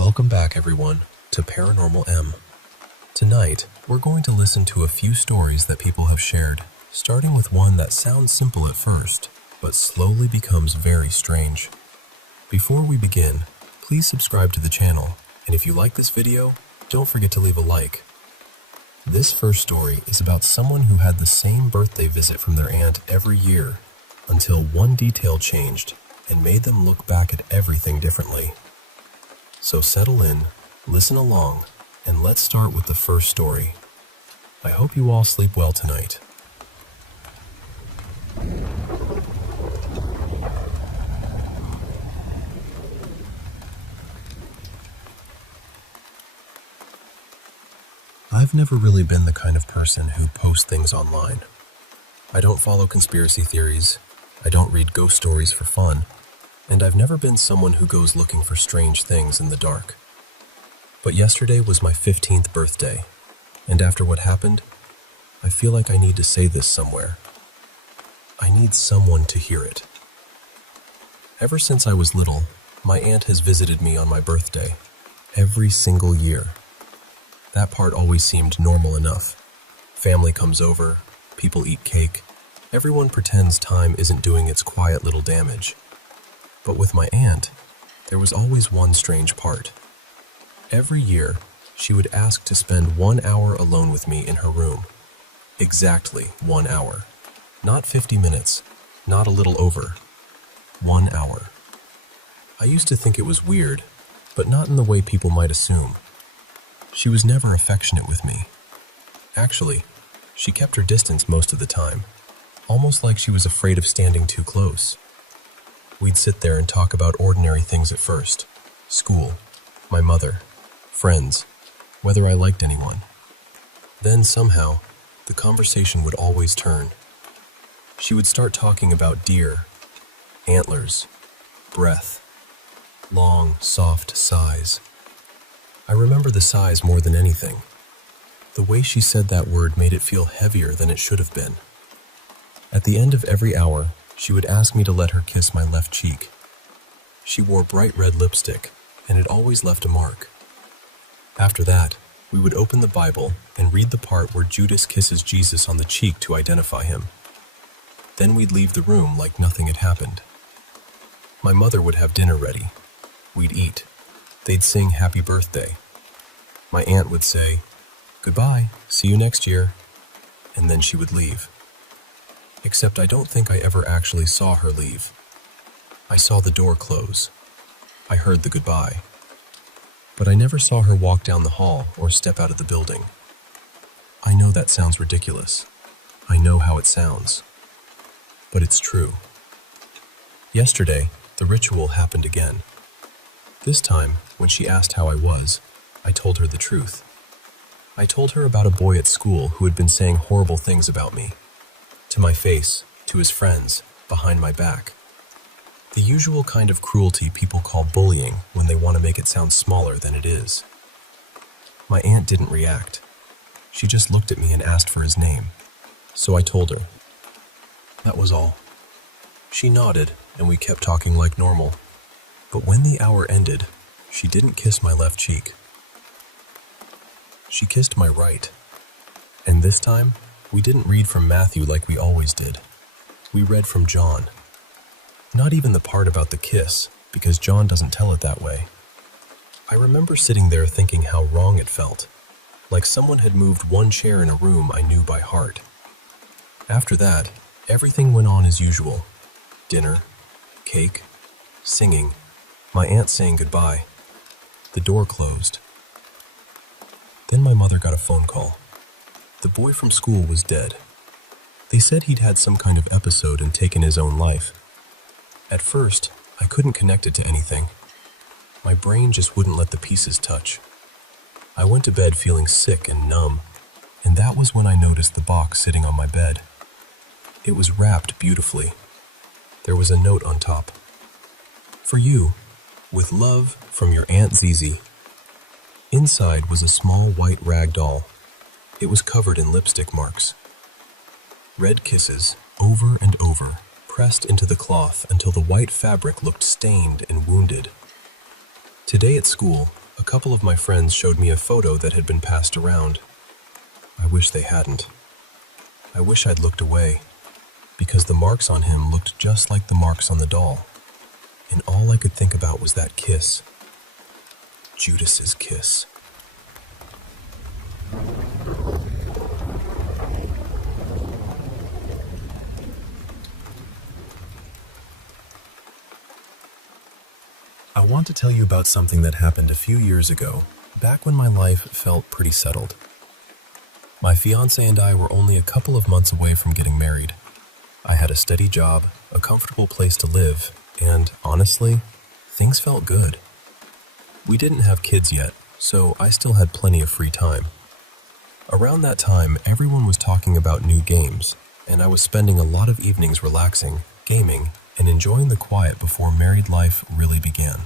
Welcome back, everyone, to Paranormal M. Tonight, we're going to listen to a few stories that people have shared, starting with one that sounds simple at first, but slowly becomes very strange. Before we begin, please subscribe to the channel, and if you like this video, don't forget to leave a like. This first story is about someone who had the same birthday visit from their aunt every year, until one detail changed and made them look back at everything differently. So settle in, listen along, and let's start with the first story. I hope you all sleep well tonight. I've never really been the kind of person who posts things online. I don't follow conspiracy theories, I don't read ghost stories for fun, and I've never been someone who goes looking for strange things in the dark. But yesterday was my 15th birthday, and after what happened, I feel like I need to say this somewhere. I need someone to hear it. Ever since I was little, my aunt has visited me on my birthday, every single year. That part always seemed normal enough. Family comes over, people eat cake, everyone pretends time isn't doing its quiet little damage. But with my aunt, there was always one strange part. Every year, she would ask to spend 1 hour alone with me in her room. Exactly 1 hour. Not 50 minutes, not a little over. 1 hour. I used to think it was weird, but not in the way people might assume. She was never affectionate with me. Actually, she kept her distance most of the time, almost like she was afraid of standing too close. We'd sit there and talk about ordinary things at first. School, my mother, friends, whether I liked anyone. Then somehow, the conversation would always turn. She would start talking about deer, antlers, breath, long, soft sighs. I remember the sighs more than anything. The way she said that word made it feel heavier than it should have been. At the end of every hour, she would ask me to let her kiss my left cheek. She wore bright red lipstick, and it always left a mark. After that, we would open the Bible and read the part where Judas kisses Jesus on the cheek to identify him. Then we'd leave the room like nothing had happened. My mother would have dinner ready. We'd eat. They'd sing happy birthday. My aunt would say, "Goodbye, see you next year," and then she would leave. Except I don't think I ever actually saw her leave. I saw the door close. I heard the goodbye. But I never saw her walk down the hall or step out of the building. I know that sounds ridiculous. I know how it sounds. But it's true. Yesterday, the ritual happened again. This time, when she asked how I was, I told her the truth. I told her about a boy at school who had been saying horrible things about me. To my face, to his friends, behind my back. The usual kind of cruelty people call bullying when they want to make it sound smaller than it is. My aunt didn't react. She just looked at me and asked for his name. So I told her. That was all. She nodded, and we kept talking like normal. But when the hour ended, she didn't kiss my left cheek. She kissed my right. And this time, we didn't read from Matthew like we always did. We read from John. Not even the part about the kiss, because John doesn't tell it that way. I remember sitting there thinking how wrong it felt, like someone had moved one chair in a room I knew by heart. After that, everything went on as usual. Dinner, cake, singing, my aunt saying goodbye. The door closed. Then my mother got a phone call. The boy from school was dead. They said he'd had some kind of episode and taken his own life. At first, I couldn't connect it to anything. My brain just wouldn't let the pieces touch. I went to bed feeling sick and numb, and that was when I noticed the box sitting on my bed. It was wrapped beautifully. There was a note on top. "For you, with love from your Aunt Zizi." Inside was a small white rag doll. It was covered in lipstick marks. Red kisses, over and over, pressed into the cloth until the white fabric looked stained and wounded. Today at school, a couple of my friends showed me a photo that had been passed around. I wish they hadn't. I wish I'd looked away, because the marks on him looked just like the marks on the doll, and all I could think about was that kiss. Judas's kiss. I want to tell you about something that happened a few years ago, back when my life felt pretty settled. My fiancé and I were only a couple of months away from getting married. I had a steady job, a comfortable place to live, and honestly, things felt good. We didn't have kids yet, so I still had plenty of free time. Around that time, everyone was talking about new games, and I was spending a lot of evenings relaxing, gaming, and enjoying the quiet before married life really began.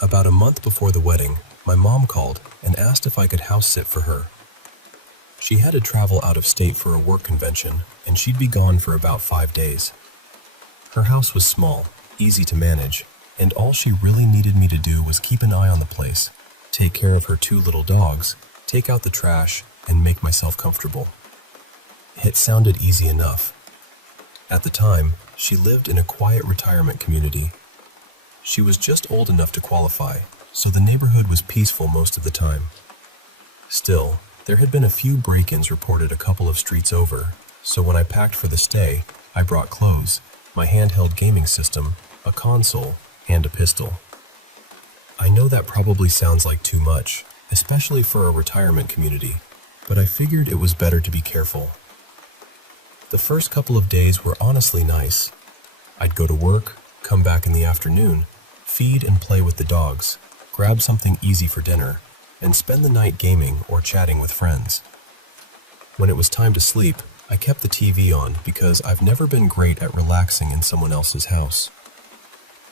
About a month before the wedding, my mom called and asked if I could house sit for her. She had to travel out of state for a work convention, and she'd be gone for about 5 days. Her house was small, easy to manage, and all she really needed me to do was keep an eye on the place, take care of her 2 little dogs, take out the trash, and make myself comfortable. It sounded easy enough. At the time, she lived in a quiet retirement community. She was just old enough to qualify, so the neighborhood was peaceful most of the time. Still, there had been a few break-ins reported a couple of streets over, so when I packed for the stay, I brought clothes, my handheld gaming system, a console, and a pistol. I know that probably sounds like too much, especially for a retirement community, but I figured it was better to be careful. The first couple of days were honestly nice. I'd go to work, come back in the afternoon, feed and play with the dogs, grab something easy for dinner, and spend the night gaming or chatting with friends. When it was time to sleep, I kept the TV on because I've never been great at relaxing in someone else's house.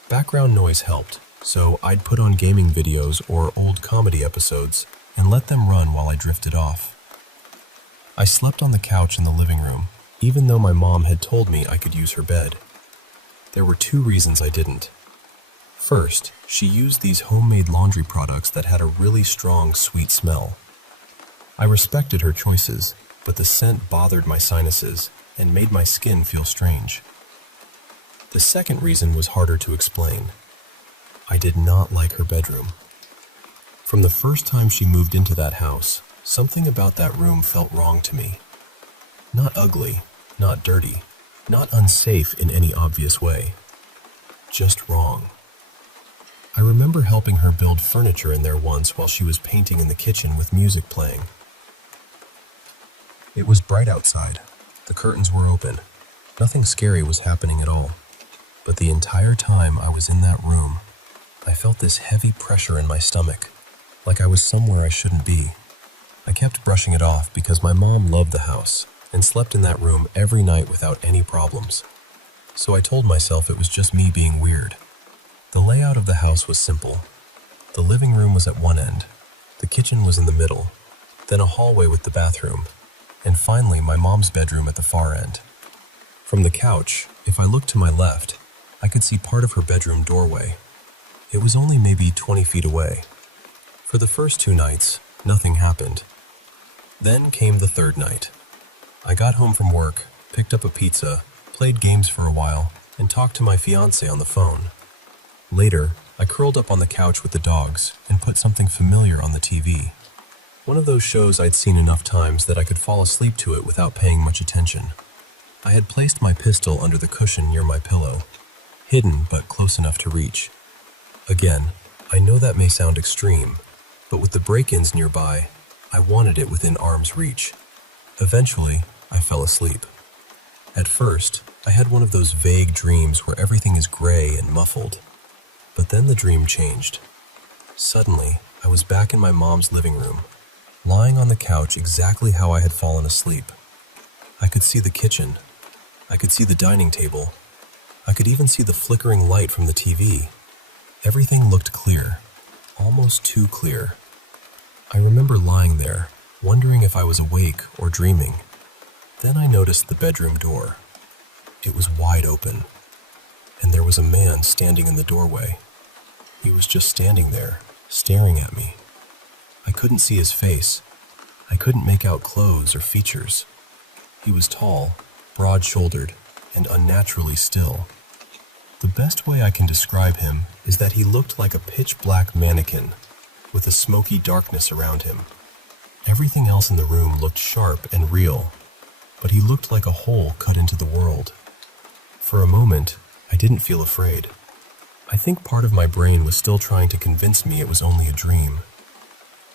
Background noise helped, so I'd put on gaming videos or old comedy episodes and let them run while I drifted off. I slept on the couch in the living room, even though my mom had told me I could use her bed. There were 2 reasons I didn't. First, she used these homemade laundry products that had a really strong, sweet smell. I respected her choices, but the scent bothered my sinuses and made my skin feel strange. The second reason was harder to explain. I did not like her bedroom. From the first time she moved into that house, something about that room felt wrong to me. Not ugly, not dirty, not unsafe in any obvious way. Just wrong. I remember helping her build furniture in there once while she was painting in the kitchen with music playing. It was bright outside. The curtains were open. Nothing scary was happening at all. But the entire time I was in that room, I felt this heavy pressure in my stomach, like I was somewhere I shouldn't be. I kept brushing it off because my mom loved the house and slept in that room every night without any problems. So I told myself it was just me being weird. The layout of the house was simple. The living room was at one end, the kitchen was in the middle, then a hallway with the bathroom, and finally my mom's bedroom at the far end. From the couch, if I looked to my left, I could see part of her bedroom doorway. It was only maybe 20 feet away. For the first 2 nights, nothing happened. Then came the 3rd night. I got home from work, picked up a pizza, played games for a while, and talked to my fiancé on the phone. Later, I curled up on the couch with the dogs and put something familiar on the TV. One of those shows I'd seen enough times that I could fall asleep to it without paying much attention. I had placed my pistol under the cushion near my pillow, hidden but close enough to reach. Again, I know that may sound extreme, but with the break-ins nearby, I wanted it within arm's reach. Eventually, I fell asleep. At first, I had one of those vague dreams where everything is gray and muffled. But then the dream changed. Suddenly, I was back in my mom's living room, lying on the couch exactly how I had fallen asleep. I could see the kitchen. I could see the dining table. I could even see the flickering light from the TV. Everything looked clear, almost too clear. I remember lying there, wondering if I was awake or dreaming. Then I noticed the bedroom door. It was wide open, and there was a man standing in the doorway. He was just standing there, staring at me. I couldn't see his face. I couldn't make out clothes or features. He was tall, broad-shouldered, and unnaturally still. The best way I can describe him is that he looked like a pitch-black mannequin with a smoky darkness around him. Everything else in the room looked sharp and real, but he looked like a hole cut into the world. For a moment, I didn't feel afraid. I think part of my brain was still trying to convince me it was only a dream.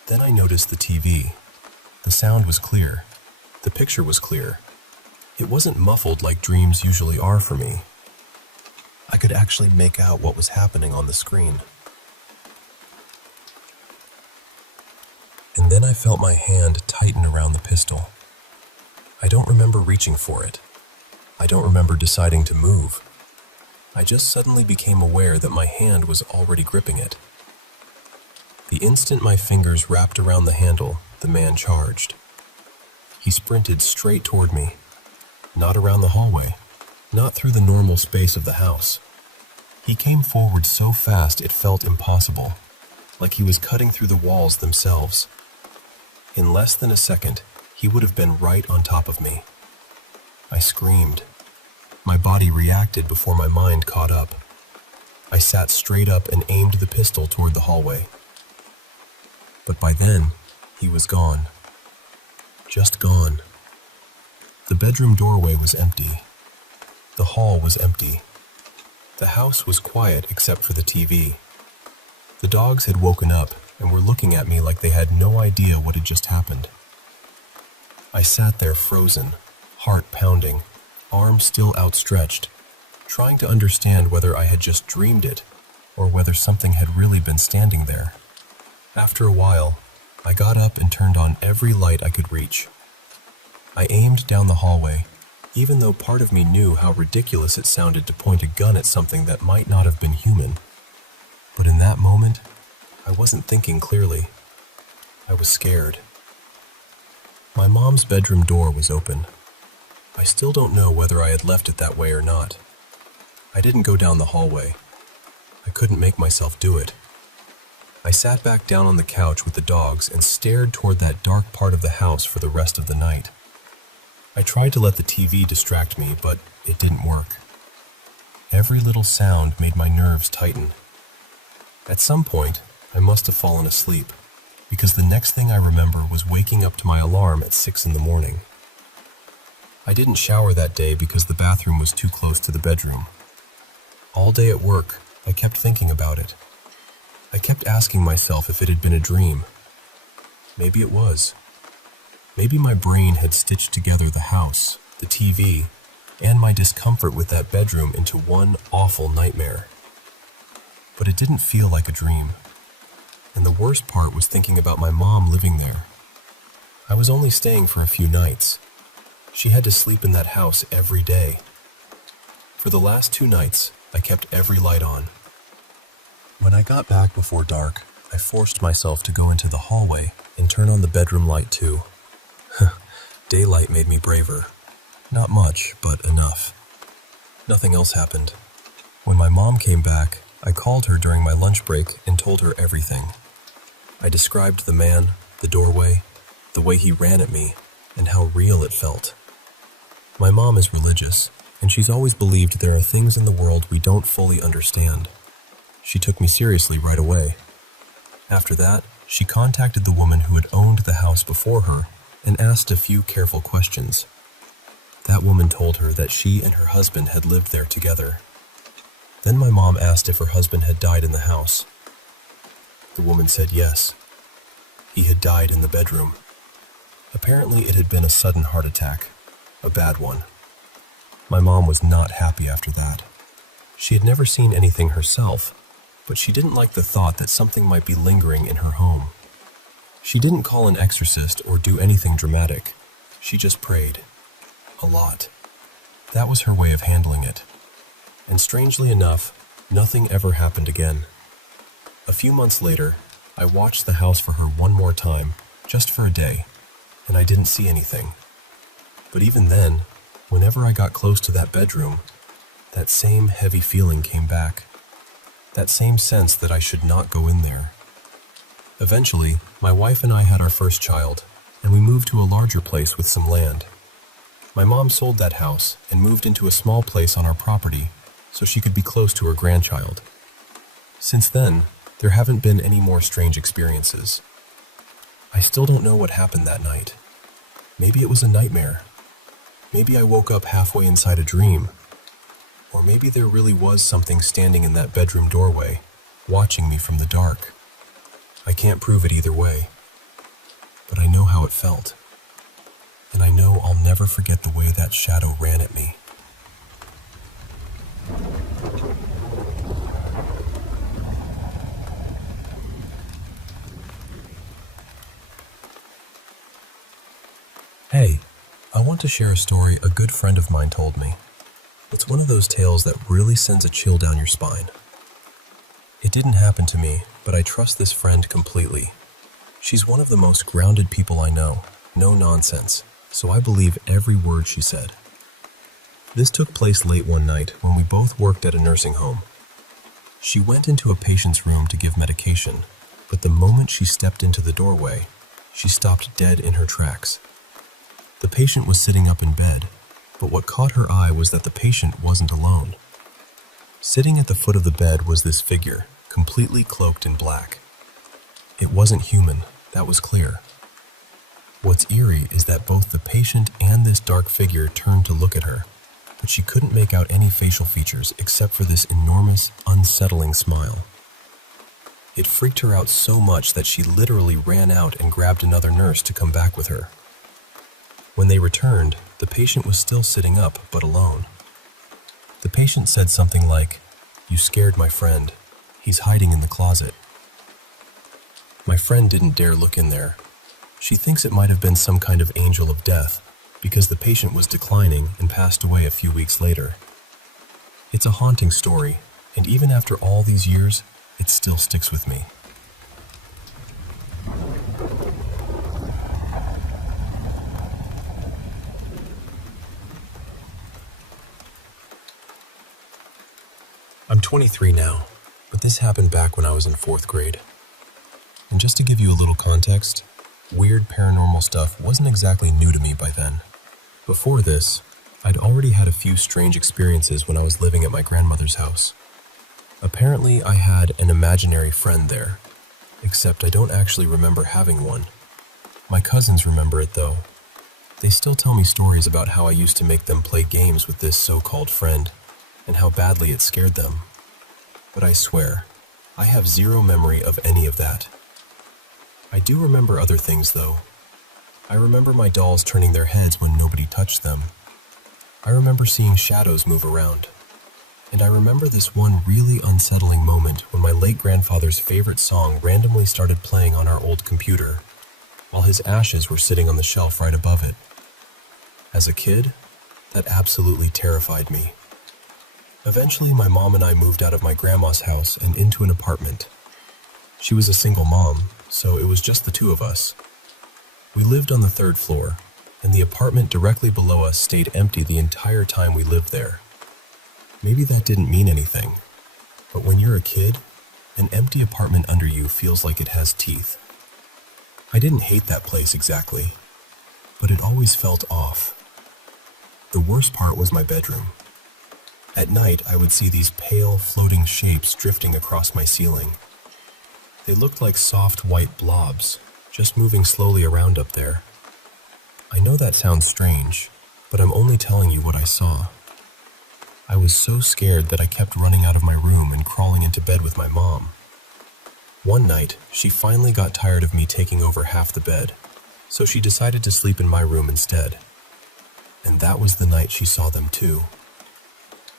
Then I noticed the TV. The sound was clear. The picture was clear. It wasn't muffled like dreams usually are for me. I could actually make out what was happening on the screen. And then I felt my hand tighten around the pistol. I don't remember reaching for it. I don't remember deciding to move. I just suddenly became aware that my hand was already gripping it. The instant my fingers wrapped around the handle, the man charged. He sprinted straight toward me, not around the hallway, not through the normal space of the house. He came forward so fast it felt impossible, like he was cutting through the walls themselves. In less than a second, he would have been right on top of me. I screamed. My body reacted before my mind caught up. I sat straight up and aimed the pistol toward the hallway. But by then, he was gone. Just gone. The bedroom doorway was empty. The hall was empty. The house was quiet except for the TV. The dogs had woken up and were looking at me like they had no idea what had just happened. I sat there frozen, heart pounding, arms still outstretched, trying to understand whether I had just dreamed it or whether something had really been standing there. After a while, I got up and turned on every light I could reach. I aimed down the hallway, even though part of me knew how ridiculous it sounded to point a gun at something that might not have been human. But in that moment, I wasn't thinking clearly. I was scared. My mom's bedroom door was open. I still don't know whether I had left it that way or not. I didn't go down the hallway. I couldn't make myself do it. I sat back down on the couch with the dogs and stared toward that dark part of the house for the rest of the night. I tried to let the TV distract me, but it didn't work. Every little sound made my nerves tighten. At some point, I must have fallen asleep, because the next thing I remember was waking up to my alarm at 6 in the morning. I didn't shower that day because the bathroom was too close to the bedroom. All day at work, I kept thinking about it. I kept asking myself if it had been a dream. Maybe it was. Maybe my brain had stitched together the house, the TV, and my discomfort with that bedroom into one awful nightmare. But it didn't feel like a dream. And the worst part was thinking about my mom living there. I was only staying for a few nights. She had to sleep in that house every day. For the last 2 nights, I kept every light on. When I got back before dark, I forced myself to go into the hallway and turn on the bedroom light too. Daylight made me braver. Not much, but enough. Nothing else happened. When my mom came back, I called her during my lunch break and told her everything. I described the man, the doorway, the way he ran at me, and how real it felt. My mom is religious, and she's always believed there are things in the world we don't fully understand. She took me seriously right away. After that, she contacted the woman who had owned the house before her and asked a few careful questions. That woman told her that she and her husband had lived there together. Then my mom asked if her husband had died in the house. The woman said yes. He had died in the bedroom. Apparently it had been a sudden heart attack, a bad one. My mom was not happy after that. She had never seen anything herself, but she didn't like the thought that something might be lingering in her home. She didn't call an exorcist or do anything dramatic. She just prayed. A lot. That was her way of handling it. And strangely enough, nothing ever happened again. A few months later, I watched the house for her one more time, just for a day, and I didn't see anything. But even then, whenever I got close to that bedroom, that same heavy feeling came back. That same sense that I should not go in there. Eventually, my wife and I had our first child, and we moved to a larger place with some land. My mom sold that house and moved into a small place on our property so she could be close to her grandchild. Since then, there haven't been any more strange experiences. I still don't know what happened that night. Maybe it was a nightmare. Maybe I woke up halfway inside a dream. Or maybe there really was something standing in that bedroom doorway, watching me from the dark. I can't prove it either way, but I know how it felt. And I know I'll never forget the way that shadow ran at me. Hey, I want to share a story a good friend of mine told me. It's one of those tales that really sends a chill down your spine. It didn't happen to me, but I trust this friend completely. She's one of the most grounded people I know, no nonsense, so I believe every word she said. This took place late one night when we both worked at a nursing home. She went into a patient's room to give medication, but the moment she stepped into the doorway, she stopped dead in her tracks. The patient was sitting up in bed, but what caught her eye was that the patient wasn't alone. Sitting at the foot of the bed was this figure, completely cloaked in black. It wasn't human, that was clear. What's eerie is that both the patient and this dark figure turned to look at her, but she couldn't make out any facial features except for this enormous, unsettling smile. It freaked her out so much that she literally ran out and grabbed another nurse to come back with her. When they returned, the patient was still sitting up, but alone. The patient said something like, "You scared my friend. He's hiding in the closet." My friend didn't dare look in there. She thinks it might have been some kind of angel of death, because the patient was declining and passed away a few weeks later. It's a haunting story, and even after all these years, it still sticks with me. I'm 23 now, but this happened back when I was in 4th grade. And just to give you a little context, weird paranormal stuff wasn't exactly new to me by then. Before this, I'd already had a few strange experiences when I was living at my grandmother's house. Apparently, I had an imaginary friend there, except I don't actually remember having one. My cousins remember it though. They still tell me stories about how I used to make them play games with this so-called friend, and how badly it scared them. But I swear, I have zero memory of any of that. I do remember other things though. I remember my dolls turning their heads when nobody touched them. I remember seeing shadows move around. And I remember this one really unsettling moment when my late grandfather's favorite song randomly started playing on our old computer, while his ashes were sitting on the shelf right above it. As a kid, that absolutely terrified me. Eventually, my mom and I moved out of my grandma's house and into an apartment. She was a single mom, so it was just the two of us. We lived on the 3rd floor, and the apartment directly below us stayed empty the entire time we lived there. Maybe that didn't mean anything, but when you're a kid, an empty apartment under you feels like it has teeth. I didn't hate that place exactly, but it always felt off. The worst part was my bedroom. At night, I would see these pale, floating shapes drifting across my ceiling. They looked like soft white blobs, just moving slowly around up there. I know that sounds strange, but I'm only telling you what I saw. I was so scared that I kept running out of my room and crawling into bed with my mom. One night, she finally got tired of me taking over half the bed, so she decided to sleep in my room instead. And that was the night she saw them too.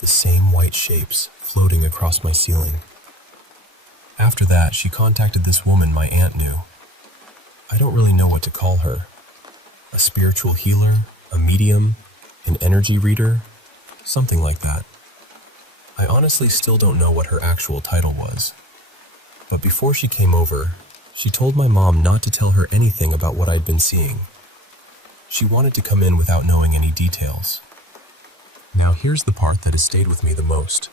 The same white shapes floating across my ceiling. After that, she contacted this woman my aunt knew. I don't really know what to call her. A spiritual healer, a medium, an energy reader, something like that. I honestly still don't know what her actual title was. But before she came over, she told my mom not to tell her anything about what I'd been seeing. She wanted to come in without knowing any details. Now here's the part that has stayed with me the most.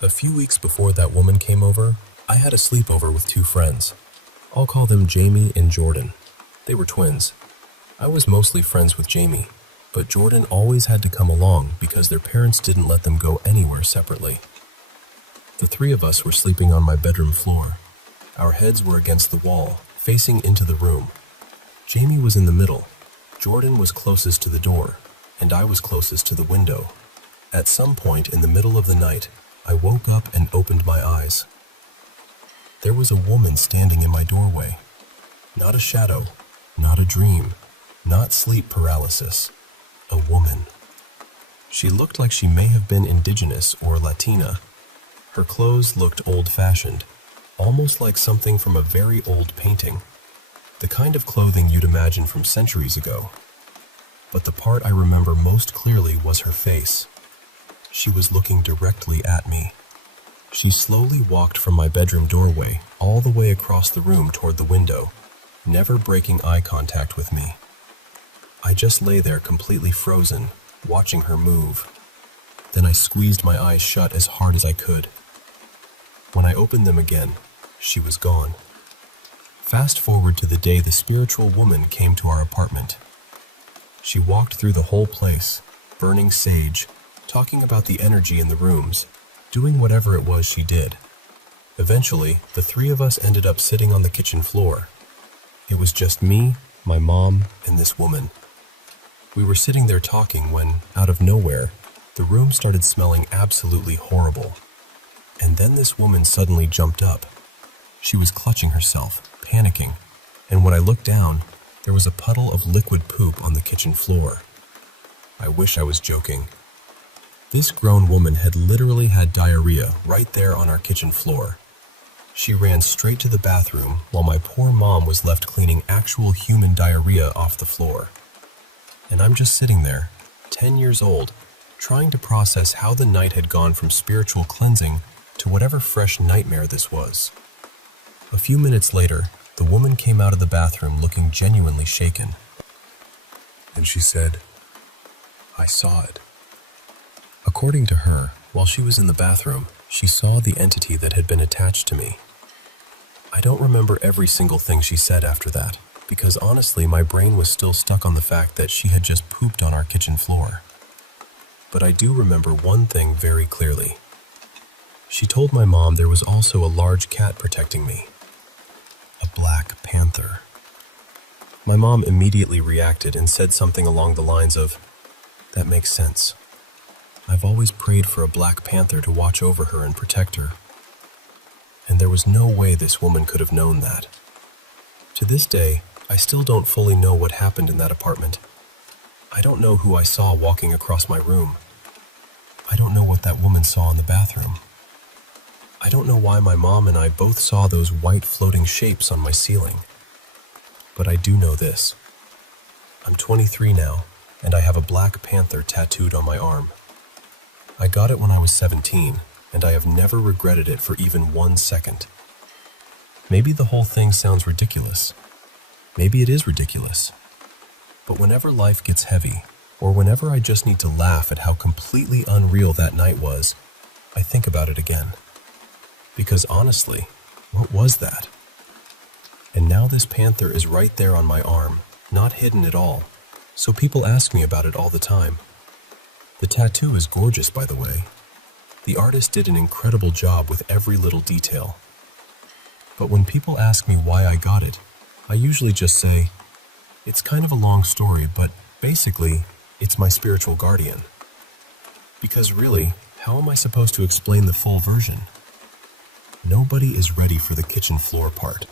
A few weeks before that woman came over, I had a sleepover with two friends. I'll call them Jamie and Jordan. They were twins. I was mostly friends with Jamie, but Jordan always had to come along because their parents didn't let them go anywhere separately. The three of us were sleeping on my bedroom floor. Our heads were against the wall, facing into the room. Jamie was in the middle, Jordan was closest to the door, and I was closest to the window. At some point in the middle of the night, I woke up and opened my eyes. There was a woman standing in my doorway. Not a shadow, not a dream, not sleep paralysis. A woman. She looked like she may have been indigenous or Latina. Her clothes looked old-fashioned, almost like something from a very old painting. The kind of clothing you'd imagine from centuries ago. But the part I remember most clearly was her face. She was looking directly at me. She slowly walked from my bedroom doorway all the way across the room toward the window, never breaking eye contact with me. I just lay there completely frozen, watching her move. Then I squeezed my eyes shut as hard as I could. When I opened them again, she was gone. Fast forward to the day the spiritual woman came to our apartment. She walked through the whole place, burning sage, talking about the energy in the rooms, doing whatever it was she did. Eventually, the three of us ended up sitting on the kitchen floor. It was just me, my mom, and this woman. We were sitting there talking when, out of nowhere, the room started smelling absolutely horrible. And then this woman suddenly jumped up. She was clutching herself, panicking, and when I looked down, there was a puddle of liquid poop on the kitchen floor. I wish I was joking. This grown woman had literally had diarrhea right there on our kitchen floor. She ran straight to the bathroom while my poor mom was left cleaning actual human diarrhea off the floor. And I'm just sitting there, 10 years old, trying to process how the night had gone from spiritual cleansing to whatever fresh nightmare this was. A few minutes later, the woman came out of the bathroom looking genuinely shaken. And she said, "I saw it." According to her, while she was in the bathroom, she saw the entity that had been attached to me. I don't remember every single thing she said after that, because honestly my brain was still stuck on the fact that she had just pooped on our kitchen floor. But I do remember one thing very clearly. She told my mom there was also a large cat protecting me. A black panther. My mom immediately reacted and said something along the lines of, "That makes sense. I've always prayed for a black panther to watch over her and protect her." And there was no way this woman could have known that. To this day, I still don't fully know what happened in that apartment. I don't know who I saw walking across my room. I don't know what that woman saw in the bathroom. I don't know why my mom and I both saw those white floating shapes on my ceiling. But I do know this. I'm 23 now, and I have a black panther tattooed on my arm. I got it when I was 17, and I have never regretted it for even 1 second. Maybe the whole thing sounds ridiculous. Maybe it is ridiculous. But whenever life gets heavy, or whenever I just need to laugh at how completely unreal that night was, I think about it again. Because honestly, what was that? And now this panther is right there on my arm, not hidden at all, so people ask me about it all the time. The tattoo is gorgeous, by the way. The artist did an incredible job with every little detail. But when people ask me why I got it, I usually just say, it's kind of a long story, but basically, it's my spiritual guardian. Because really, how am I supposed to explain the full version? Nobody is ready for the kitchen floor part.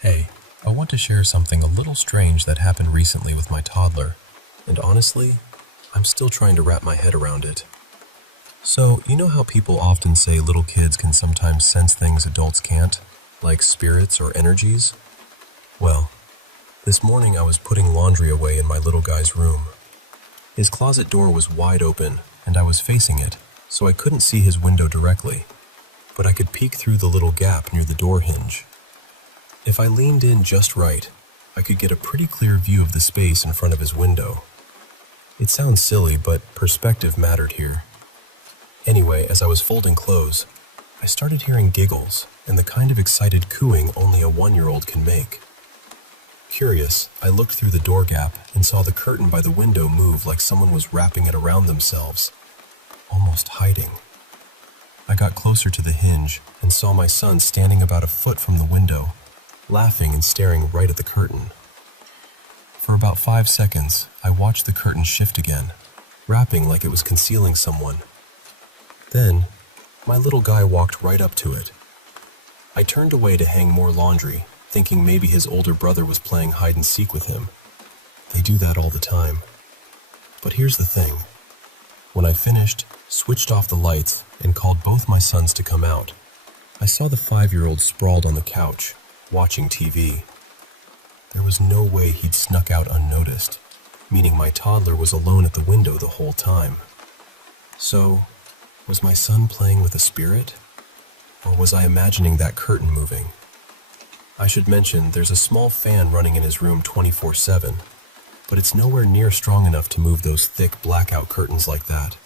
Hey, I want to share something a little strange that happened recently with my toddler, and honestly, I'm still trying to wrap my head around it. So, you know how people often say little kids can sometimes sense things adults can't, like spirits or energies? Well, this morning I was putting laundry away in my little guy's room. His closet door was wide open, and I was facing it, so I couldn't see his window directly, but I could peek through the little gap near the door hinge. If I leaned in just right, I could get a pretty clear view of the space in front of his window. It sounds silly, but perspective mattered here. Anyway, as I was folding clothes, I started hearing giggles and the kind of excited cooing only a 1-year-old can make. Curious, I looked through the door gap and saw the curtain by the window move like someone was wrapping it around themselves, almost hiding. I got closer to the hinge and saw my son standing about a foot from the window, laughing and staring right at the curtain. For about 5 seconds, I watched the curtain shift again, wrapping like it was concealing someone. Then, my little guy walked right up to it. I turned away to hang more laundry, thinking maybe his older brother was playing hide and seek with him. They do that all the time. But here's the thing. When I finished, switched off the lights, and called both my sons to come out, I saw the 5-year-old sprawled on the couch, watching TV. There was no way he'd snuck out unnoticed, meaning my toddler was alone at the window the whole time. So, was my son playing with a spirit? Or was I imagining that curtain moving? I should mention there's a small fan running in his room 24/7, but it's nowhere near strong enough to move those thick blackout curtains like that,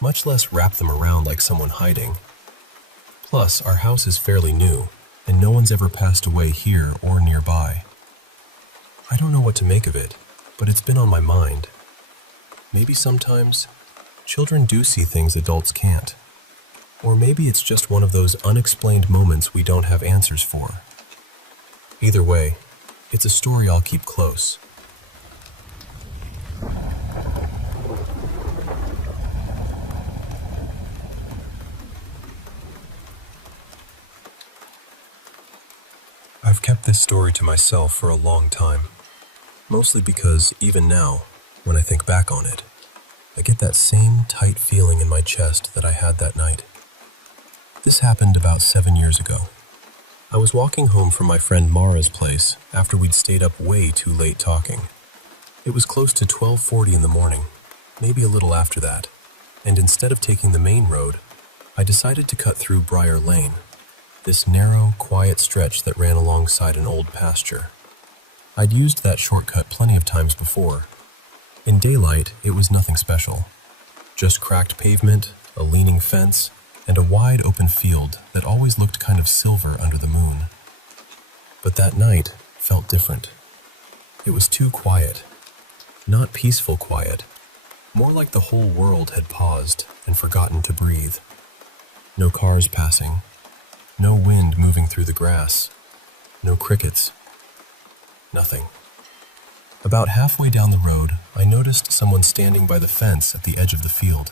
much less wrap them around like someone hiding. Plus, our house is fairly new, and no one's ever passed away here or nearby. I don't know what to make of it, but it's been on my mind. Maybe sometimes children do see things adults can't. Or maybe it's just one of those unexplained moments we don't have answers for. Either way, it's a story I'll keep close. I've kept this story to myself for a long time, mostly because even now, when I think back on it, I get that same tight feeling in my chest that I had that night. This happened about 7 years ago. I was walking home from my friend Mara's place after we'd stayed up way too late talking. It was close to 12:40 in the morning, maybe a little after that, and instead of taking the main road, I decided to cut through Briar Lane, this narrow, quiet stretch that ran alongside an old pasture. I'd used that shortcut plenty of times before. In daylight, it was nothing special. Just cracked pavement, a leaning fence, and a wide open field that always looked kind of silver under the moon. But that night felt different. It was too quiet. Not peaceful quiet. More like the whole world had paused and forgotten to breathe. No cars passing. No wind moving through the grass. No crickets. Nothing. About halfway down the road, I noticed someone standing by the fence at the edge of the field.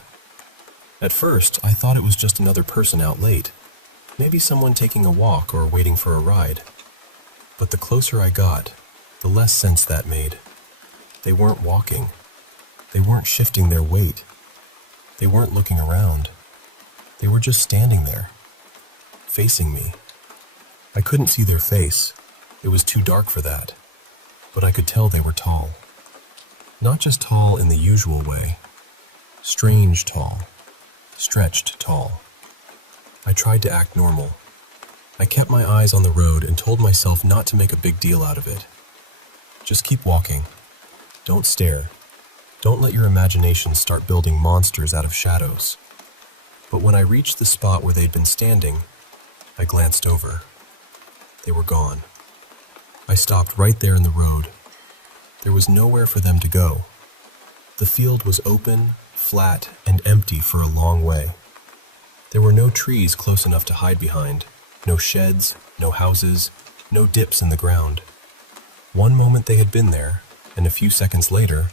At first, I thought it was just another person out late, maybe someone taking a walk or waiting for a ride. But the closer I got, the less sense that made. They weren't walking. They weren't shifting their weight. They weren't looking around. They were just standing there, facing me. I couldn't see their face. It was too dark for that. But I could tell they were tall. Not just tall in the usual way. Strange tall. Stretched tall. I tried to act normal. I kept my eyes on the road and told myself not to make a big deal out of it. Just keep walking. Don't stare. Don't let your imagination start building monsters out of shadows. But when I reached the spot where they'd been standing, I glanced over. They were gone. I stopped right there in the road. There was nowhere for them to go. The field was open, flat, and empty for a long way. There were no trees close enough to hide behind, no sheds, no houses, no dips in the ground. One moment they had been there, and a few seconds later,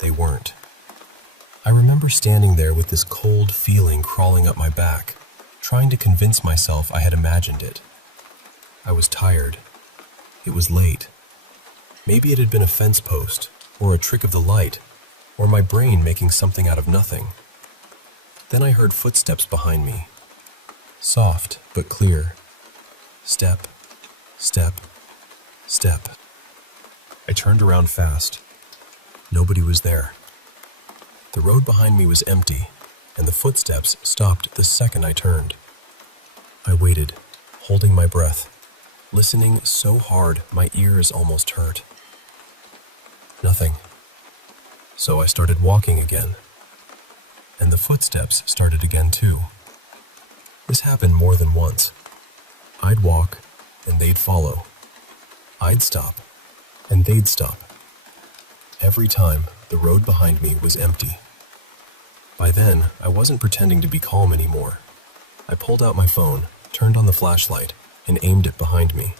they weren't. I remember standing there with this cold feeling crawling up my back, trying to convince myself I had imagined it. I was tired. It was late. Maybe it had been a fence post, or a trick of the light, or my brain making something out of nothing. Then I heard footsteps behind me. Soft, but clear. Step, step, step. I turned around fast. Nobody was there. The road behind me was empty, and the footsteps stopped the second I turned. I waited, holding my breath. listening so hard my ears almost hurt. Nothing. So I started walking again, and the footsteps started again too. This happened more than once. I'd walk, and they'd follow. I'd stop, and they'd stop. Every time, the road behind me was empty. By then, I wasn't pretending to be calm anymore. I pulled out my phone, turned on the flashlight, and aimed it behind me.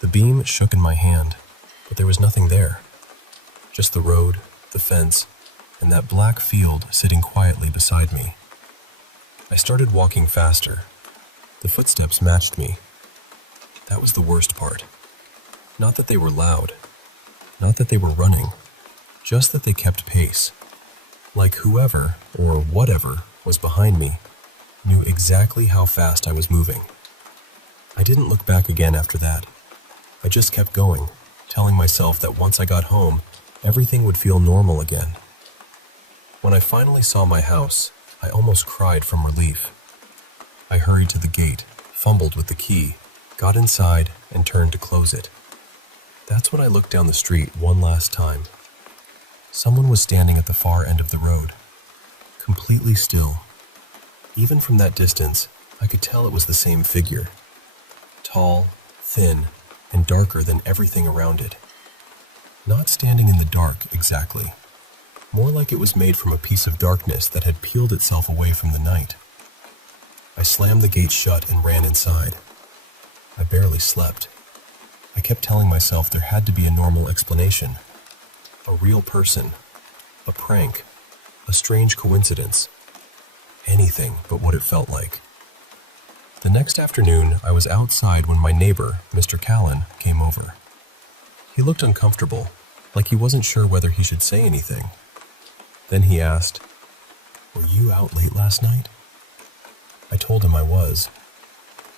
The beam shook in my hand, but there was nothing there. Just the road, the fence, and that black field sitting quietly beside me. I started walking faster. The footsteps matched me. That was the worst part. Not that they were loud, not that they were running, just that they kept pace. Like whoever, or whatever, was behind me knew exactly how fast I was moving. I didn't look back again after that. I just kept going, telling myself that once I got home, everything would feel normal again. When I finally saw my house, I almost cried from relief. I hurried to the gate, fumbled with the key, got inside, and turned to close it. That's when I looked down the street one last time. Someone was standing at the far end of the road, completely still. Even from that distance, I could tell it was the same figure. Tall, thin, and darker than everything around it. Not standing in the dark exactly. More like it was made from a piece of darkness that had peeled itself away from the night. I slammed the gate shut and ran inside. I barely slept. I kept telling myself there had to be a normal explanation. A real person. A prank. A strange coincidence. Anything but what it felt like. The next afternoon, I was outside when my neighbor, Mr. Callan, came over. He looked uncomfortable, like he wasn't sure whether he should say anything. Then he asked, "Were you out late last night?" I told him I was.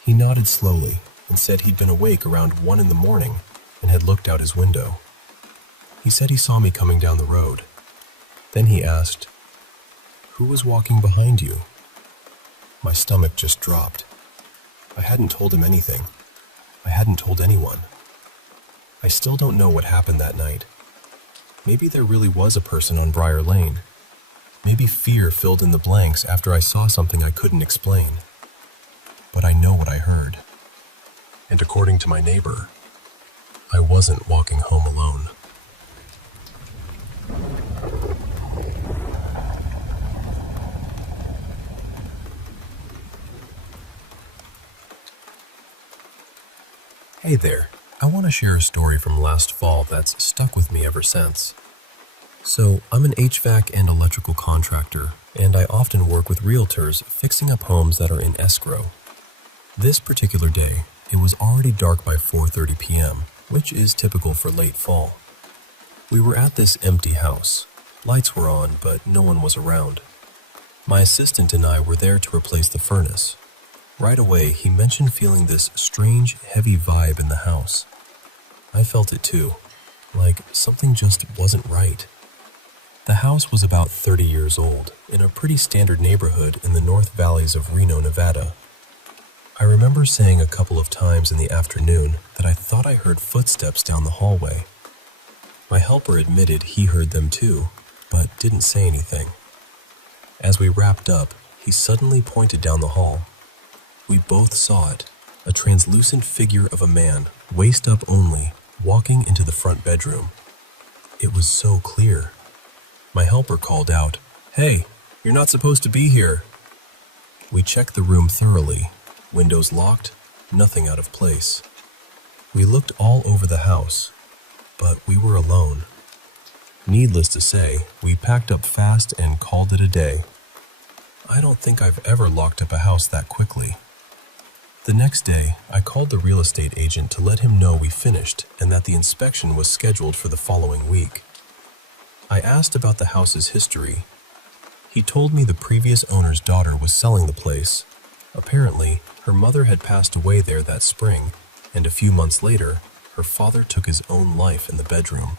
He nodded slowly and said he'd been awake around 1 in the morning and had looked out his window. He said he saw me coming down the road. Then he asked, "Who was walking behind you?" My stomach just dropped. I hadn't told him anything. I hadn't told anyone. I still don't know what happened that night. Maybe there really was a person on Briar Lane. Maybe fear filled in the blanks after I saw something I couldn't explain. But I know what I heard. And according to my neighbor, I wasn't walking home alone. Hey there, I want to share a story from last fall that's stuck with me ever since. So, I'm an HVAC and electrical contractor, and I often work with realtors fixing up homes that are in escrow. This particular day, it was already dark by 4:30 p.m., which is typical for late fall. We were at this empty house. Lights were on, but no one was around. My assistant and I were there to replace the furnace. Right away, he mentioned feeling this strange, heavy vibe in the house. I felt it too, like something just wasn't right. The house was about 30 years old, in a pretty standard neighborhood in the North Valleys of Reno, Nevada. I remember saying a couple of times in the afternoon that I thought I heard footsteps down the hallway. My helper admitted he heard them too, but didn't say anything. As we wrapped up, he suddenly pointed down the hall. We both saw it, a translucent figure of a man, waist up only, walking into the front bedroom. It was so clear. My helper called out, "Hey, you're not supposed to be here." We checked the room thoroughly, windows locked, nothing out of place. We looked all over the house, but we were alone. Needless to say, we packed up fast and called it a day. I don't think I've ever locked up a house that quickly. The next day, I called the real estate agent to let him know we finished and that the inspection was scheduled for the following week. I asked about the house's history. He told me the previous owner's daughter was selling the place. Apparently, her mother had passed away there that spring, and a few months later, her father took his own life in the bedroom.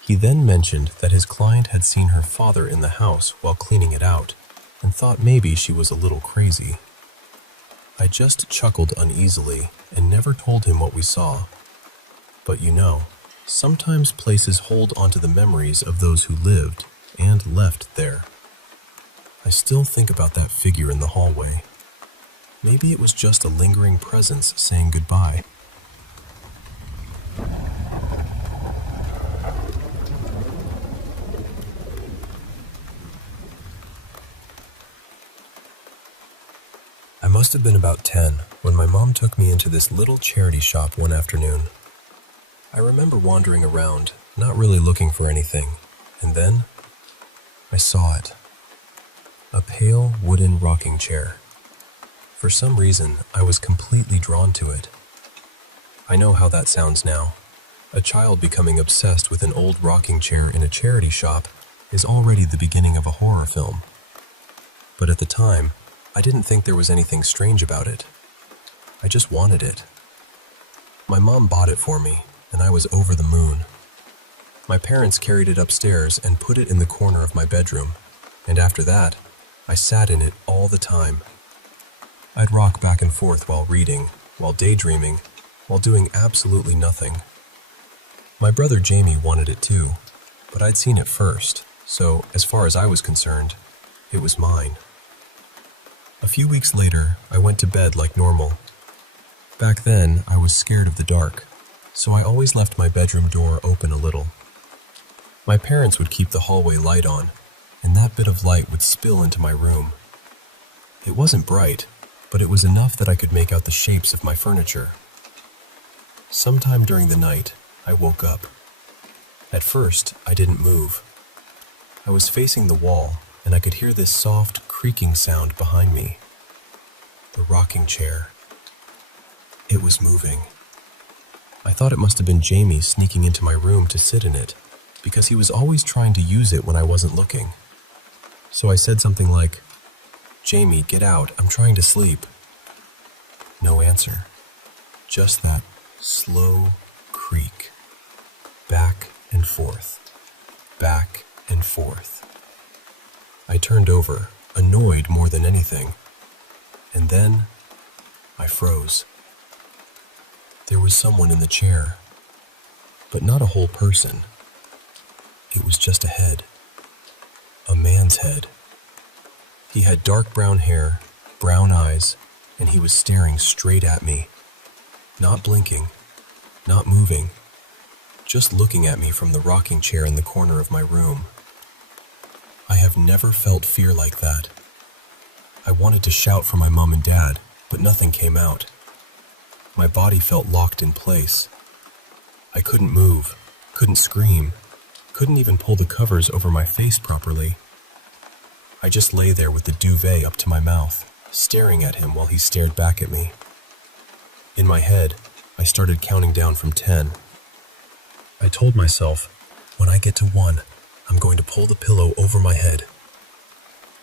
He then mentioned that his client had seen her father in the house while cleaning it out, and thought maybe she was a little crazy. I just chuckled uneasily and never told him what we saw. But sometimes places hold onto the memories of those who lived and left there. I still think about that figure in the hallway. Maybe it was just a lingering presence saying goodbye. I must have been about 10 when my mom took me into this little charity shop one afternoon. I remember wandering around, not really looking for anything, and then I saw it. A pale wooden rocking chair. For some reason, I was completely drawn to it. I know how that sounds now. A child becoming obsessed with an old rocking chair in a charity shop is already the beginning of a horror film. But at the time, I didn't think there was anything strange about it. I just wanted it. My mom bought it for me, and I was over the moon. My parents carried it upstairs and put it in the corner of my bedroom, and after that, I sat in it all the time. I'd rock back and forth while reading, while daydreaming, while doing absolutely nothing. My brother Jamie wanted it too, but I'd seen it first, so as far as I was concerned, it was mine. A few weeks later, I went to bed like normal. Back then, I was scared of the dark, so I always left my bedroom door open a little. My parents would keep the hallway light on, and that bit of light would spill into my room. It wasn't bright, but it was enough that I could make out the shapes of my furniture. Sometime during the night, I woke up. At first, I didn't move. I was facing the wall, and I could hear this soft, creaking sound behind me. The rocking chair. It was moving. I thought it must have been Jamie sneaking into my room to sit in it, because he was always trying to use it when I wasn't looking. So I said something like, "Jamie, get out, I'm trying to sleep." No answer. Just that slow creak. Back and forth. Back and forth. I turned over, annoyed more than anything. And then I froze. There was someone in the chair, but not a whole person. It was just a head. A man's head. He had dark brown hair, brown eyes, and he was staring straight at me. Not blinking, not moving, just looking at me from the rocking chair in the corner of my room. I have never felt fear like that. I wanted to shout for my mom and dad, but nothing came out. My body felt locked in place. I couldn't move, couldn't scream, couldn't even pull the covers over my face properly. I just lay there with the duvet up to my mouth, staring at him while he stared back at me. In my head, I started counting down from 10. I told myself, when I get to 1, I'm going to pull the pillow over my head.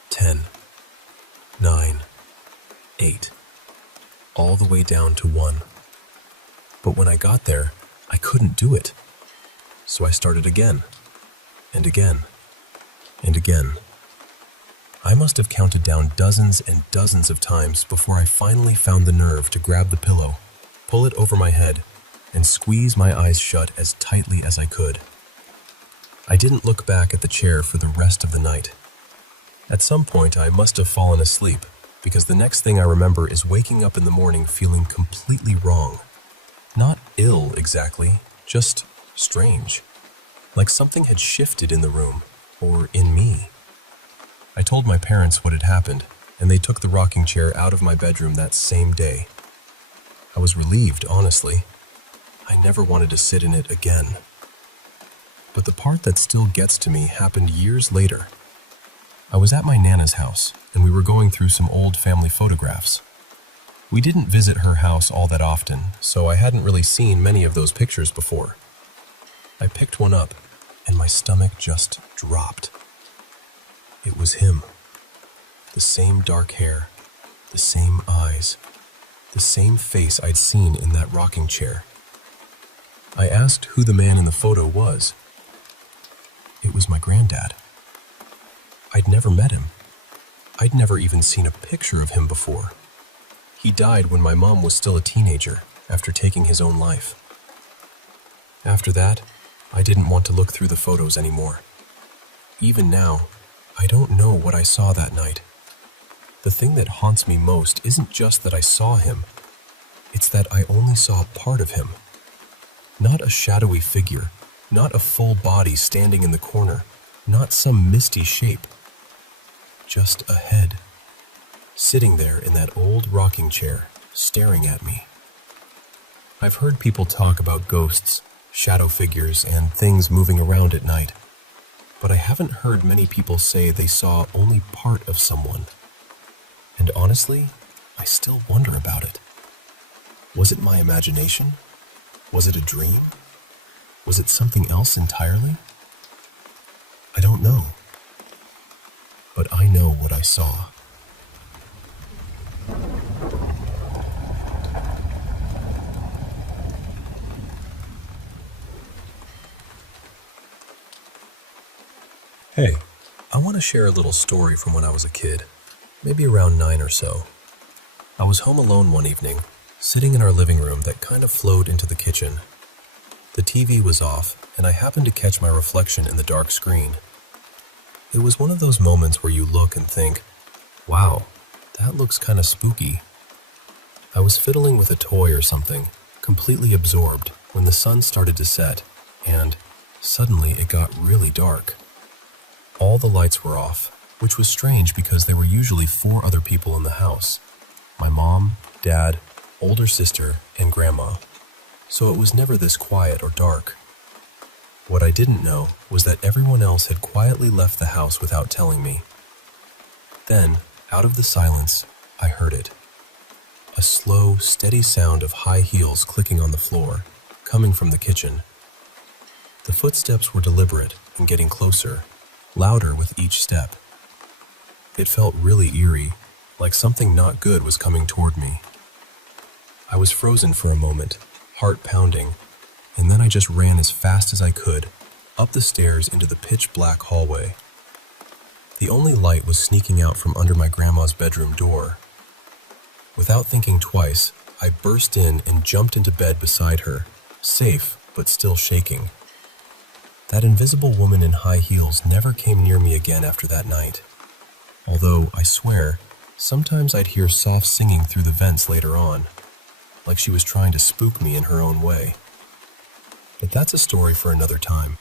10, 9, 8, all the way down to 1. But when I got there, I couldn't do it. So I started again, and again, and again. I must have counted down dozens and dozens of times before I finally found the nerve to grab the pillow, pull it over my head, and squeeze my eyes shut as tightly as I could. I didn't look back at the chair for the rest of the night. At some point, I must have fallen asleep, because the next thing I remember is waking up in the morning feeling completely wrong. Not ill exactly, just strange. Like something had shifted in the room, or in me. I told my parents what had happened, and they took the rocking chair out of my bedroom that same day. I was relieved, honestly. I never wanted to sit in it again. But the part that still gets to me happened years later. I was at my Nana's house, and we were going through some old family photographs. We didn't visit her house all that often, so I hadn't really seen many of those pictures before. I picked one up, and my stomach just dropped. It was him. The same dark hair, the same eyes, the same face I'd seen in that rocking chair. I asked who the man in the photo was. It was my granddad. I'd never met him. I'd never even seen a picture of him before. He died when my mom was still a teenager, after taking his own life. After that, I didn't want to look through the photos anymore. Even now, I don't know what I saw that night. The thing that haunts me most isn't just that I saw him. It's that I only saw part of him. Not a shadowy figure, not a full body standing in the corner, not some misty shape. Just a head, sitting there in that old rocking chair, staring at me. I've heard people talk about ghosts, shadow figures, and things moving around at night, but I haven't heard many people say they saw only part of someone. And honestly, I still wonder about it. Was it my imagination? Was it a dream? Was it something else entirely? I don't know. But I know what I saw. Hey, I want to share a little story from when I was a kid, maybe around 9 or so. I was home alone one evening, sitting in our living room that kind of flowed into the kitchen. The TV was off, and I happened to catch my reflection in the dark screen. It was one of those moments where you look and think, wow, that looks kind of spooky. I was fiddling with a toy or something, completely absorbed, when the sun started to set, and suddenly it got really dark. All the lights were off, which was strange because there were usually 4 other people in the house. My mom, dad, older sister, and grandma. So it was never this quiet or dark. What I didn't know was that everyone else had quietly left the house without telling me. Then, out of the silence, I heard it. A slow, steady sound of high heels clicking on the floor, coming from the kitchen. The footsteps were deliberate and getting closer, louder with each step. It felt really eerie, like something not good was coming toward me. I was frozen for a moment, heart pounding, and then I just ran as fast as I could, up the stairs into the pitch-black hallway. The only light was sneaking out from under my grandma's bedroom door. Without thinking twice, I burst in and jumped into bed beside her, safe but still shaking. That invisible woman in high heels never came near me again after that night. Although, I swear, sometimes I'd hear soft singing through the vents later on, like she was trying to spook me in her own way. But that's a story for another time.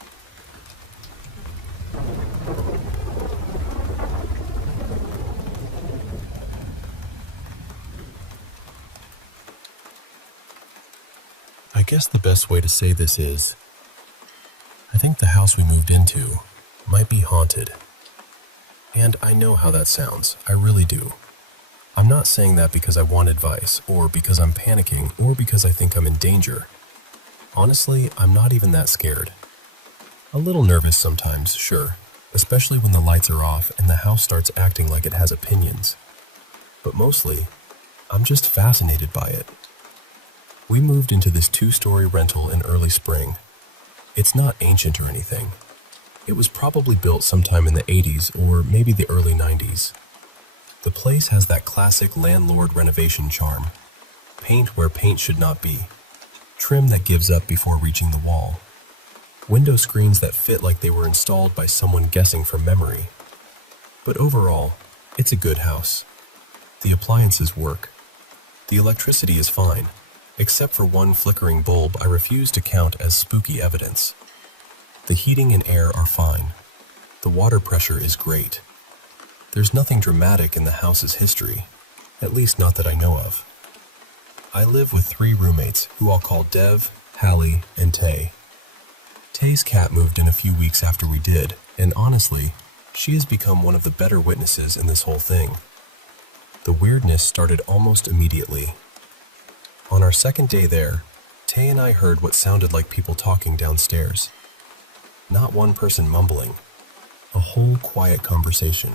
I guess the best way to say this is, I think the house we moved into might be haunted. And I know how that sounds, I really do. I'm not saying that because I want advice, or because I'm panicking, or because I think I'm in danger. Honestly, I'm not even that scared. A little nervous sometimes, sure, especially when the lights are off and the house starts acting like it has opinions. But mostly, I'm just fascinated by it. We moved into this 2-story rental in early spring. It's not ancient or anything. It was probably built sometime in the 80s or maybe the early 90s. The place has that classic landlord renovation charm. Paint where paint should not be. Trim that gives up before reaching the wall. Window screens that fit like they were installed by someone guessing from memory. But overall, it's a good house. The appliances work. The electricity is fine, except for one flickering bulb I refuse to count as spooky evidence. The heating and air are fine. The water pressure is great. There's nothing dramatic in the house's history, at least not that I know of. I live with 3 roommates who I'll call Dev, Hallie, and Tay. Tay's cat moved in a few weeks after we did, and honestly, she has become one of the better witnesses in this whole thing. The weirdness started almost immediately. On our second day there, Tay and I heard what sounded like people talking downstairs. Not one person mumbling, a whole quiet conversation.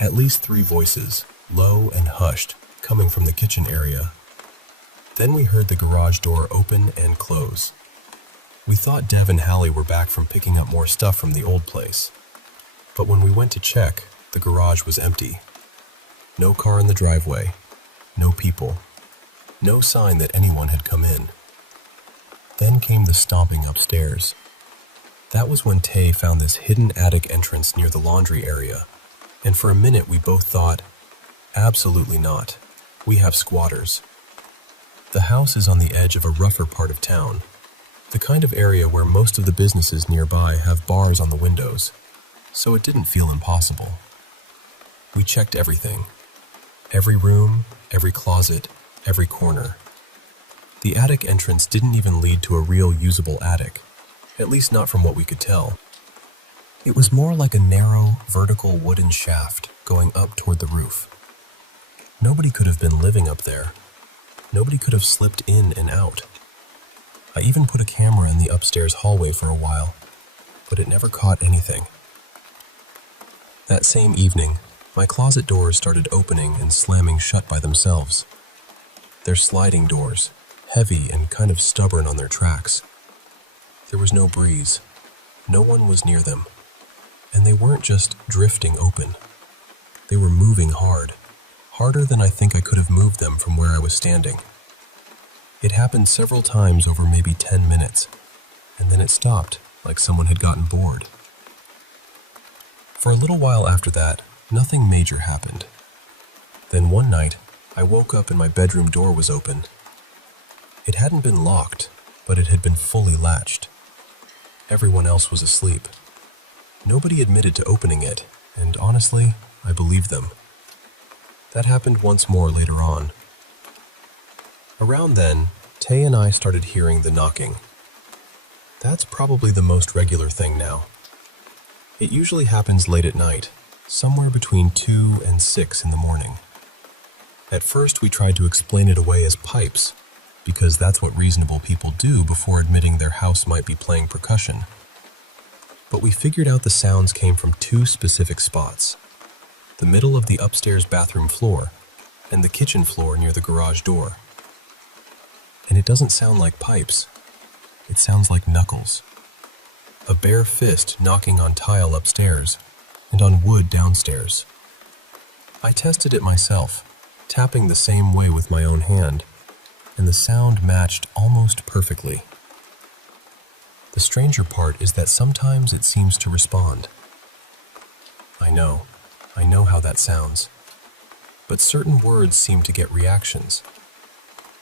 At least 3 voices, low and hushed, coming from the kitchen area. Then we heard the garage door open and close. We thought Dev and Hallie were back from picking up more stuff from the old place. But when we went to check, the garage was empty. No car in the driveway. no people, no sign that anyone had come in. Then came the stomping upstairs. That was when Tay found this hidden attic entrance near the laundry area, and for a minute we both thought, absolutely not. We have squatters. The house is on the edge of a rougher part of town, the kind of area where most of the businesses nearby have bars on the windows, so it didn't feel impossible. We checked everything. Every room, every closet, every corner. The attic entrance didn't even lead to a real usable attic, at least not from what we could tell. It was more like a narrow, vertical wooden shaft going up toward the roof. Nobody could have been living up there. Nobody could have slipped in and out. I even put a camera in the upstairs hallway for a while, but it never caught anything. That same evening, my closet doors started opening and slamming shut by themselves. They're sliding doors, heavy and kind of stubborn on their tracks. There was no breeze. No one was near them. And they weren't just drifting open. They were moving hard, harder than I think I could have moved them from where I was standing. It happened several times over maybe 10 minutes, and then it stopped, like someone had gotten bored. For a little while after that, nothing major happened. Then one night, I woke up and my bedroom door was open. It hadn't been locked, but it had been fully latched. Everyone else was asleep. Nobody admitted to opening it, and honestly, I believed them. That happened once more later on. Around then, Tay and I started hearing the knocking. That's probably the most regular thing now. It usually happens late at night, somewhere between 2 and 6 in the morning. At first, we tried to explain it away as pipes, because that's what reasonable people do before admitting their house might be playing percussion. But we figured out the sounds came from 2 specific spots: the middle of the upstairs bathroom floor and the kitchen floor near the garage door. And it doesn't sound like pipes. It sounds like knuckles. A bare fist knocking on tile upstairs and on wood downstairs. I tested it myself, tapping the same way with my own hand, and the sound matched almost perfectly. The stranger part is that sometimes it seems to respond. I know how that sounds. But certain words seem to get reactions.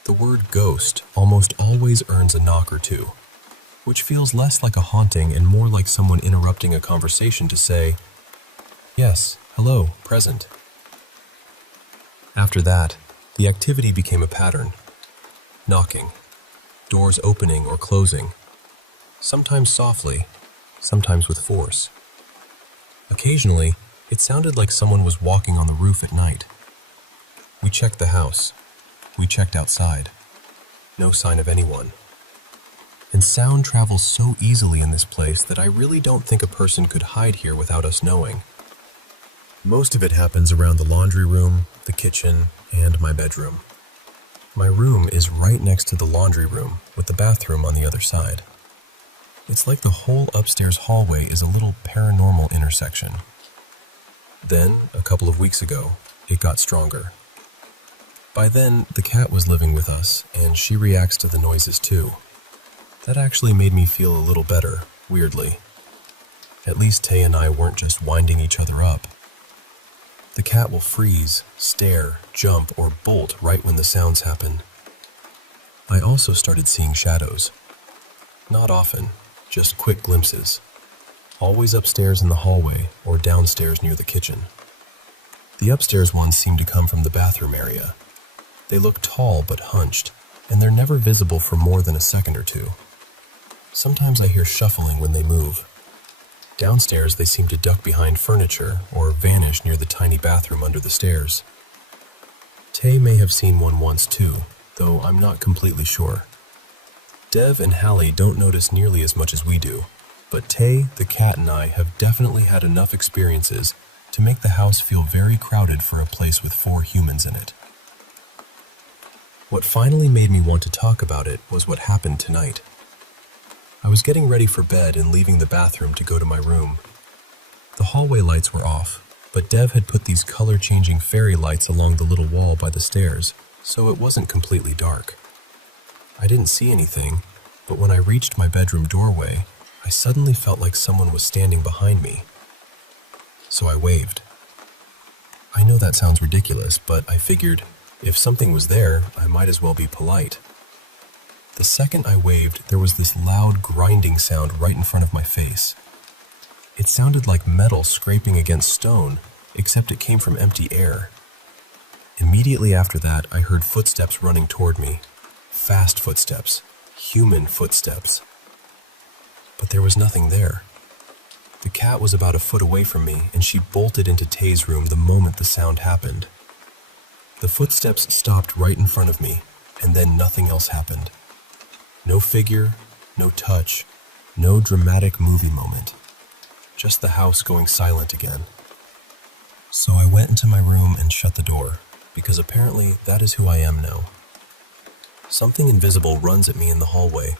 The word ghost almost always earns a knock or two, which feels less like a haunting and more like someone interrupting a conversation to say, "Yes, hello, present." After that, the activity became a pattern. Knocking, doors opening or closing, sometimes softly, sometimes with force. Occasionally, it sounded like someone was walking on the roof at night. We checked the house. We checked outside. No sign of anyone. And sound travels so easily in this place that I really don't think a person could hide here without us knowing. Most of it happens around the laundry room, the kitchen, and my bedroom. My room is right next to the laundry room, with the bathroom on the other side. It's like the whole upstairs hallway is a little paranormal intersection. Then, a couple of weeks ago, it got stronger. By then, the cat was living with us, and she reacts to the noises too. That actually made me feel a little better, weirdly. At least Tay and I weren't just winding each other up. The cat will freeze, stare, jump, or bolt right when the sounds happen. I also started seeing shadows. Not often, just quick glimpses. Always upstairs in the hallway or downstairs near the kitchen. The upstairs ones seem to come from the bathroom area. They look tall but hunched, and they're never visible for more than a second or two. Sometimes I hear shuffling when they move. Downstairs, they seem to duck behind furniture or vanish near the tiny bathroom under the stairs. Tay may have seen one once too, though I'm not completely sure. Dev and Hallie don't notice nearly as much as we do, but Tay, the cat, and I have definitely had enough experiences to make the house feel very crowded for a place with 4 humans in it. What finally made me want to talk about it was what happened tonight. I was getting ready for bed and leaving the bathroom to go to my room. The hallway lights were off, But Dev had put these color-changing fairy lights along the little wall by the stairs, so it wasn't completely dark. I didn't see anything, but when I reached my bedroom doorway, I suddenly felt like someone was standing behind me. So I waved. I know that sounds ridiculous, but I figured if something was there, I might as well be polite. The second I waved, there was this loud grinding sound right in front of my face. It sounded like metal scraping against stone, except it came from empty air. Immediately after that, I heard footsteps running toward me. Fast footsteps. Human footsteps. But there was nothing there. The cat was about a foot away from me, and she bolted into Tay's room the moment the sound happened. The footsteps stopped right in front of me, and then nothing else happened. No figure, no touch, no dramatic movie moment. Just the house going silent again. So I went into my room and shut the door, because apparently that is who I am now. Something invisible runs at me in the hallway,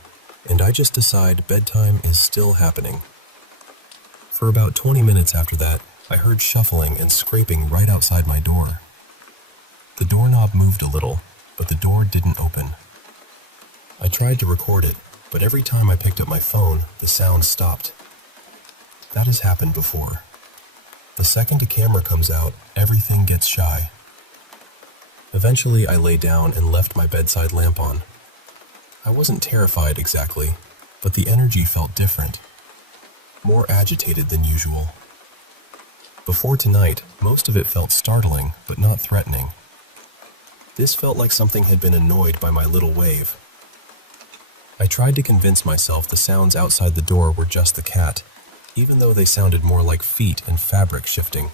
and I just decide bedtime is still happening. For about 20 minutes after that, I heard shuffling and scraping right outside my door. The doorknob moved a little, but the door didn't open. I tried to record it, but every time I picked up my phone, the sound stopped. That has happened before. The second a camera comes out, everything gets shy. Eventually, I lay down and left my bedside lamp on. I wasn't terrified exactly, but the energy felt different. More agitated than usual. Before tonight, most of it felt startling, but not threatening. This felt like something had been annoyed by my little wave. I tried to convince myself the sounds outside the door were just the cat, even though they sounded more like feet and fabric shifting.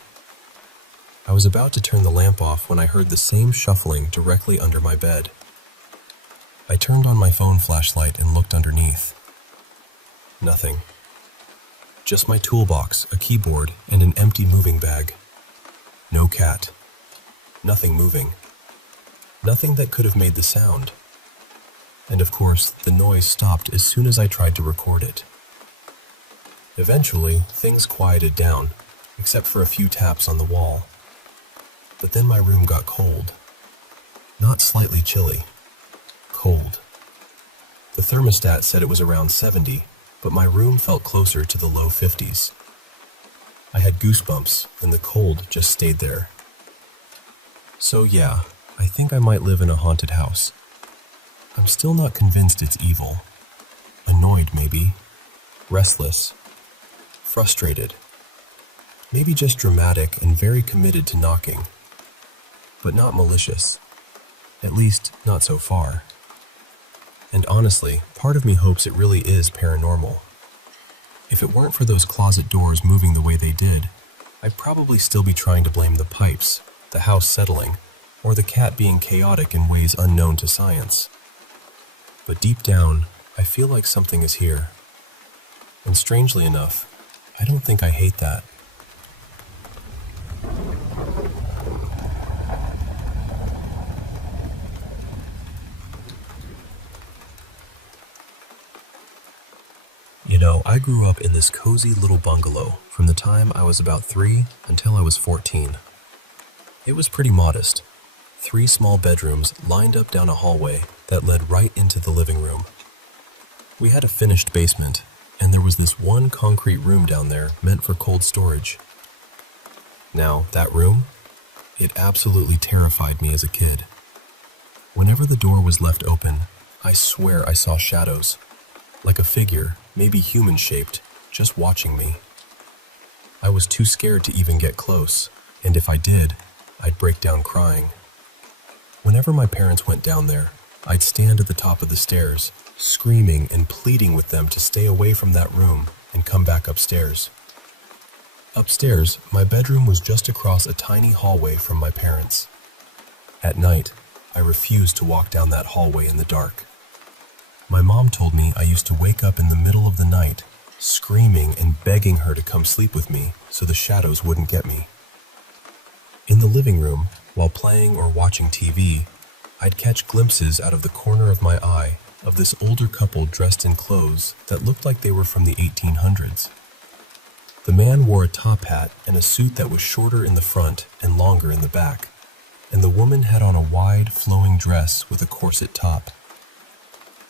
I was about to turn the lamp off when I heard the same shuffling directly under my bed. I turned on my phone flashlight and looked underneath. Nothing. Just my toolbox, a keyboard, and an empty moving bag. No cat. Nothing moving. Nothing that could have made the sound. And of course, the noise stopped as soon as I tried to record it. Eventually, things quieted down, except for a few taps on the wall. But then my room got cold. Not slightly chilly. Cold. The thermostat said it was around 70, but my room felt closer to the low 50s. I had goosebumps, and the cold just stayed there. So yeah, I think I might live in a haunted house. I'm still not convinced it's evil. Annoyed, maybe. Restless. Frustrated. Maybe just dramatic and very committed to knocking. But not malicious. At least, not so far. And honestly, part of me hopes it really is paranormal. If it weren't for those closet doors moving the way they did, I'd probably still be trying to blame the pipes, the house settling, or the cat being chaotic in ways unknown to science. But deep down, I feel like something is here. And strangely enough, I don't think I hate that. You know, I grew up in this cozy little bungalow from the time I was about 3 until I was 14. It was pretty modest. 3 small bedrooms lined up down a hallway that led right into the living room. We had a finished basement, and there was this one concrete room down there meant for cold storage. Now, that room, it absolutely terrified me as a kid. Whenever the door was left open, I swear I saw shadows, like a figure, maybe human-shaped, just watching me. I was too scared to even get close, and if I did, I'd break down crying. Whenever my parents went down there, I'd stand at the top of the stairs, screaming and pleading with them to stay away from that room and come back upstairs. Upstairs, my bedroom was just across a tiny hallway from my parents'. At night, I refused to walk down that hallway in the dark. My mom told me I used to wake up in the middle of the night, screaming and begging her to come sleep with me so the shadows wouldn't get me. In the living room, while playing or watching TV, I'd catch glimpses out of the corner of my eye of this older couple dressed in clothes that looked like they were from the 1800s. The man wore a top hat and a suit that was shorter in the front and longer in the back, and the woman had on a wide, flowing dress with a corset top.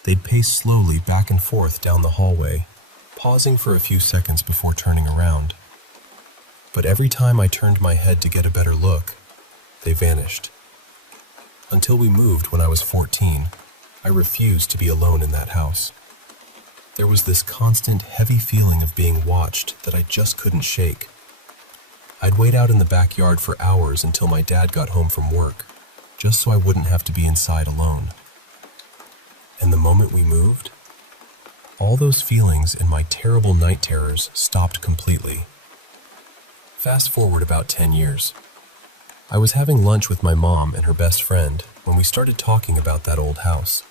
They'd pace slowly back and forth down the hallway, pausing for a few seconds before turning around. But every time I turned my head to get a better look, they vanished. Until we moved when I was 14, I refused to be alone in that house. There was this constant, heavy feeling of being watched that I just couldn't shake. I'd wait out in the backyard for hours until my dad got home from work, just so I wouldn't have to be inside alone. And the moment we moved, all those feelings and my terrible night terrors stopped completely. Fast forward about 10 years. I was having lunch with my mom and her best friend when we started talking about that old house.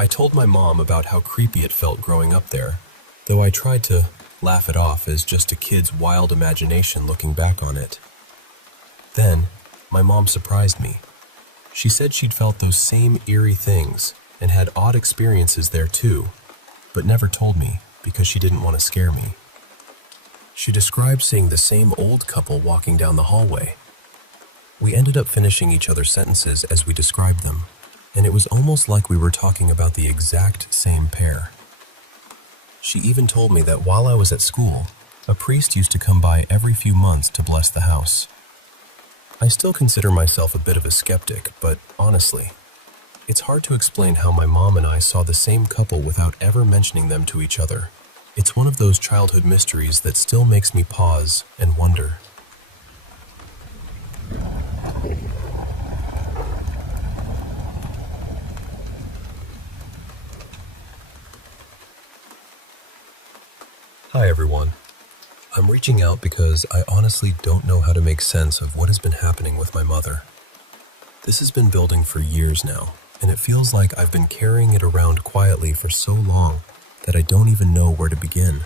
I told my mom about how creepy it felt growing up there, though I tried to laugh it off as just a kid's wild imagination looking back on it. Then, my mom surprised me. She said she'd felt those same eerie things and had odd experiences there too, but never told me because she didn't want to scare me. She described seeing the same old couple walking down the hallway. We ended up finishing each other's sentences as we described them, and it was almost like we were talking about the exact same pair. She even told me that while I was at school, a priest used to come by every few months to bless the house. I still consider myself a bit of a skeptic, but honestly, it's hard to explain how my mom and I saw the same couple without ever mentioning them to each other. It's one of those childhood mysteries that still makes me pause and wonder. Hi everyone. I'm reaching out because I honestly don't know how to make sense of what has been happening with my mother. This has been building for years now, and it feels like I've been carrying it around quietly for so long that I don't even know where to begin.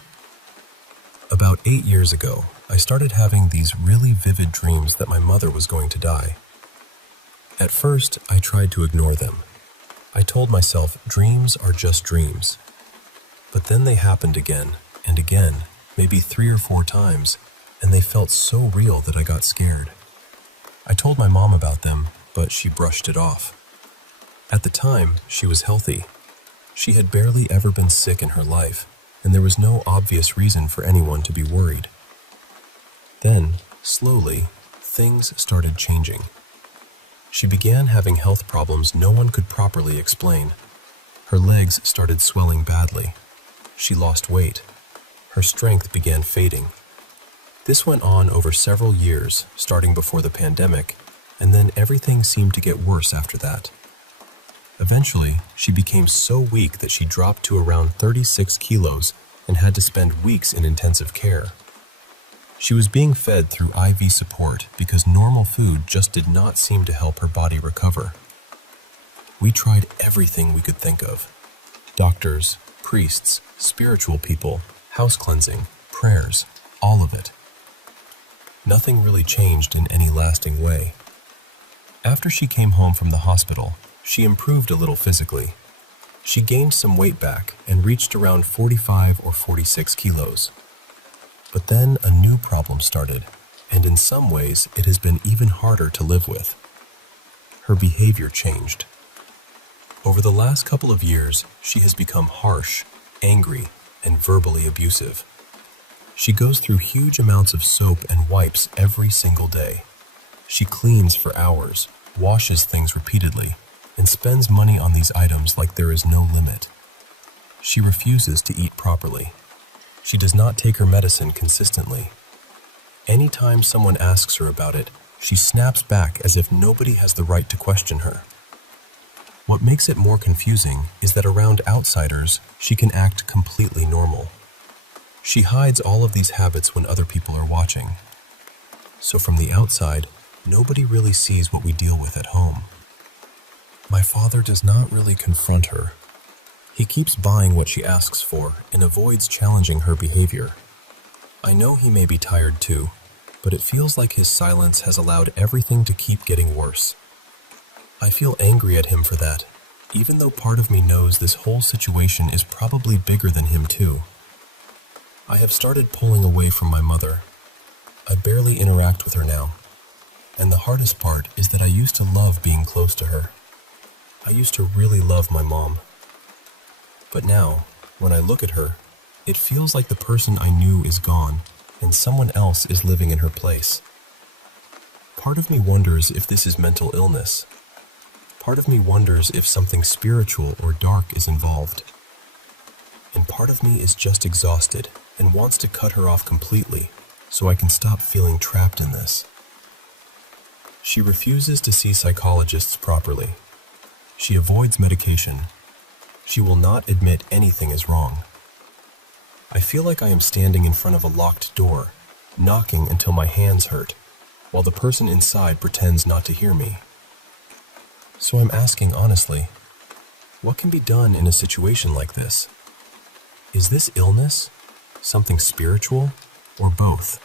About 8 years ago, I started having these really vivid dreams that my mother was going to die. At first, I tried to ignore them. I told myself dreams are just dreams. But then they happened again and again, maybe 3 or 4 times, and they felt so real that I got scared. I told my mom about them, but she brushed it off. At the time, she was healthy. She had barely ever been sick in her life, and there was no obvious reason for anyone to be worried. Then, slowly, things started changing. She began having health problems no one could properly explain. Her legs started swelling badly. She lost weight. Her strength began fading. This went on over several years, starting before the pandemic, and then everything seemed to get worse after that. Eventually, she became so weak that she dropped to around 36 kilos and had to spend weeks in intensive care. She was being fed through IV support because normal food just did not seem to help her body recover. We tried everything we could think of. Doctors, priests, spiritual people, house cleansing, prayers, all of it. Nothing really changed in any lasting way. After she came home from the hospital, she improved a little physically. She gained some weight back and reached around 45 or 46 kilos. But then a new problem started, and in some ways it has been even harder to live with. Her behavior changed. Over the last couple of years, she has become harsh, angry, and verbally abusive. She goes through huge amounts of soap and wipes every single day. She cleans for hours, washes things repeatedly, and spends money on these items like there is no limit. She refuses to eat properly. She does not take her medicine consistently. Anytime someone asks her about it, she snaps back as if nobody has the right to question her. What makes it more confusing is that around outsiders, she can act completely normal. She hides all of these habits when other people are watching. So from the outside, nobody really sees what we deal with at home. My father does not really confront her. He keeps buying what she asks for and avoids challenging her behavior. I know he may be tired too, but it feels like his silence has allowed everything to keep getting worse. I feel angry at him for that, even though part of me knows this whole situation is probably bigger than him too. I have started pulling away from my mother. I barely interact with her now. And the hardest part is that I used to love being close to her. I used to really love my mom. But now, when I look at her, it feels like the person I knew is gone and someone else is living in her place. Part of me wonders if this is mental illness. Part of me wonders if something spiritual or dark is involved. And part of me is just exhausted and wants to cut her off completely so I can stop feeling trapped in this. She refuses to see psychologists properly. She avoids medication. She will not admit anything is wrong. I feel like I am standing in front of a locked door, knocking until my hands hurt, while the person inside pretends not to hear me. So I'm asking honestly, what can be done in a situation like this? Is this illness, something spiritual, or both?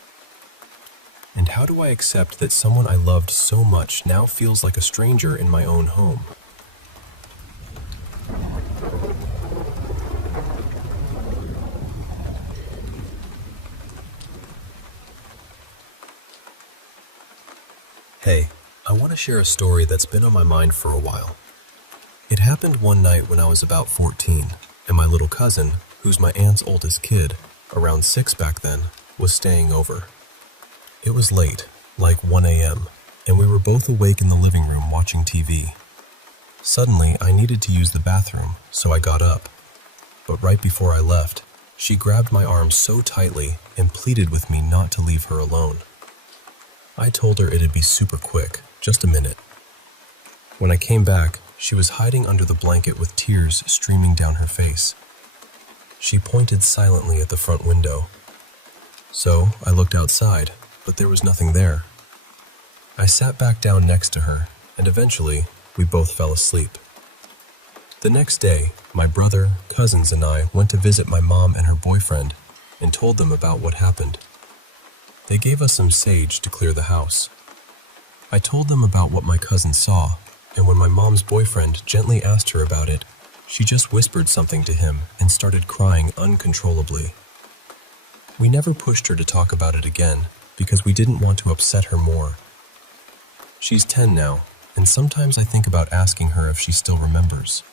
And how do I accept that someone I loved so much now feels like a stranger in my own home? Hey, I want to share a story that's been on my mind for a while. It happened one night when I was about 14, and my little cousin, who's my aunt's oldest kid, around 6 back then, was staying over. It was late, like 1 a.m., and we were both awake in the living room watching TV. Suddenly, I needed to use the bathroom, so I got up. But right before I left, she grabbed my arm so tightly and pleaded with me not to leave her alone. I told her it'd be super quick, just a minute. When I came back, she was hiding under the blanket with tears streaming down her face. She pointed silently at the front window. So I looked outside, but there was nothing there. I sat back down next to her, and eventually, we both fell asleep. The next day, my brother, cousins, and I went to visit my mom and her boyfriend and told them about what happened. They gave us some sage to clear the house. I told them about what my cousin saw, and when my mom's boyfriend gently asked her about it, she just whispered something to him and started crying uncontrollably. We never pushed her to talk about it again because we didn't want to upset her more. She's 10 now, and sometimes I think about asking her if she still remembers.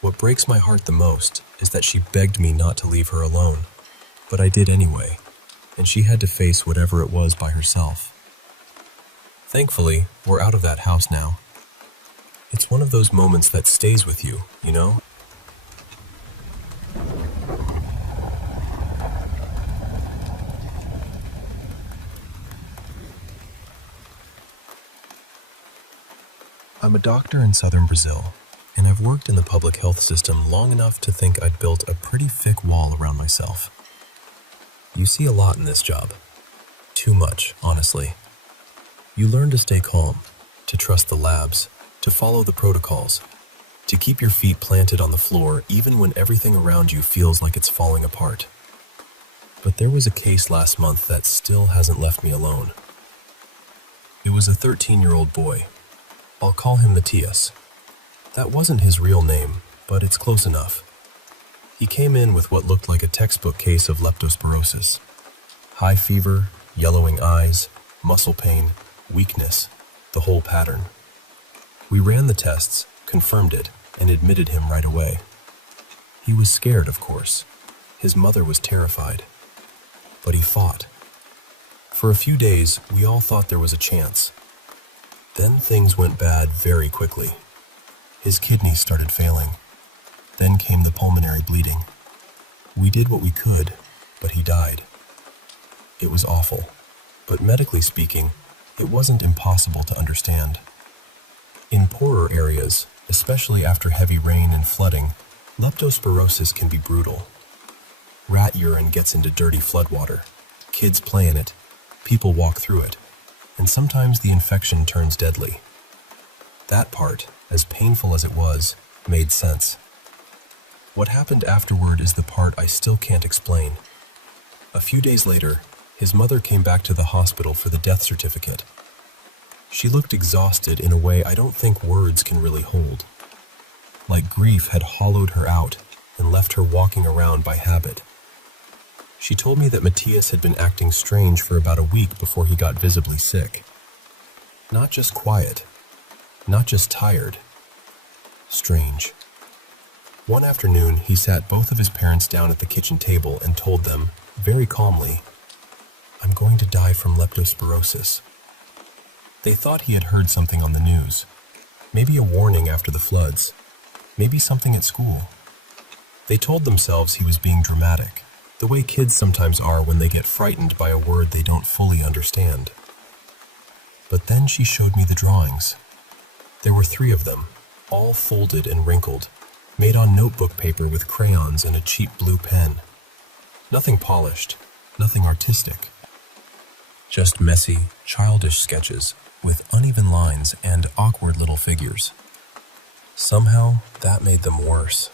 What breaks my heart the most is that she begged me not to leave her alone, but I did anyway, and she had to face whatever it was by herself. Thankfully, we're out of that house now. It's one of those moments that stays with you, you know? I'm a doctor in southern Brazil, and I've worked in the public health system long enough to think I'd built a pretty thick wall around myself. You see a lot in this job. Too much, honestly. You learn to stay calm, to trust the labs, to follow the protocols, to keep your feet planted on the floor even when everything around you feels like it's falling apart. But there was a case last month that still hasn't left me alone. It was a 13-year-old boy. I'll call him Matthias. That wasn't his real name, but it's close enough. He came in with what looked like a textbook case of leptospirosis. High fever, yellowing eyes, muscle pain, weakness, the whole pattern. We ran the tests, confirmed it, and admitted him right away. He was scared, of course. His mother was terrified. But he fought. For a few days, we all thought there was a chance. Then things went bad very quickly. His kidneys started failing. Then came the pulmonary bleeding. We did what we could, but he died. It was awful, but medically speaking, it wasn't impossible to understand. In poorer areas, especially after heavy rain and flooding, leptospirosis can be brutal. Rat urine gets into dirty floodwater. Kids play in it. People walk through it. And sometimes the infection turns deadly. That part, as painful as it was, made sense. What happened afterward is the part I still can't explain. A few days later, his mother came back to the hospital for the death certificate. She looked exhausted in a way I don't think words can really hold. Like grief had hollowed her out and left her walking around by habit. She told me that Matthias had been acting strange for about a week before he got visibly sick. Not just quiet, not just tired, strange. One afternoon, he sat both of his parents down at the kitchen table and told them, very calmly, "I'm going to die from leptospirosis." They thought he had heard something on the news, maybe a warning after the floods, maybe something at school. They told themselves he was being dramatic, the way kids sometimes are when they get frightened by a word they don't fully understand. But then she showed me the drawings. There were 3 of them, all folded and wrinkled, made on notebook paper with crayons and a cheap blue pen. Nothing polished, nothing artistic. Just messy, childish sketches with uneven lines and awkward little figures. Somehow, that made them worse.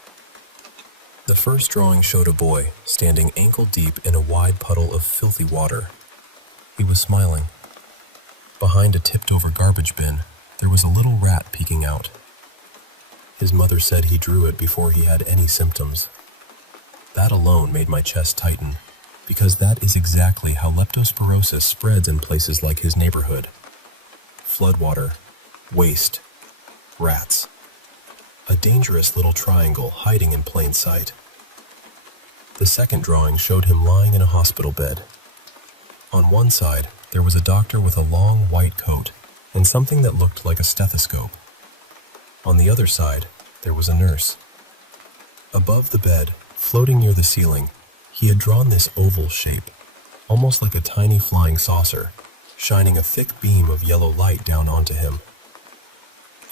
The first drawing showed a boy standing ankle-deep in a wide puddle of filthy water. He was smiling. Behind a tipped-over garbage bin, there was a little rat peeking out. His mother said he drew it before he had any symptoms. That alone made my chest tighten, because that is exactly how leptospirosis spreads in places like his neighborhood. Floodwater, waste, rats. A dangerous little triangle hiding in plain sight. The second drawing showed him lying in a hospital bed. On one side, there was a doctor with a long white coat and something that looked like a stethoscope. On the other side, there was a nurse. Above the bed, floating near the ceiling, he had drawn this oval shape, almost like a tiny flying saucer, shining a thick beam of yellow light down onto him.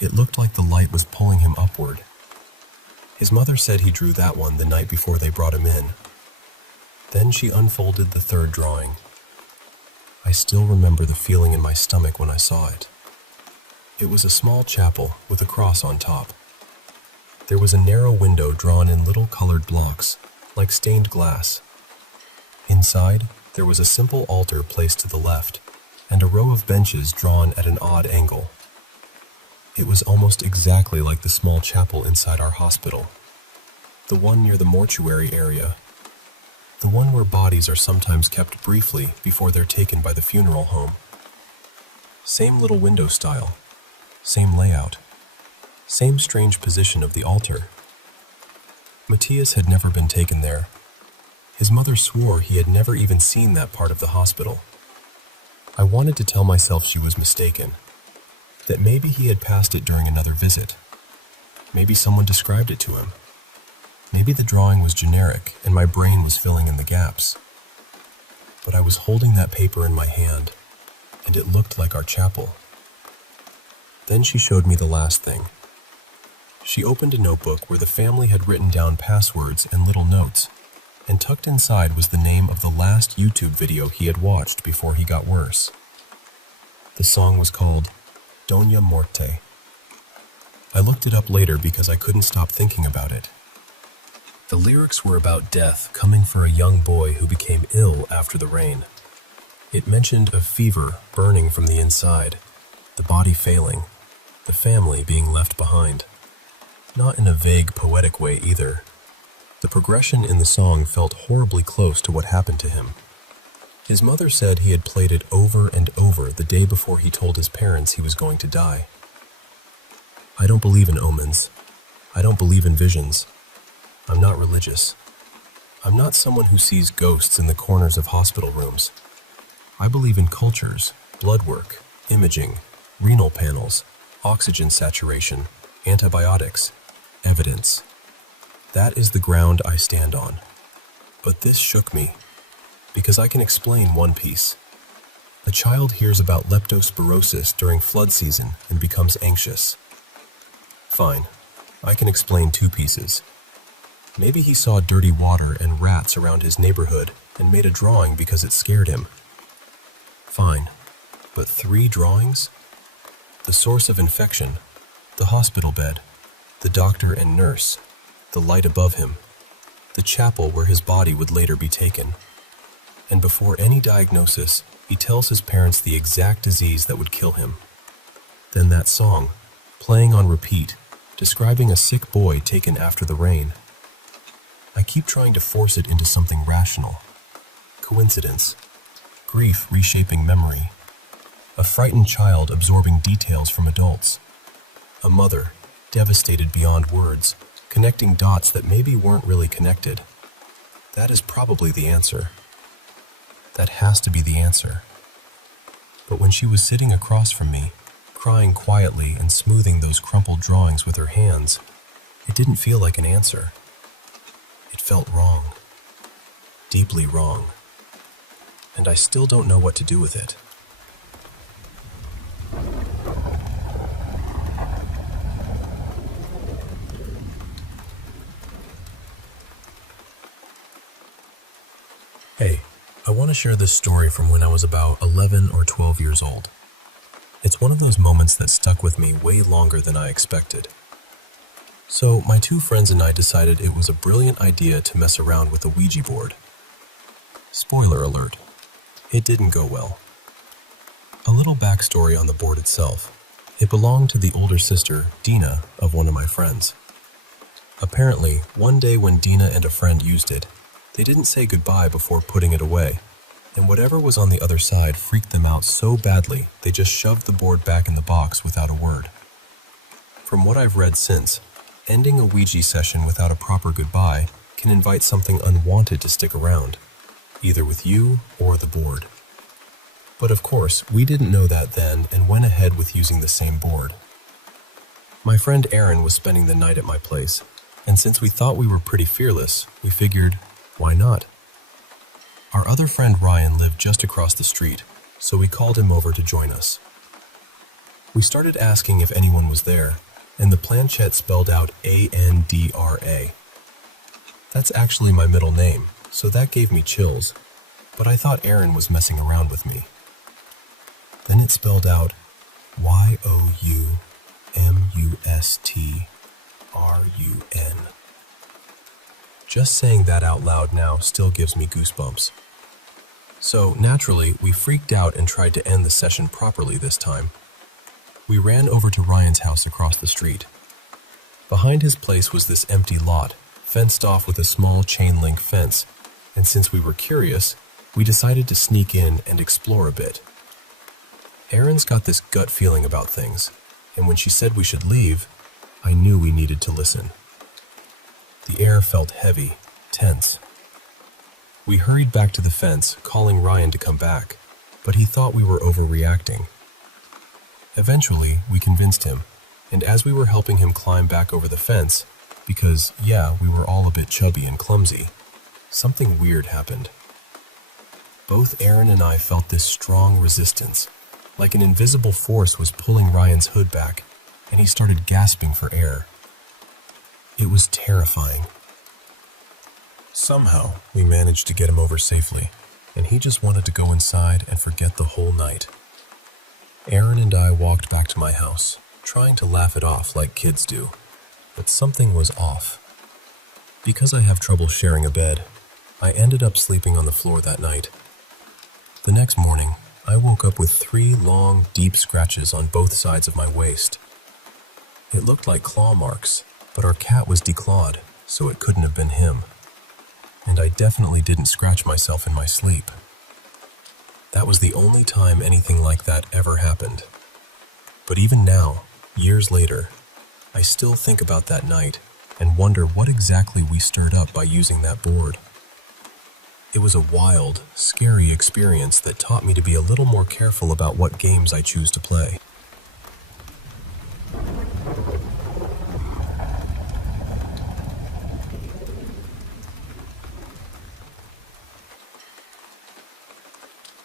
It looked like the light was pulling him upward. His mother said he drew that one the night before they brought him in. Then she unfolded the third drawing. I still remember the feeling in my stomach when I saw it. It was a small chapel with a cross on top. There was a narrow window drawn in little colored blocks, like stained glass. Inside, there was a simple altar placed to the left, and a row of benches drawn at an odd angle. It was almost exactly like the small chapel inside our hospital. The one near the mortuary area. The one where bodies are sometimes kept briefly before they're taken by the funeral home. Same little window style. Same layout. Same strange position of the altar. Matthias had never been taken there. His mother swore he had never even seen that part of the hospital. I wanted to tell myself she was mistaken, that maybe he had passed it during another visit. Maybe someone described it to him. Maybe the drawing was generic and my brain was filling in the gaps. But I was holding that paper in my hand, and it looked like our chapel. Then she showed me the last thing. She opened a notebook where the family had written down passwords and little notes, and tucked inside was the name of the last YouTube video he had watched before he got worse. The song was called Doña Muerte. I looked it up later because I couldn't stop thinking about it. The lyrics were about death coming for a young boy who became ill after the rain. It mentioned a fever burning from the inside, the body failing, the family being left behind. Not in a vague, poetic way either. The progression in the song felt horribly close to what happened to him. His mother said he had played it over and over the day before he told his parents he was going to die. I don't believe in omens. I don't believe in visions. I'm not religious. I'm not someone who sees ghosts in the corners of hospital rooms. I believe in cultures, blood work, imaging, renal panels, oxygen saturation, antibiotics, evidence. That is the ground I stand on. But this shook me, because I can explain one piece. A child hears about leptospirosis during flood season and becomes anxious. Fine, I can explain 2 pieces. Maybe he saw dirty water and rats around his neighborhood and made a drawing because it scared him. Fine, but 3 drawings? The source of infection, the hospital bed, the doctor and nurse, the light above him, the chapel where his body would later be taken. And before any diagnosis, he tells his parents the exact disease that would kill him. Then that song, playing on repeat, describing a sick boy taken after the rain. I keep trying to force it into something rational, coincidence, grief reshaping memory, a frightened child absorbing details from adults, a mother devastated beyond words, connecting dots that maybe weren't really connected. That is probably the answer. That has to be the answer. But when she was sitting across from me, crying quietly and smoothing those crumpled drawings with her hands, it didn't feel like an answer. It felt wrong. Deeply wrong. And I still don't know what to do with it. Hey, I want to share this story from when I was about 11 or 12 years old. It's one of those moments that stuck with me way longer than I expected. So, my two friends and I decided it was a brilliant idea to mess around with a Ouija board. Spoiler alert, it didn't go well. A little backstory on the board itself. It belonged to the older sister, Dina, of one of my friends. Apparently, one day when Dina and a friend used it, they didn't say goodbye before putting it away, and whatever was on the other side freaked them out so badly they just shoved the board back in the box without a word. From what I've read since, ending a Ouija session without a proper goodbye can invite something unwanted to stick around, either with you or the board. But of course, we didn't know that then and went ahead with using the same board. My friend Aaron was spending the night at my place, and since we thought we were pretty fearless, we figured, why not? Our other friend Ryan lived just across the street, so we called him over to join us. We started asking if anyone was there, and the planchette spelled out Andra. That's actually my middle name, so that gave me chills, but I thought Aaron was messing around with me. Then it spelled out YoumustRun. Just saying that out loud now still gives me goosebumps. So, naturally, we freaked out and tried to end the session properly this time. We ran over to Ryan's house across the street. Behind his place was this empty lot, fenced off with a small chain-link fence, and since we were curious, we decided to sneak in and explore a bit. Erin's got this gut feeling about things, and when she said we should leave, I knew we needed to listen. The air felt heavy, tense. We hurried back to the fence, calling Ryan to come back, but he thought we were overreacting. Eventually, we convinced him, and as we were helping him climb back over the fence, because, yeah, we were all a bit chubby and clumsy, something weird happened. Both Aaron and I felt this strong resistance, like an invisible force was pulling Ryan's hood back, and he started gasping for air. It was terrifying. Somehow, we managed to get him over safely, and he just wanted to go inside and forget the whole night. Aaron and I walked back to my house, trying to laugh it off like kids do, but something was off. Because I have trouble sharing a bed, I ended up sleeping on the floor that night. The next morning, I woke up with 3 long, deep scratches on both sides of my waist. It looked like claw marks, but our cat was declawed, so it couldn't have been him. And I definitely didn't scratch myself in my sleep. That was the only time anything like that ever happened. But even now, years later, I still think about that night and wonder what exactly we stirred up by using that board. It was a wild, scary experience that taught me to be a little more careful about what games I choose to play.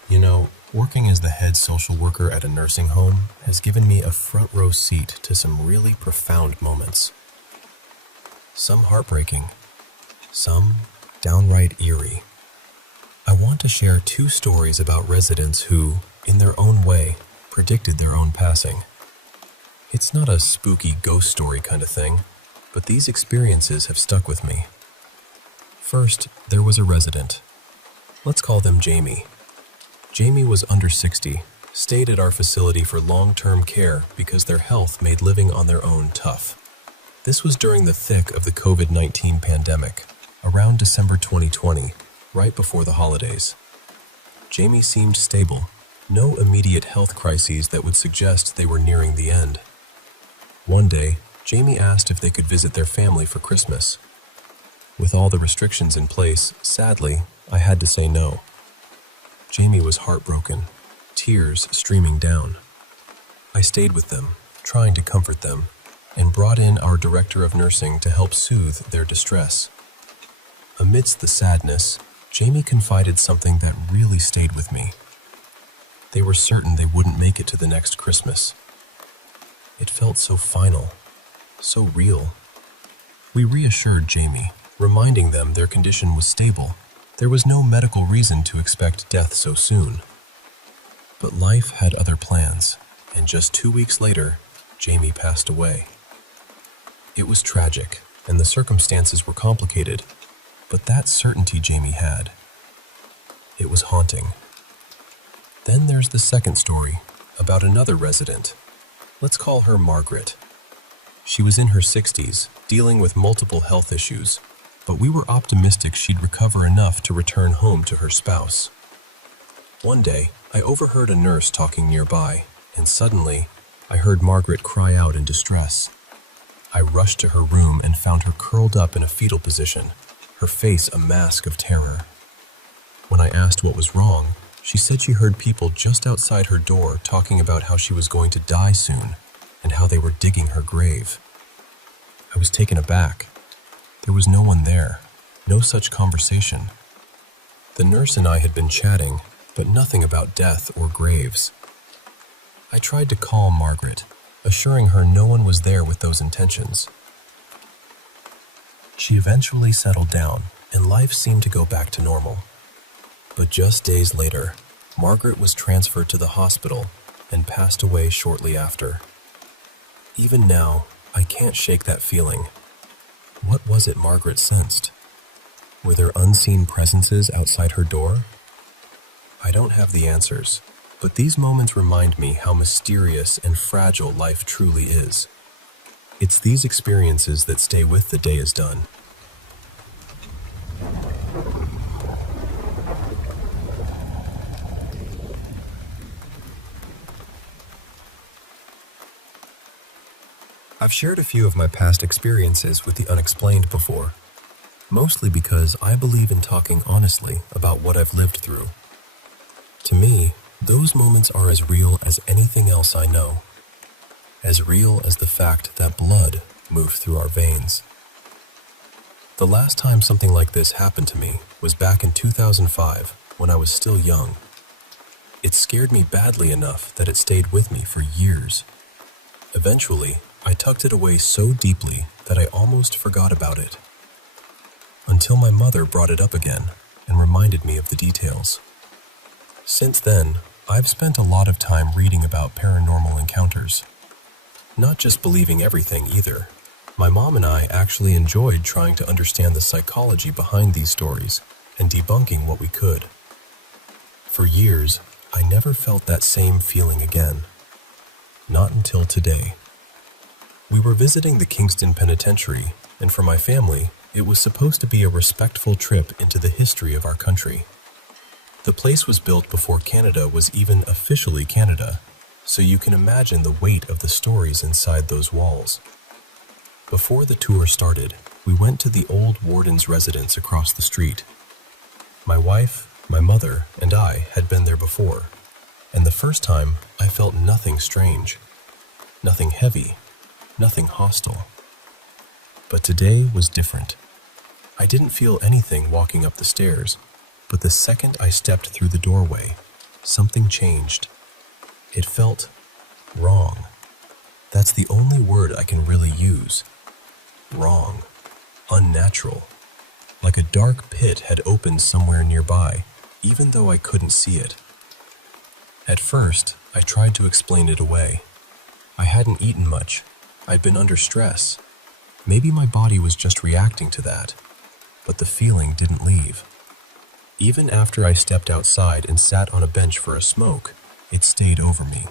You know, working as the head social worker at a nursing home has given me a front row seat to some really profound moments. Some heartbreaking, some downright eerie. I want to share 2 stories about residents who, in their own way, predicted their own passing. It's not a spooky ghost story kind of thing, but these experiences have stuck with me. First, there was a resident. Let's call them Jamie. Jamie was under 60, stayed at our facility for long-term care because their health made living on their own tough. This was during the thick of the COVID-19 pandemic, around December 2020, right before the holidays. Jamie seemed stable. No immediate health crises that would suggest they were nearing the end. One day, Jamie asked if they could visit their family for Christmas. With all the restrictions in place, sadly, I had to say no. Jamie was heartbroken, tears streaming down. I stayed with them, trying to comfort them, and brought in our director of nursing to help soothe their distress. Amidst the sadness, Jamie confided something that really stayed with me. They were certain they wouldn't make it to the next Christmas. It felt so final, so real. We reassured Jamie, reminding them their condition was stable. There was no medical reason to expect death so soon. But life had other plans, and just 2 weeks later, Jamie passed away. It was tragic, and the circumstances were complicated, but that certainty Jamie had. It was haunting. Then there's the second story, about another resident. Let's call her Margaret. She was in her 60s, dealing with multiple health issues, but we were optimistic she'd recover enough to return home to her spouse. One day, I overheard a nurse talking nearby, and suddenly, I heard Margaret cry out in distress. I rushed to her room and found her curled up in a fetal position, her face a mask of terror. When I asked what was wrong, she said she heard people just outside her door talking about how she was going to die soon, and how they were digging her grave. I was taken aback. There was no one there, no such conversation. The nurse and I had been chatting, but nothing about death or graves. I tried to calm Margaret, assuring her no one was there with those intentions. She eventually settled down, and life seemed to go back to normal. But just days later, Margaret was transferred to the hospital and passed away shortly after. Even now, I can't shake that feeling. What was it Margaret sensed? Were there unseen presences outside her door? I don't have the answers, but these moments remind me how mysterious and fragile life truly is. It's these experiences that stay with the day is done. I've shared a few of my past experiences with the unexplained before, mostly because I believe in talking honestly about what I've lived through. To me, those moments are as real as anything else I know, as real as the fact that blood moved through our veins. The last time something like this happened to me was back in 2005 when I was still young. It scared me badly enough that it stayed with me for years. Eventually, I tucked it away so deeply that I almost forgot about it, until my mother brought it up again and reminded me of the details. Since then, I've spent a lot of time reading about paranormal encounters. Not just believing everything either. My mom and I actually enjoyed trying to understand the psychology behind these stories and debunking what we could. For years, I never felt that same feeling again. Not until today. We were visiting the Kingston Penitentiary, and for my family, it was supposed to be a respectful trip into the history of our country. The place was built before Canada was even officially Canada, so you can imagine the weight of the stories inside those walls. Before the tour started, we went to the old warden's residence across the street. My wife, my mother, and I had been there before, and the first time I felt nothing strange, nothing heavy, nothing hostile. But today was different. I didn't feel anything walking up the stairs, but the second I stepped through the doorway, something changed. It felt wrong. That's the only word I can really use. Wrong. Unnatural. Like a dark pit had opened somewhere nearby, even though I couldn't see it. At first, I tried to explain it away. I hadn't eaten much. I'd been under stress. Maybe my body was just reacting to that, but the feeling didn't leave. Even after I stepped outside and sat on a bench for a smoke, it stayed over me.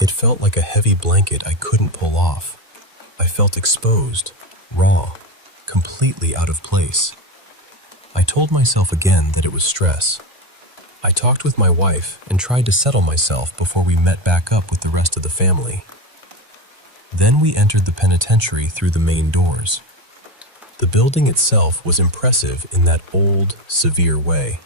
It felt like a heavy blanket I couldn't pull off. I felt exposed, raw, completely out of place. I told myself again that it was stress. I talked with my wife and tried to settle myself before we met back up with the rest of the family. Then we entered the penitentiary through the main doors. The building itself was impressive in that old, severe way.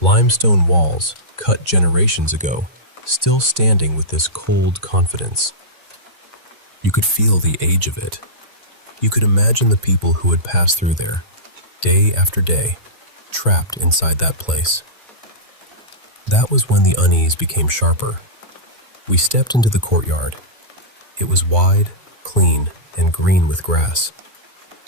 Limestone walls, cut generations ago, still standing with this cold confidence. You could feel the age of it. You could imagine the people who had passed through there, day after day, trapped inside that place. That was when the unease became sharper. We stepped into the courtyard. It was wide, clean, and green with grass.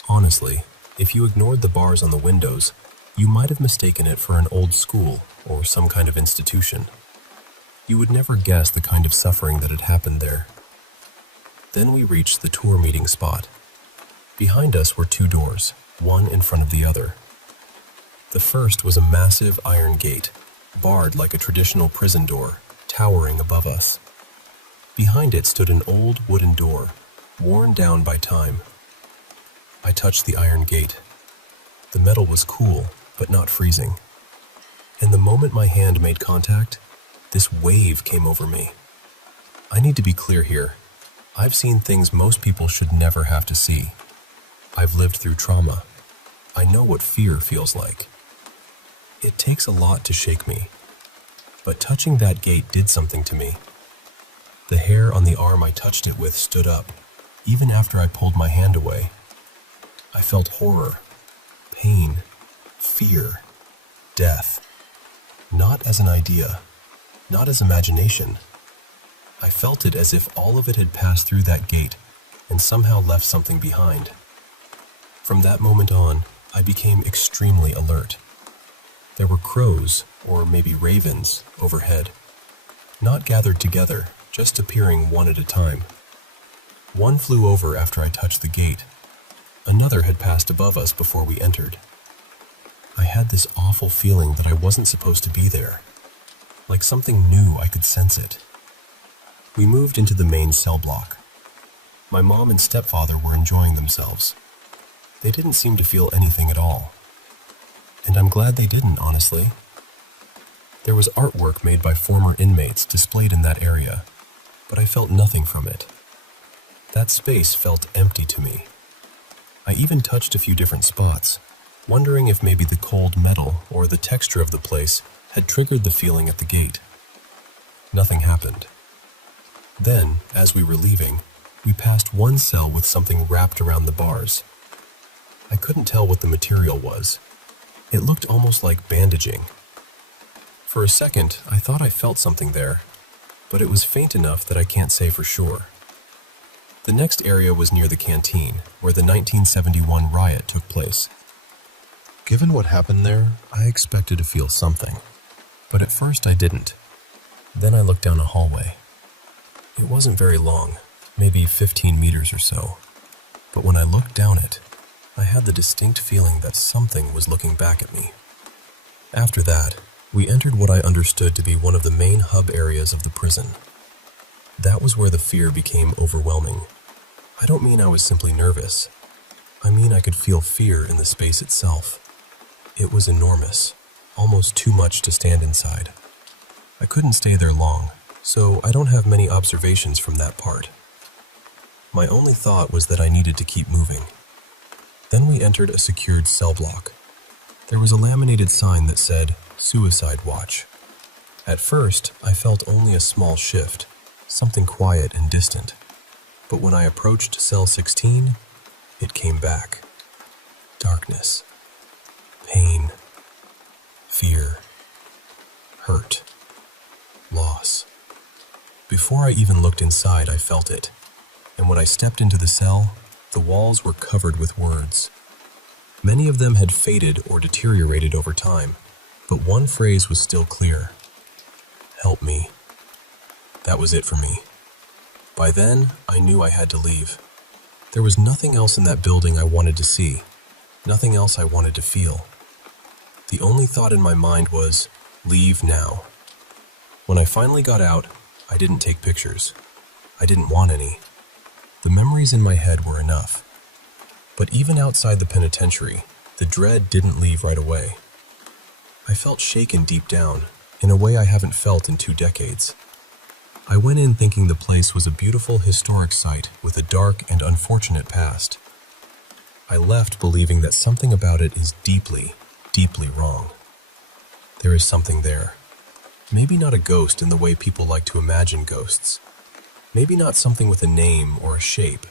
Honestly, if you ignored the bars on the windows, you might have mistaken it for an old school or some kind of institution. You would never guess the kind of suffering that had happened there. Then we reached the tour meeting spot. Behind us were two doors, one in front of the other. The first was a massive iron gate, barred like a traditional prison door, towering above us. Behind it stood an old wooden door, worn down by time. I touched the iron gate. The metal was cool, but not freezing. And the moment my hand made contact, this wave came over me. I need to be clear here. I've seen things most people should never have to see. I've lived through trauma. I know what fear feels like. It takes a lot to shake me. But touching that gate did something to me. The hair on the arm I touched it with stood up, even after I pulled my hand away. I felt horror, pain, fear, death. Not as an idea, not as imagination. I felt it as if all of it had passed through that gate and somehow left something behind. From that moment on, I became extremely alert. There were crows, or maybe ravens, overhead. Not gathered together, just appearing one at a time. One flew over after I touched the gate. Another had passed above us before we entered. I had this awful feeling that I wasn't supposed to be there. Like something new, I could sense it. We moved into the main cell block. My mom and stepfather were enjoying themselves. They didn't seem to feel anything at all. And I'm glad they didn't, honestly. There was artwork made by former inmates displayed in that area, but I felt nothing from it. That space felt empty to me. I even touched a few different spots, wondering if maybe the cold metal or the texture of the place had triggered the feeling at the gate. Nothing happened. Then, as we were leaving, we passed one cell with something wrapped around the bars. I couldn't tell what the material was. It looked almost like bandaging. For a second, I thought I felt something there, but it was faint enough that I can't say for sure. The next area was near the canteen, where the 1971 riot took place. Given what happened there, I expected to feel something, but at first I didn't. Then I looked down a hallway. It wasn't very long, maybe 15 meters or so, but when I looked down it, I had the distinct feeling that something was looking back at me. After that, we entered what I understood to be one of the main hub areas of the prison. That was where the fear became overwhelming. I don't mean I was simply nervous. I mean I could feel fear in the space itself. It was enormous, almost too much to stand inside. I couldn't stay there long, so I don't have many observations from that part. My only thought was that I needed to keep moving. Then we entered a secured cell block. There was a laminated sign that said, "Suicide Watch." At first, I felt only a small shift, something quiet and distant. But when I approached cell 16, it came back. Darkness, pain, fear, hurt, loss. Before I even looked inside, I felt it. And when I stepped into the cell, the walls were covered with words. Many of them had faded or deteriorated over time, but one phrase was still clear. Help me. That was it for me. By then, I knew I had to leave. There was nothing else in that building I wanted to see, nothing else I wanted to feel. The only thought in my mind was, leave now. When I finally got out, I didn't take pictures. I didn't want any. The memories in my head were enough. But even outside the penitentiary, the dread didn't leave right away. I felt shaken deep down, in a way I haven't felt in 2 decades. I went in thinking the place was a beautiful historic site with a dark and unfortunate past. I left believing that something about it is deeply, deeply wrong. There is something there. Maybe not a ghost in the way people like to imagine ghosts. Maybe not something with a name or a shape.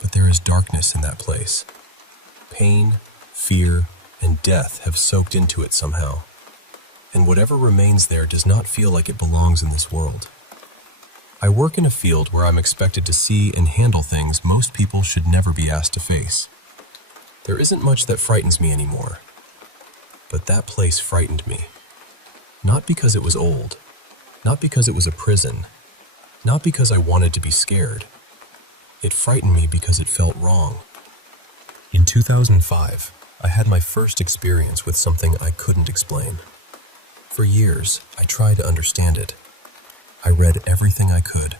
But there is darkness in that place. Pain, fear, and death have soaked into it somehow. And whatever remains there does not feel like it belongs in this world. I work in a field where I'm expected to see and handle things most people should never be asked to face. There isn't much that frightens me anymore. But that place frightened me. Not because it was old. Not because it was a prison. Not because I wanted to be scared. It frightened me because it felt wrong. In 2005, I had my first experience with something I couldn't explain. For years, I tried to understand it. I read everything I could,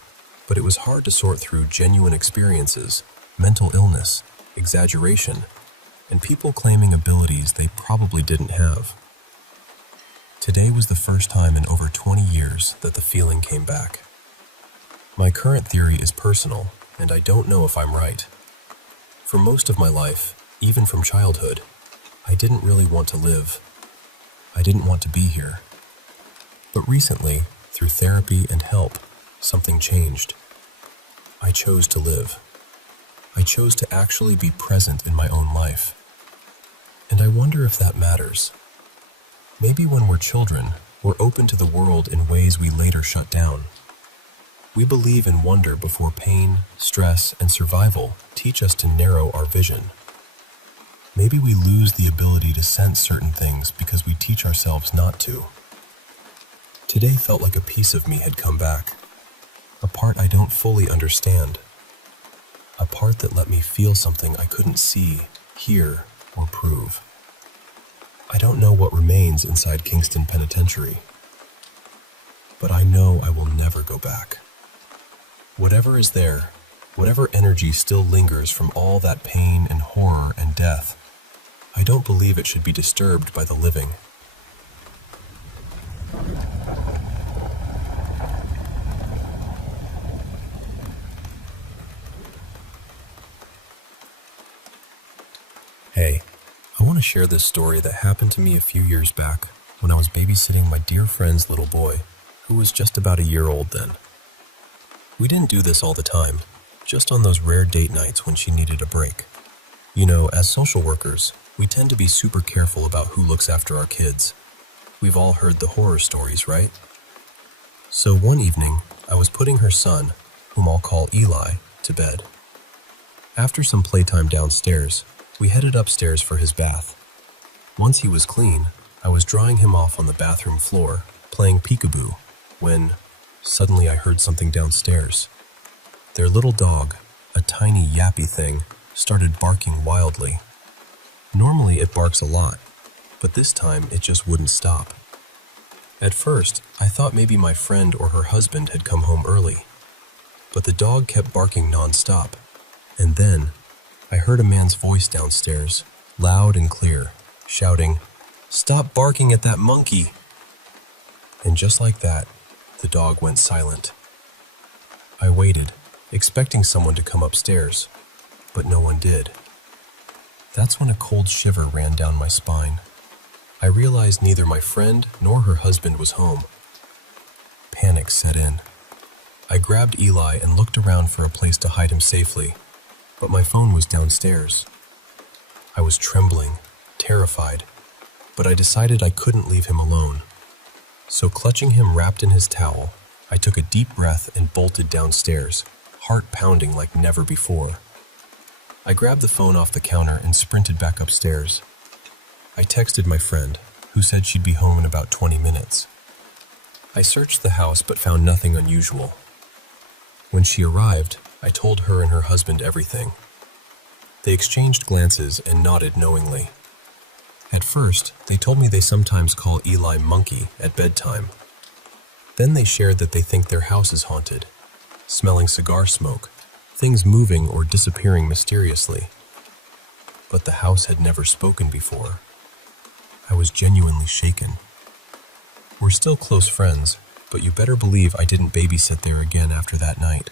but it was hard to sort through genuine experiences, mental illness, exaggeration, and people claiming abilities they probably didn't have. Today was the first time in over 20 years that the feeling came back. My current theory is personal, and I don't know if I'm right. For most of my life, even from childhood, I didn't really want to live. I didn't want to be here. But recently, through therapy and help, something changed. I chose to live. I chose to actually be present in my own life. And I wonder if that matters. Maybe when we're children, we're open to the world in ways we later shut down. We believe in wonder before pain, stress, and survival teach us to narrow our vision. Maybe we lose the ability to sense certain things because we teach ourselves not to. Today felt like a piece of me had come back. A part I don't fully understand. A part that let me feel something I couldn't see, hear, or prove. I don't know what remains inside Kingston Penitentiary, but I know I will never go back. Whatever is there, whatever energy still lingers from all that pain and horror and death, I don't believe it should be disturbed by the living. Hey, I want to share this story that happened to me a few years back when I was babysitting my dear friend's little boy, who was just about a year old then. We didn't do this all the time, just on those rare date nights when she needed a break. You know, as social workers, we tend to be super careful about who looks after our kids. We've all heard the horror stories, right? So one evening, I was putting her son, whom I'll call Eli, to bed. After some playtime downstairs, we headed upstairs for his bath. Once he was clean, I was drying him off on the bathroom floor, playing peekaboo, when suddenly I heard something downstairs. Their little dog, a tiny yappy thing, started barking wildly. Normally it barks a lot, but this time it just wouldn't stop. At first, I thought maybe my friend or her husband had come home early, but the dog kept barking non-stop, and then I heard a man's voice downstairs, loud and clear, shouting, "Stop barking at that monkey!" And just like that, the dog went silent. I waited, expecting someone to come upstairs, but no one did. That's when a cold shiver ran down my spine. I realized neither my friend nor her husband was home. Panic set in. I grabbed Eli and looked around for a place to hide him safely, but my phone was downstairs. I was trembling, terrified, but I decided I couldn't leave him alone. So clutching him wrapped in his towel, I took a deep breath and bolted downstairs, heart pounding like never before. I grabbed the phone off the counter and sprinted back upstairs. I texted my friend, who said she'd be home in about 20 minutes. I searched the house but found nothing unusual. When she arrived, I told her and her husband everything. They exchanged glances and nodded knowingly. At first, they told me they sometimes call Eli Monkey at bedtime. Then they shared that they think their house is haunted, smelling cigar smoke, things moving or disappearing mysteriously. But the house had never spoken before. I was genuinely shaken. We're still close friends, but you better believe I didn't babysit there again after that night.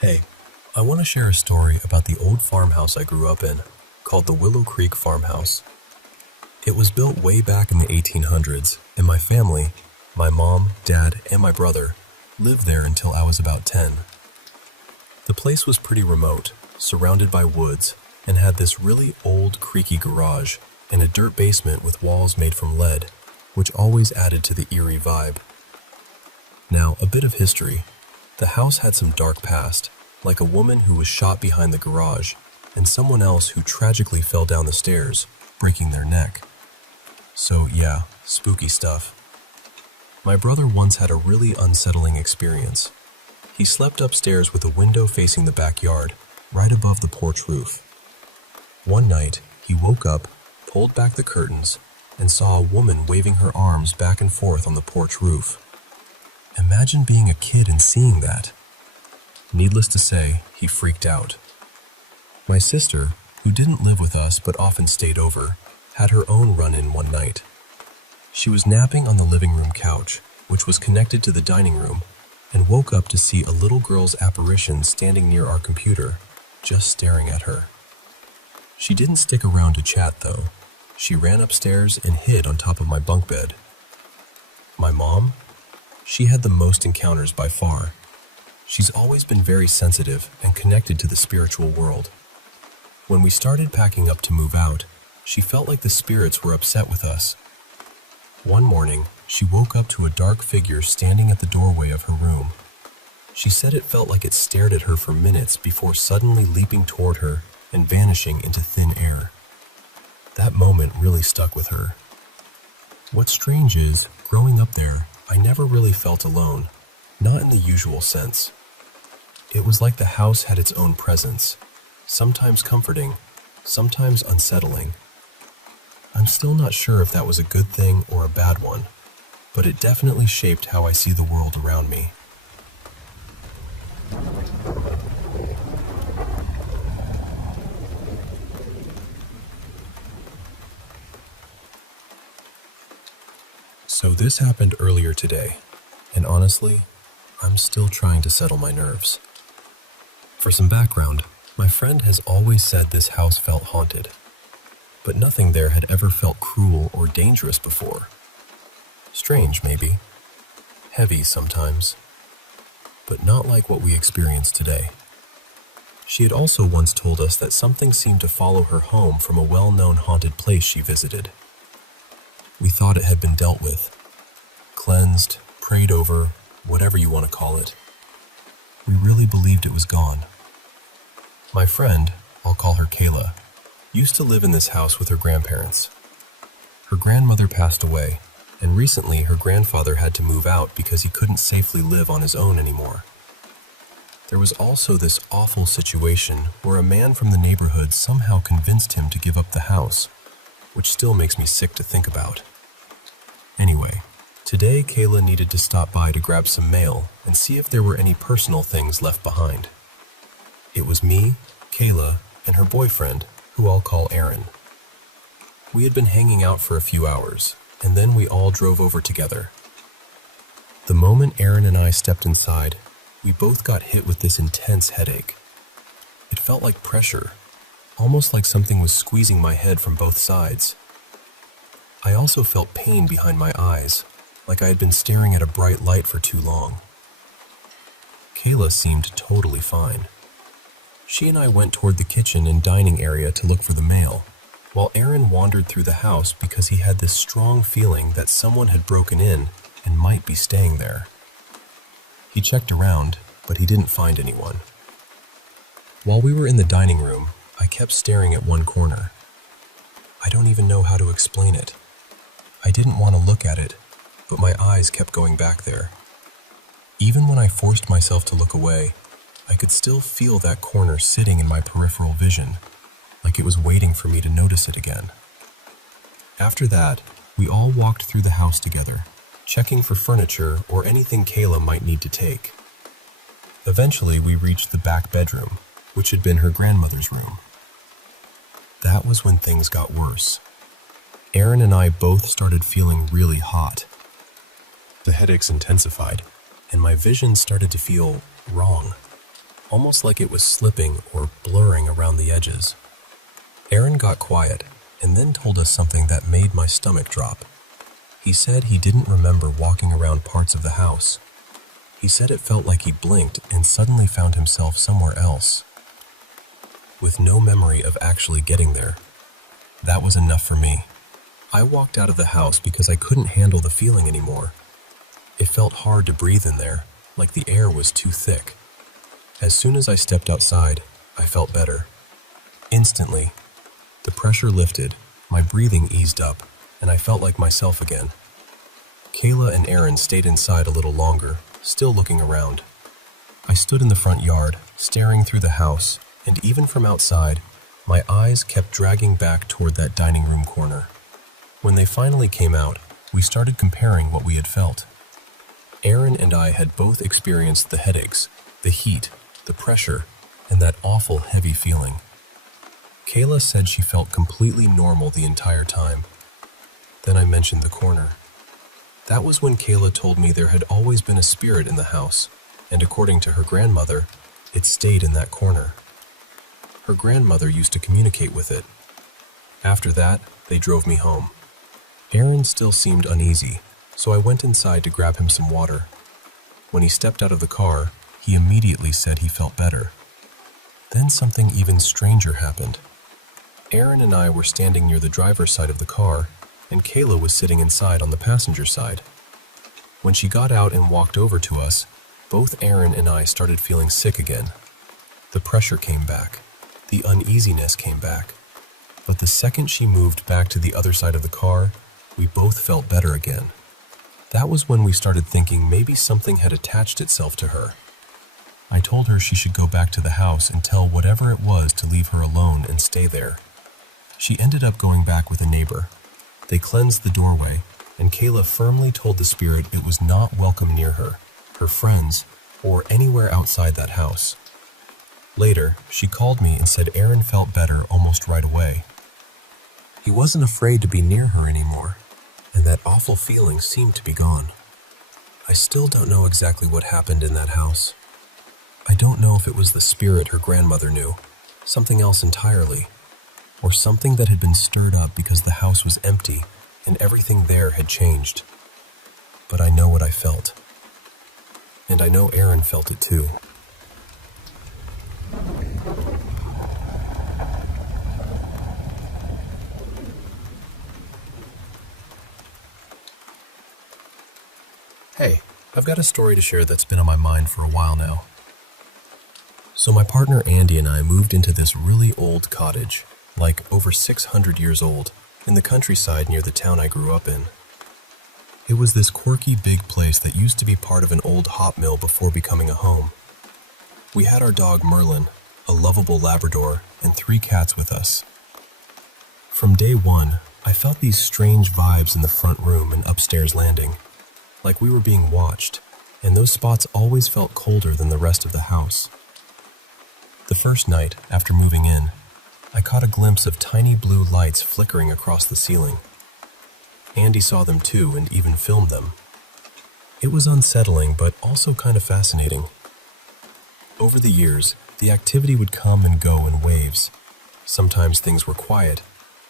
Hey, I want to share a story about the old farmhouse I grew up in, called the Willow Creek Farmhouse. It was built way back in the 1800s, and my family, my mom, dad, and my brother, lived there until I was about 10. The place was pretty remote, surrounded by woods, and had this really old, creaky garage and a dirt basement with walls made from lead, which always added to the eerie vibe. Now, a bit of history. The house had some dark past, like a woman who was shot behind the garage, and someone else who tragically fell down the stairs, breaking their neck. So yeah, spooky stuff. My brother once had a really unsettling experience. He slept upstairs with a window facing the backyard, right above the porch roof. One night, he woke up, pulled back the curtains, and saw a woman waving her arms back and forth on the porch roof. Imagine being a kid and seeing that. Needless to say, he freaked out. My sister, who didn't live with us but often stayed over, had her own run-in one night. She was napping on the living room couch, which was connected to the dining room, and woke up to see a little girl's apparition standing near our computer, just staring at her. She didn't stick around to chat, though. She ran upstairs and hid on top of my bunk bed. My mom? She had the most encounters by far. She's always been very sensitive and connected to the spiritual world. When we started packing up to move out, she felt like the spirits were upset with us. One morning, she woke up to a dark figure standing at the doorway of her room. She said it felt like it stared at her for minutes before suddenly leaping toward her and vanishing into thin air. That moment really stuck with her. What's strange is, growing up there, I never really felt alone, not in the usual sense. It was like the house had its own presence, sometimes comforting, sometimes unsettling. I'm still not sure if that was a good thing or a bad one, but it definitely shaped how I see the world around me. So this happened earlier today, and honestly, I'm still trying to settle my nerves. For some background, my friend has always said this house felt haunted, but nothing there had ever felt cruel or dangerous before. Strange, maybe. Heavy sometimes, but not like what we experienced today. She had also once told us that something seemed to follow her home from a well-known haunted place she visited. We thought it had been dealt with, cleansed, prayed over, whatever you want to call it. We really believed it was gone. My friend, I'll call her Kayla, used to live in this house with her grandparents. Her grandmother passed away, and recently her grandfather had to move out because he couldn't safely live on his own anymore. There was also this awful situation where a man from the neighborhood somehow convinced him to give up the house, which still makes me sick to think about. Anyway, today Kayla needed to stop by to grab some mail and see if there were any personal things left behind. It was me, Kayla, and her boyfriend, who I'll call Aaron. We had been hanging out for a few hours, and then we all drove over together. The moment Aaron and I stepped inside, we both got hit with this intense headache. It felt like pressure, almost like something was squeezing my head from both sides. I also felt pain behind my eyes, like I had been staring at a bright light for too long. Kayla seemed totally fine. She and I went toward the kitchen and dining area to look for the mail, while Aaron wandered through the house because he had this strong feeling that someone had broken in and might be staying there. He checked around, but he didn't find anyone. While we were in the dining room, I kept staring at one corner. I don't even know how to explain it. I didn't want to look at it, but my eyes kept going back there. Even when I forced myself to look away, I could still feel that corner sitting in my peripheral vision, like it was waiting for me to notice it again. After that, we all walked through the house together, checking for furniture or anything Kayla might need to take. Eventually, we reached the back bedroom, which had been her grandmother's room. That was when things got worse. Erin and I both started feeling really hot. The headaches intensified, and my vision started to feel wrong, almost like it was slipping or blurring around the edges. Erin got quiet and then told us something that made my stomach drop. He said he didn't remember walking around parts of the house. He said it felt like he blinked and suddenly found himself somewhere else, with no memory of actually getting there. That was enough for me. I walked out of the house because I couldn't handle the feeling anymore. It felt hard to breathe in there, like the air was too thick. As soon as I stepped outside, I felt better. Instantly, the pressure lifted, my breathing eased up, and I felt like myself again. Kayla and Erin stayed inside a little longer, still looking around. I stood in the front yard, staring through the house, and even from outside, my eyes kept dragging back toward that dining room corner. When they finally came out, we started comparing what we had felt. Erin and I had both experienced the headaches, the heat, the pressure, and that awful heavy feeling. Kayla said she felt completely normal the entire time. Then I mentioned the corner. That was when Kayla told me there had always been a spirit in the house, and according to her grandmother, it stayed in that corner. Her grandmother used to communicate with it. After that, they drove me home. Erin still seemed uneasy, so I went inside to grab him some water. When he stepped out of the car, he immediately said he felt better. Then something even stranger happened. Erin and I were standing near the driver's side of the car, and Kayla was sitting inside on the passenger side. When she got out and walked over to us, both Erin and I started feeling sick again. The pressure came back. The uneasiness came back. But the second she moved back to the other side of the car, we both felt better again. That was when we started thinking maybe something had attached itself to her. I told her she should go back to the house and tell whatever it was to leave her alone and stay there. She ended up going back with a neighbor. They cleansed the doorway, and Kayla firmly told the spirit it was not welcome near her, her friends, or anywhere outside that house. Later, she called me and said Erin felt better almost right away. He wasn't afraid to be near her anymore, and that awful feeling seemed to be gone. I still don't know exactly what happened in that house. I don't know if it was the spirit her grandmother knew, something else entirely, or something that had been stirred up because the house was empty and everything there had changed. But I know what I felt. And I know Erin felt it too. Hey, I've got a story to share that's been on my mind for a while now. So my partner Andy and I moved into this really old cottage, like over 600 years old, in the countryside near the town I grew up in. It was this quirky big place that used to be part of an old hop mill before becoming a home. We had our dog Merlin, a lovable Labrador, and 3 cats with us. From day one, I felt these strange vibes in the front room and upstairs landing, like we were being watched, and those spots always felt colder than the rest of the house. The first night, after moving in, I caught a glimpse of tiny blue lights flickering across the ceiling. Andy saw them too and even filmed them. It was unsettling, but also kind of fascinating. Over the years, the activity would come and go in waves. Sometimes things were quiet,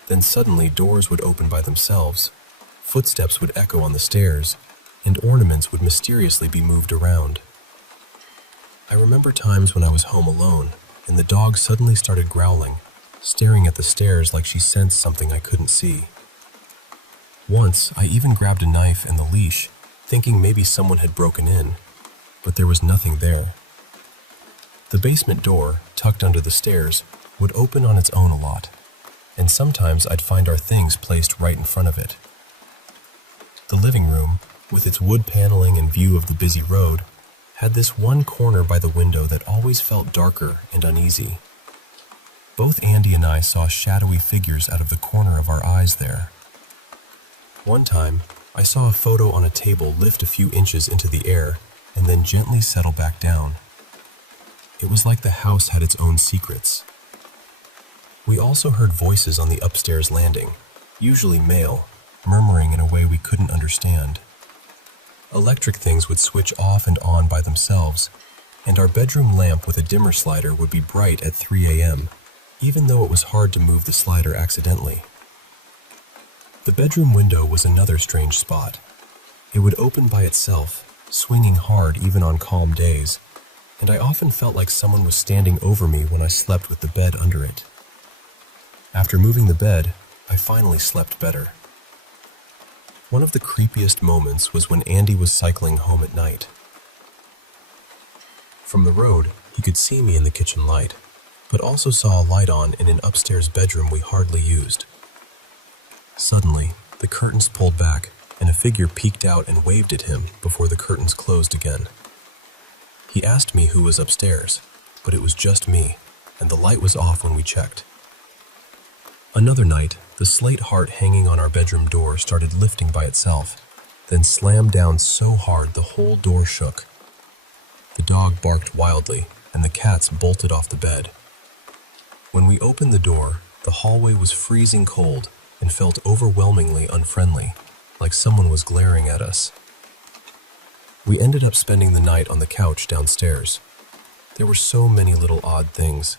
then suddenly doors would open by themselves, footsteps would echo on the stairs, and ornaments would mysteriously be moved around. I remember times when I was home alone, and the dog suddenly started growling, staring at the stairs like she sensed something I couldn't see. Once, I even grabbed a knife and the leash, thinking maybe someone had broken in, but there was nothing there. The basement door, tucked under the stairs, would open on its own a lot, and sometimes I'd find our things placed right in front of it. The living room, with its wood paneling and view of the busy road, had this one corner by the window that always felt darker and uneasy. Both Andy and I saw shadowy figures out of the corner of our eyes there. One time, I saw a photo on a table lift a few inches into the air and then gently settle back down. It was like the house had its own secrets. We also heard voices on the upstairs landing, usually male, murmuring in a way we couldn't understand. Electric things would switch off and on by themselves, and our bedroom lamp with a dimmer slider would be bright at 3 a.m., even though it was hard to move the slider accidentally. The bedroom window was another strange spot. It would open by itself, swinging hard even on calm days, and I often felt like someone was standing over me when I slept with the bed under it. After moving the bed, I finally slept better. One of the creepiest moments was when Andy was cycling home at night. From the road, he could see me in the kitchen light, but also saw a light on in an upstairs bedroom we hardly used. Suddenly, the curtains pulled back, and a figure peeked out and waved at him before the curtains closed again. He asked me who was upstairs, but it was just me, and the light was off when we checked. Another night, the slate heart hanging on our bedroom door started lifting by itself, then slammed down so hard the whole door shook. The dog barked wildly, and the cats bolted off the bed. When we opened the door, the hallway was freezing cold and felt overwhelmingly unfriendly, like someone was glaring at us. We ended up spending the night on the couch downstairs. There were so many little odd things,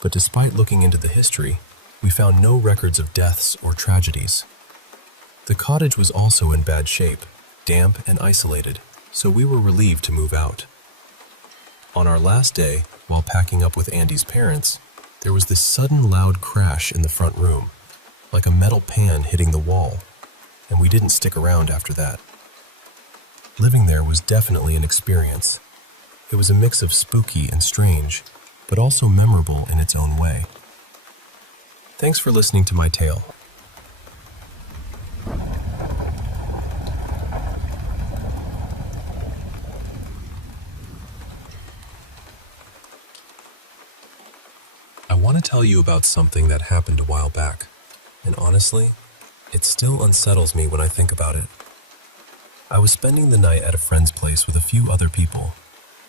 but despite looking into the history, we found no records of deaths or tragedies. The cottage was also in bad shape, damp and isolated, so we were relieved to move out. On our last day, while packing up with Andy's parents, there was this sudden loud crash in the front room, like a metal pan hitting the wall, and we didn't stick around after that. Living there was definitely an experience. It was a mix of spooky and strange, but also memorable in its own way. Thanks for listening to my tale. I want to tell you about something that happened a while back, and honestly, it still unsettles me when I think about it. I was spending the night at a friend's place with a few other people.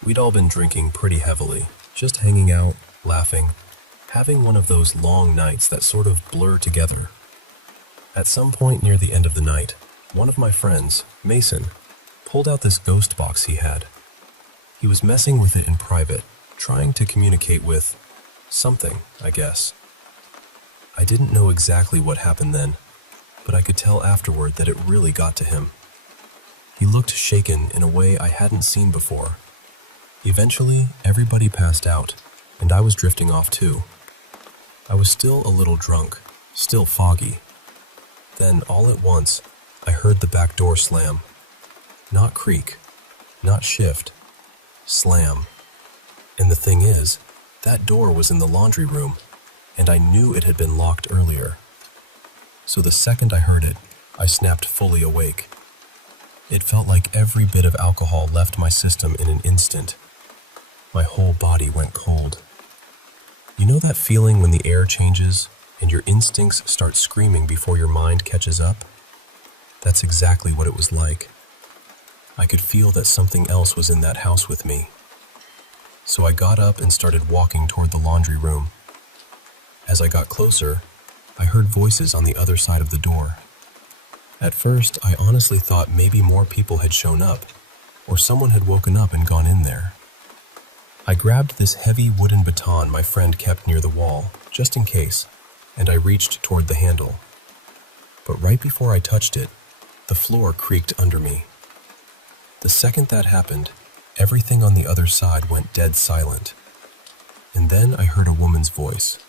We'd all been drinking pretty heavily, just hanging out, laughing, having one of those long nights that sort of blur together. At some point near the end of the night, one of my friends, Mason, pulled out this ghost box he had. He was messing with it in private, trying to communicate with something, I guess. I didn't know exactly what happened then, but I could tell afterward that it really got to him. He looked shaken in a way I hadn't seen before. Eventually, everybody passed out, and I was drifting off too. I was still a little drunk, still foggy. Then, all at once, I heard the back door slam. Not creak, not shift, slam. And the thing is, that door was in the laundry room, and I knew it had been locked earlier. So the second I heard it, I snapped fully awake. It felt like every bit of alcohol left my system in an instant. My whole body went cold. You know that feeling when the air changes and your instincts start screaming before your mind catches up? That's exactly what it was like. I could feel that something else was in that house with me. So I got up and started walking toward the laundry room. As I got closer, I heard voices on the other side of the door. At first, I honestly thought maybe more people had shown up, or someone had woken up and gone in there. I grabbed this heavy wooden baton my friend kept near the wall, just in case, and I reached toward the handle. But right before I touched it, the floor creaked under me. The second that happened, everything on the other side went dead silent. And then I heard a woman's voice.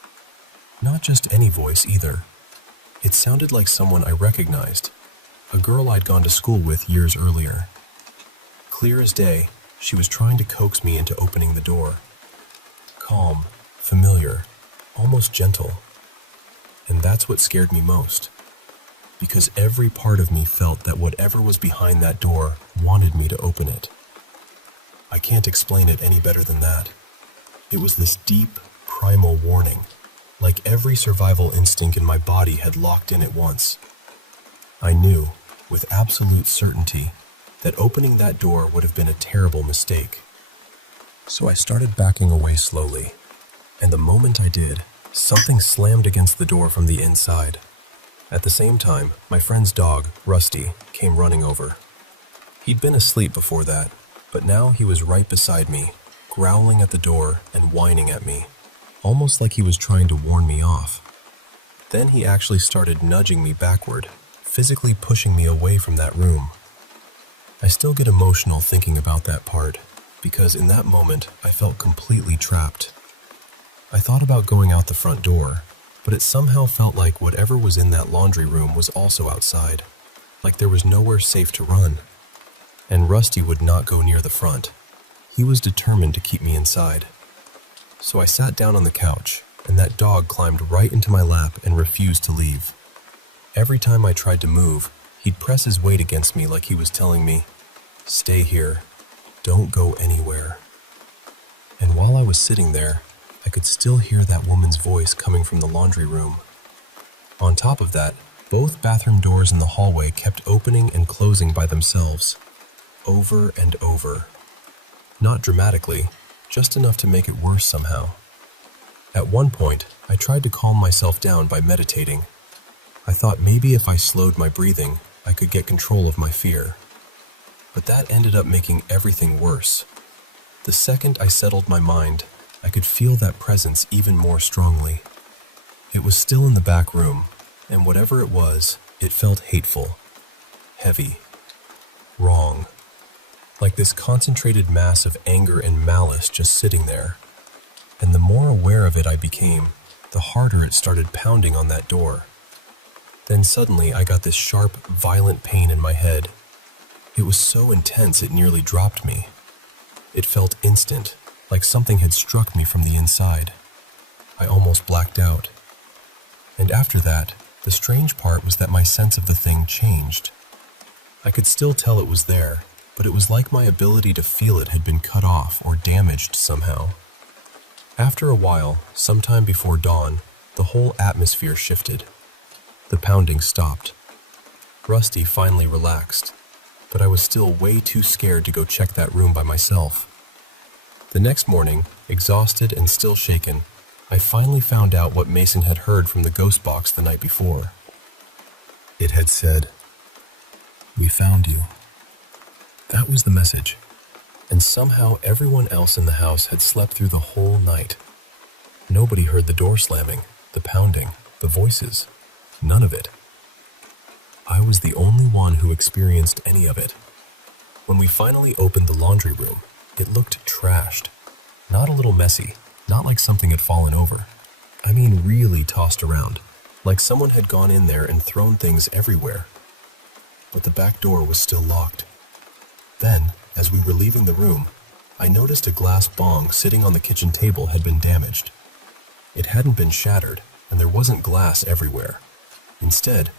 Not just any voice either. It sounded like someone I recognized, a girl I'd gone to school with years earlier. Clear as day, she was trying to coax me into opening the door. Calm, familiar, almost gentle. And that's what scared me most. Because every part of me felt that whatever was behind that door wanted me to open it. I can't explain it any better than that. It was this deep, primal warning, like every survival instinct in my body had locked in at once. I knew, with absolute certainty that opening that door would have been a terrible mistake. So I started backing away slowly, and the moment I did, something slammed against the door from the inside. At the same time, my friend's dog, Rusty, came running over. He'd been asleep before that, but now he was right beside me, growling at the door and whining at me, almost like he was trying to warn me off. Then he actually started nudging me backward, physically pushing me away from that room. I still get emotional thinking about that part, because in that moment I felt completely trapped. I thought about going out the front door, but it somehow felt like whatever was in that laundry room was also outside, like there was nowhere safe to run. And Rusty would not go near the front. He was determined to keep me inside. So I sat down on the couch, and that dog climbed right into my lap and refused to leave. Every time I tried to move, he'd press his weight against me like he was telling me, "Stay here, don't go anywhere." And while I was sitting there, I could still hear that woman's voice coming from the laundry room. On top of that, both bathroom doors in the hallway kept opening and closing by themselves, over and over. Not dramatically, just enough to make it worse somehow. At one point, I tried to calm myself down by meditating. I thought maybe if I slowed my breathing, I could get control of my fear. But that ended up making everything worse. The second I settled my mind, I could feel that presence even more strongly. It was still in the back room, and whatever it was, it felt hateful, heavy, wrong. Like this concentrated mass of anger and malice just sitting there. And the more aware of it I became, the harder it started pounding on that door. Then suddenly I got this sharp, violent pain in my head. It was so intense it nearly dropped me. It felt instant, like something had struck me from the inside. I almost blacked out. And after that, the strange part was that my sense of the thing changed. I could still tell it was there, but it was like my ability to feel it had been cut off or damaged somehow. After a while, sometime before dawn, the whole atmosphere shifted. The pounding stopped. Rusty finally relaxed, but I was still way too scared to go check that room by myself. The next morning, exhausted and still shaken, I finally found out what Mason had heard from the ghost box the night before. It had said, "We found you." That was the message, and somehow everyone else in the house had slept through the whole night. Nobody heard the door slamming, the pounding, the voices, none of it. I was the only one who experienced any of it. When we finally opened the laundry room, it looked trashed, not a little messy, not like something had fallen over. I mean really tossed around, like someone had gone in there and thrown things everywhere. But the back door was still locked. Then, as we were leaving the room, I noticed a glass bong sitting on the kitchen table had been damaged. It hadn't been shattered, and there wasn't glass everywhere. Instead,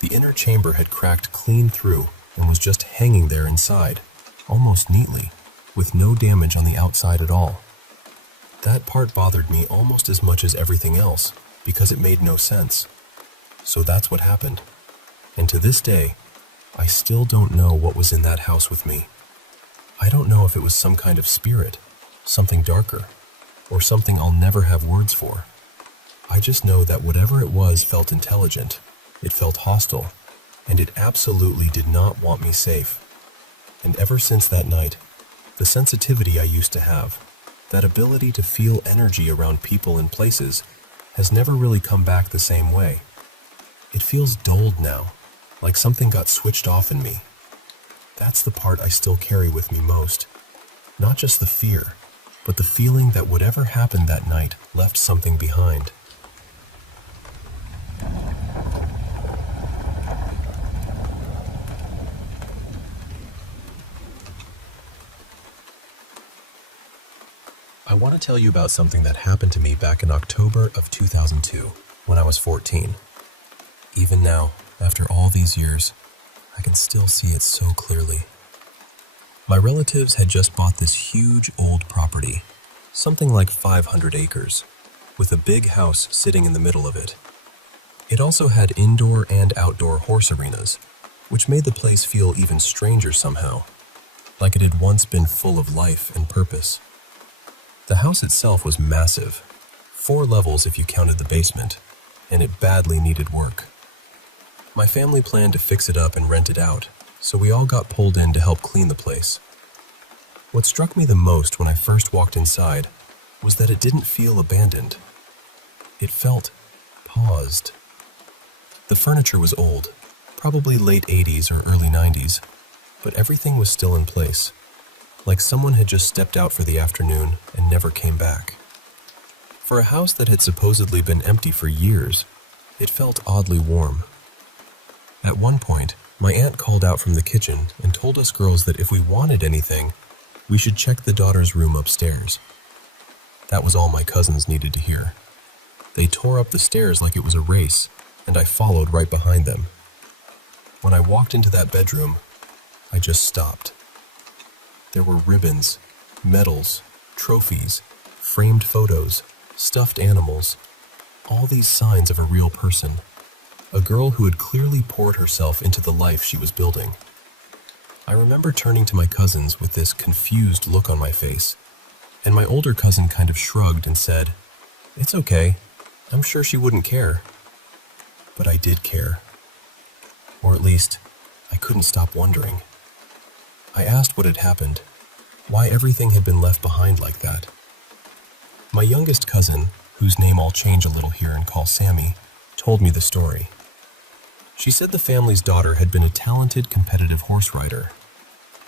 the inner chamber had cracked clean through and was just hanging there inside, almost neatly, with no damage on the outside at all. That part bothered me almost as much as everything else, because it made no sense. So that's what happened. And to this day, I still don't know what was in that house with me. I don't know if it was some kind of spirit, something darker, or something I'll never have words for. I just know that whatever it was felt intelligent, it felt hostile, and it absolutely did not want me safe. And ever since that night, the sensitivity I used to have, that ability to feel energy around people and places, has never really come back the same way. It feels dulled now, like something got switched off in me. That's the part I still carry with me most. Not just the fear, but the feeling that whatever happened that night left something behind. I want to tell you about something that happened to me back in October of 2002, when I was 14. Even now, after all these years, I can still see it so clearly. My relatives had just bought this huge old property, something like 500 acres, with a big house sitting in the middle of it. It also had indoor and outdoor horse arenas, which made the place feel even stranger somehow, like it had once been full of life and purpose. The house itself was massive, 4 levels if you counted the basement, and it badly needed work. My family planned to fix it up and rent it out, so we all got pulled in to help clean the place. What struck me the most when I first walked inside was that it didn't feel abandoned. It felt paused. The furniture was old, probably late 80s or early 90s, but everything was still in place, like someone had just stepped out for the afternoon and never came back. For a house that had supposedly been empty for years, it felt oddly warm. At one point, my aunt called out from the kitchen and told us girls that if we wanted anything, we should check the daughter's room upstairs. That was all my cousins needed to hear. They tore up the stairs like it was a race, and I followed right behind them. When I walked into that bedroom, I just stopped. There were ribbons, medals, trophies, framed photos, stuffed animals, all these signs of a real person, a girl who had clearly poured herself into the life she was building. I remember turning to my cousins with this confused look on my face, and my older cousin kind of shrugged and said, "It's okay, I'm sure she wouldn't care." But I did care. Or at least, I couldn't stop wondering. I asked what had happened, why everything had been left behind like that. My youngest cousin, whose name I'll change a little here and call Sammy, told me the story. She said the family's daughter had been a talented competitive horse rider.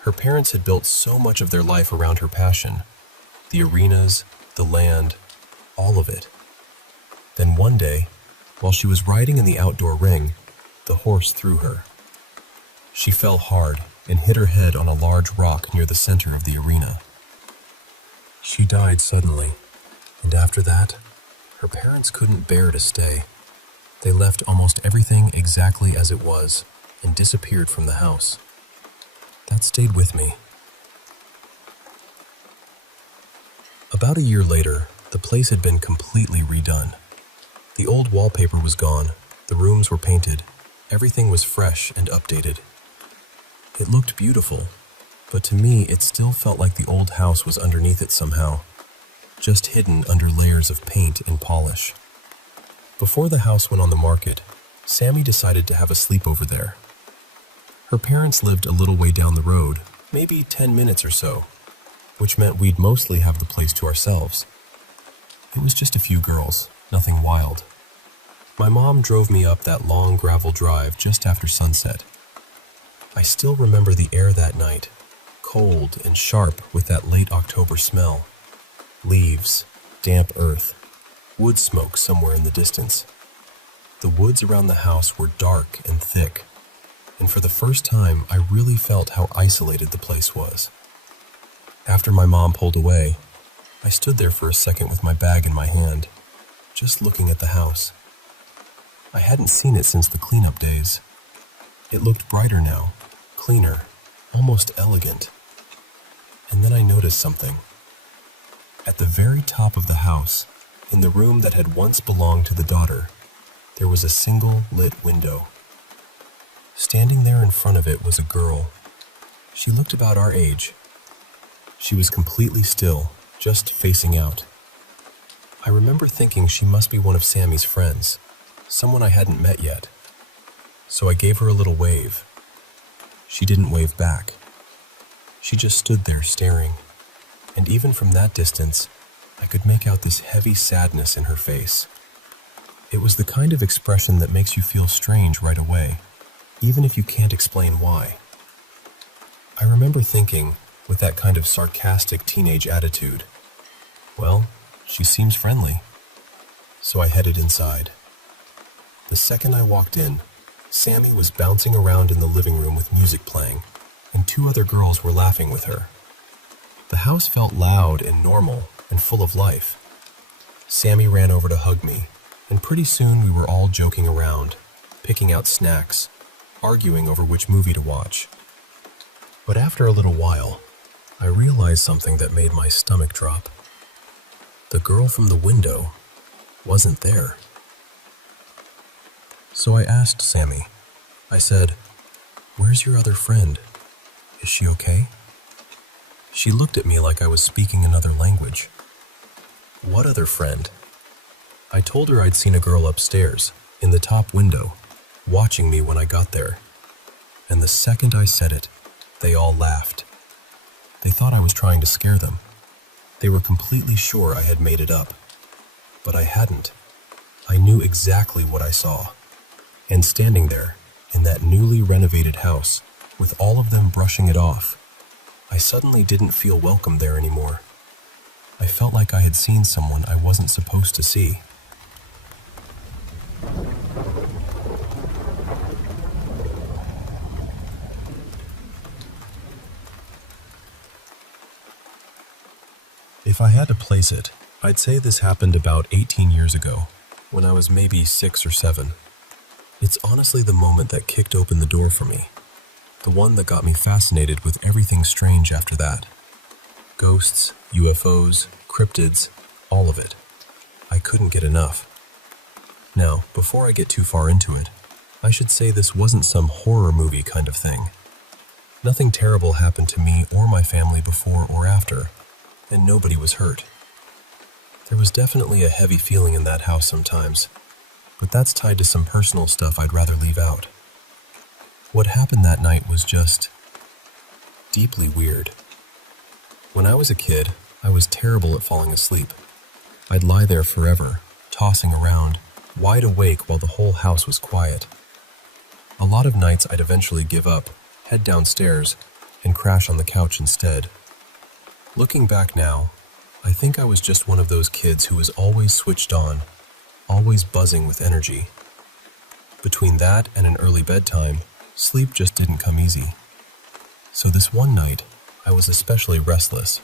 Her parents had built so much of their life around her passion, the arenas, the land, all of it. Then one day, while she was riding in the outdoor ring, the horse threw her. She fell hard and hit her head on a large rock near the center of the arena. She died suddenly, and after that, her parents couldn't bear to stay. They left almost everything exactly as it was and disappeared from the house. That stayed with me. About a year later, the place had been completely redone. The old wallpaper was gone, the rooms were painted, everything was fresh and updated. It looked beautiful, but to me it still felt like the old house was underneath it somehow, just hidden under layers of paint and polish. Before the house went on the market, Sammy decided to have a sleepover there. Her parents lived a little way down the road, maybe 10 minutes or so, which meant we'd mostly have the place to ourselves. It was just a few girls, nothing wild. My mom drove me up that long gravel drive just after sunset. I still remember the air that night, cold and sharp with that late October smell. Leaves, damp earth, wood smoke somewhere in the distance. The woods around the house were dark and thick, and for the first time I really felt how isolated the place was. After my mom pulled away, I stood there for a second with my bag in my hand, just looking at the house. I hadn't seen it since the cleanup days. It looked brighter now, cleaner, almost elegant. And then I noticed something. At the very top of the house, in the room that had once belonged to the daughter, there was a single lit window. Standing there in front of it was a girl. She looked about our age. She was completely still, just facing out. I remember thinking she must be one of Sammy's friends, someone I hadn't met yet. So I gave her a little wave. She didn't wave back. She just stood there staring, and even from that distance, I could make out this heavy sadness in her face. It was the kind of expression that makes you feel strange right away, even if you can't explain why. I remember thinking, with that kind of sarcastic teenage attitude, well, she seems friendly. So I headed inside. The second I walked in, Sammy was bouncing around in the living room with music playing, and 2 other girls were laughing with her. The house felt loud and normal and full of life. Sammy ran over to hug me, and pretty soon we were all joking around, picking out snacks, arguing over which movie to watch. But after a little while, I realized something that made my stomach drop. The girl from the window wasn't there. So I asked Sammy. I said, "Where's your other friend? Is she okay?" She looked at me like I was speaking another language. "What other friend?" I told her I'd seen a girl upstairs, in the top window, watching me when I got there. And the second I said it, they all laughed. They thought I was trying to scare them. They were completely sure I had made it up. But I hadn't. I knew exactly what I saw. And standing there, in that newly renovated house, with all of them brushing it off, I suddenly didn't feel welcome there anymore. I felt like I had seen someone I wasn't supposed to see. If I had to place it, I'd say this happened about 18 years ago, when I was maybe 6 or 7. It's honestly the moment that kicked open the door for me. The one that got me fascinated with everything strange after that. Ghosts, UFOs, cryptids, all of it. I couldn't get enough. Now, before I get too far into it, I should say this wasn't some horror movie kind of thing. Nothing terrible happened to me or my family before or after, and nobody was hurt. There was definitely a heavy feeling in that house sometimes, but that's tied to some personal stuff I'd rather leave out. What happened that night was just deeply weird. When I was a kid, I was terrible at falling asleep. I'd lie there forever, tossing around, wide awake while the whole house was quiet. A lot of nights I'd eventually give up, head downstairs, and crash on the couch instead. Looking back now, I think I was just one of those kids who was always switched on, always buzzing with energy. Between that and an early bedtime, sleep just didn't come easy. So this one night, I was especially restless.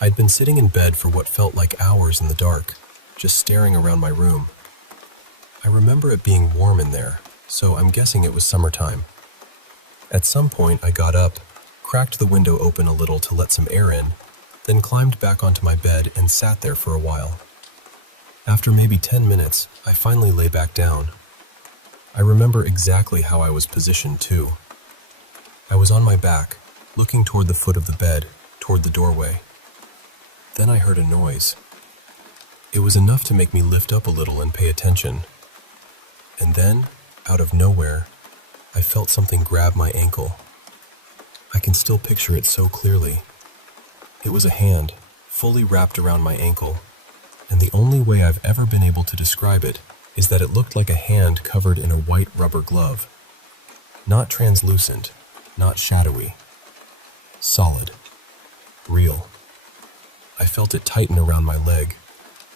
I'd been sitting in bed for what felt like hours in the dark, just staring around my room. I remember it being warm in there, so I'm guessing it was summertime. At some point, I got up, cracked the window open a little to let some air in, then climbed back onto my bed and sat there for a while. After maybe 10 minutes, I finally lay back down. I remember exactly how I was positioned, too. I was on my back, looking toward the foot of the bed, toward the doorway. Then I heard a noise. It was enough to make me lift up a little and pay attention. And then, out of nowhere, I felt something grab my ankle. I can still picture it so clearly. It was a hand, fully wrapped around my ankle, and the only way I've ever been able to describe it is that it looked like a hand covered in a white rubber glove. Not translucent, not shadowy. Solid. Real. I felt it tighten around my leg,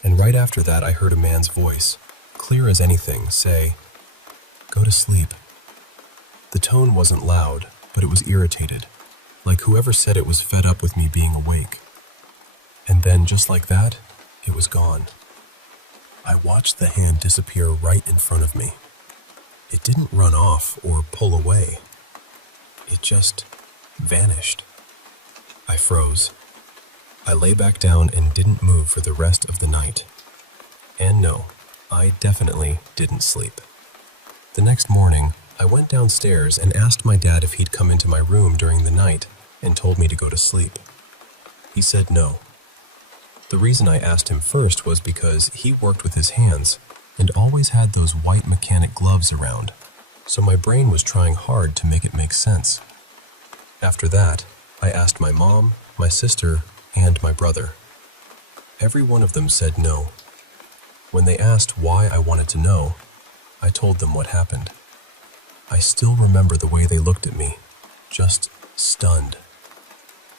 and right after that I heard a man's voice, clear as anything, say, "Go to sleep." The tone wasn't loud, but it was irritated, like whoever said it was fed up with me being awake. And then, just like that, it was gone. I watched the hand disappear right in front of me. It didn't run off or pull away. It just vanished. I froze. I lay back down and didn't move for the rest of the night. And no, I definitely didn't sleep. The next morning, I went downstairs and asked my dad if he'd come into my room during the night and told me to go to sleep. He said no. The reason I asked him first was because he worked with his hands and always had those white mechanic gloves around, so my brain was trying hard to make it make sense. After that, I asked my mom, my sister, and my brother. Every one of them said no. When they asked why I wanted to know, I told them what happened. I still remember the way they looked at me, just stunned.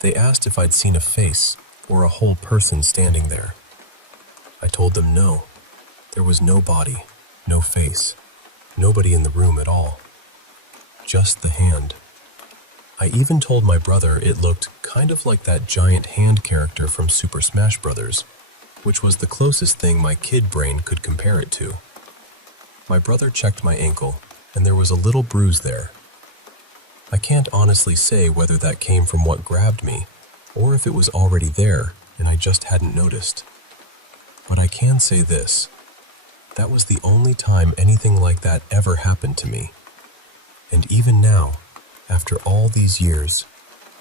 They asked if I'd seen a face or a whole person standing there. I told them no. There was no body, no face, nobody in the room at all. Just the hand. I even told my brother it looked kind of like that giant hand character from Super Smash Bros., which was the closest thing my kid brain could compare it to. My brother checked my ankle, and there was a little bruise there. I can't honestly say whether that came from what grabbed me, or if it was already there and I just hadn't noticed. But I can say this. That was the only time anything like that ever happened to me. And even now, After all these years,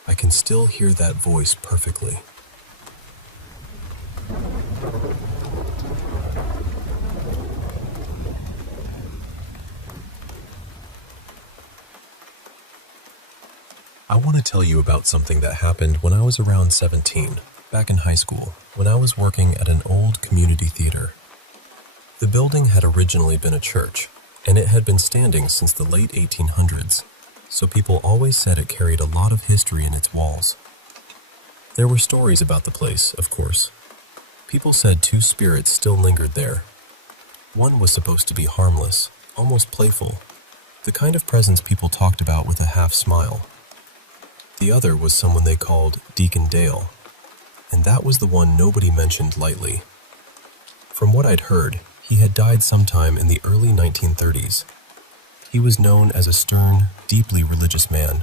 I can still hear that voice perfectly. I want to tell you about something that happened when I was around 17, back in high school, when I was working at an old community theater. The building had originally been a church, and it had been standing since the late 1800s, so people always said it carried a lot of history in its walls. There were stories about the place, of course. People said two spirits still lingered there. One was supposed to be harmless, almost playful, the kind of presence people talked about with a half smile. The other was someone they called Deacon Dale, and that was the one nobody mentioned lightly. From what I'd heard, he had died sometime in the early 1930s. He was known as a stern, deeply religious man,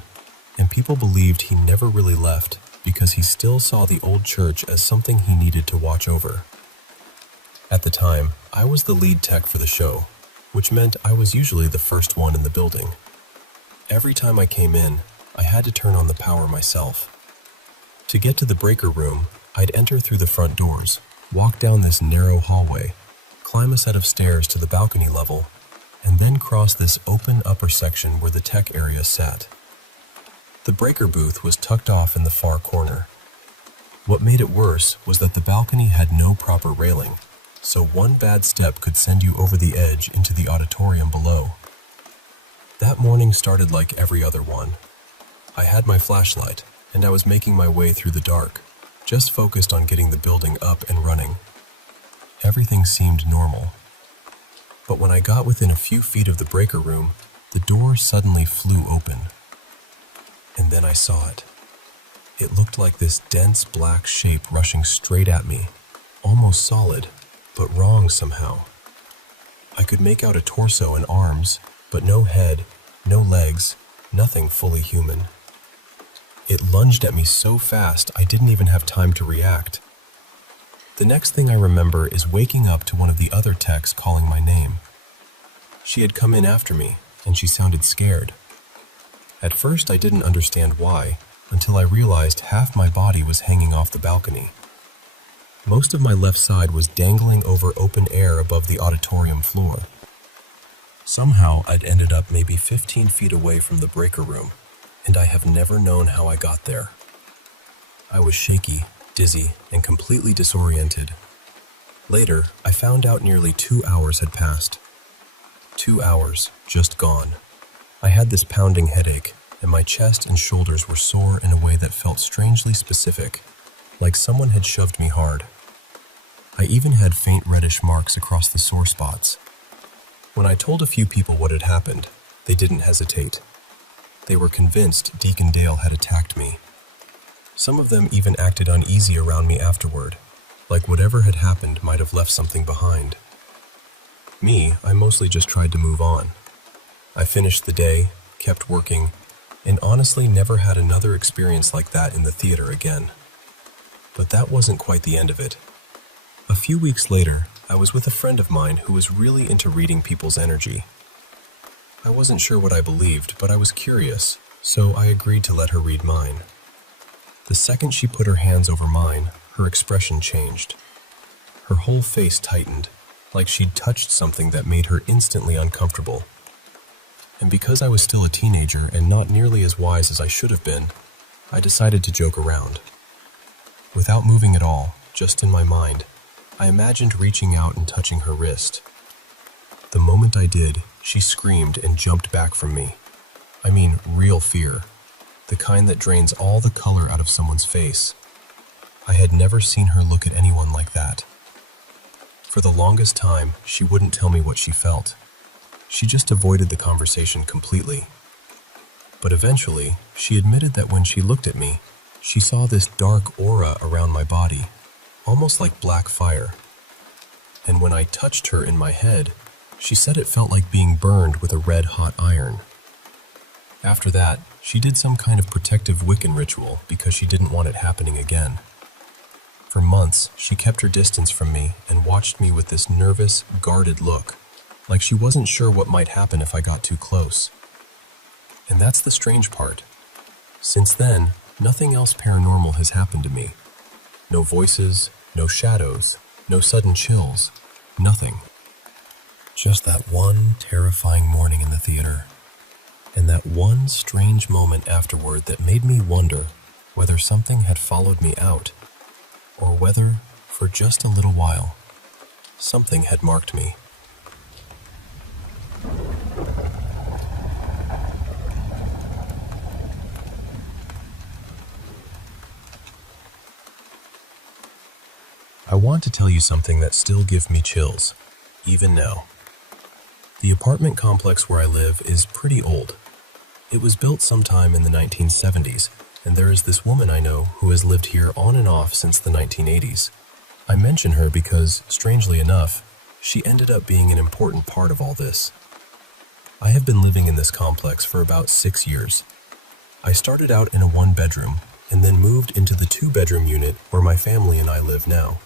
and people believed he never really left because he still saw the old church as something he needed to watch over. At the time, I was the lead tech for the show, which meant I was usually the first one in the building. Every time I came in, I had to turn on the power myself. To get to the breaker room, I'd enter through the front doors, walk down this narrow hallway, climb a set of stairs to the balcony level, and then cross this open upper section where the tech area sat. The breaker booth was tucked off in the far corner. What made it worse was that the balcony had no proper railing, so one bad step could send you over the edge into the auditorium below. That morning started like every other one. I had my flashlight, and I was making my way through the dark, just focused on getting the building up and running. Everything seemed normal. But when I got within a few feet of the breaker room, the door suddenly flew open. And then I saw it. It looked like this dense black shape rushing straight at me, almost solid, but wrong somehow. I could make out a torso and arms, but no head, no legs, nothing fully human. It lunged at me so fast I didn't even have time to react. The next thing I remember is waking up to one of the other techs calling my name. She had come in after me, and she sounded scared. At first I didn't understand why, until I realized half my body was hanging off the balcony. Most of my left side was dangling over open air above the auditorium floor. Somehow I'd ended up maybe 15 feet away from the breaker room, and I have never known how I got there. I was shaky, dizzy, and completely disoriented. Later, I found out nearly 2 hours had passed. 2 hours, just gone. I had this pounding headache, and my chest and shoulders were sore in a way that felt strangely specific, like someone had shoved me hard. I even had faint reddish marks across the sore spots. When I told a few people what had happened, they didn't hesitate. They were convinced Deacon Dale had attacked me. Some of them even acted uneasy around me afterward, like whatever had happened might have left something behind. Me, I mostly just tried to move on. I finished the day, kept working, and honestly never had another experience like that in the theater again. But that wasn't quite the end of it. A few weeks later, I was with a friend of mine who was really into reading people's energy. I wasn't sure what I believed, but I was curious, so I agreed to let her read mine. The second she put her hands over mine, her expression changed. Her whole face tightened, like she'd touched something that made her instantly uncomfortable. And because I was still a teenager and not nearly as wise as I should have been, I decided to joke around. Without moving at all, just in my mind, I imagined reaching out and touching her wrist. The moment I did, she screamed and jumped back from me. I mean, real fear. The kind that drains all the color out of someone's face. I had never seen her look at anyone like that. For the longest time, she wouldn't tell me what she felt. She just avoided the conversation completely. But eventually, she admitted that when she looked at me, she saw this dark aura around my body, almost like black fire. And when I touched her in my head, she said it felt like being burned with a red-hot iron. After that, she did some kind of protective Wiccan ritual because she didn't want it happening again. For months, she kept her distance from me and watched me with this nervous, guarded look, like she wasn't sure what might happen if I got too close. And that's the strange part. Since then, nothing else paranormal has happened to me. No voices, no shadows, no sudden chills, nothing. Just that one terrifying morning in the theater, and that one strange moment afterward that made me wonder whether something had followed me out, or whether, for just a little while, something had marked me. I want to tell you something that still gives me chills, even now. The apartment complex where I live is pretty old. It was built sometime in the 1970s, and there is this woman I know who has lived here on and off since the 1980s. I mention her because, strangely enough, she ended up being an important part of all this. I have been living in this complex for about 6 years. I started out in a one-bedroom, and then moved into the two-bedroom unit where my family and I live now.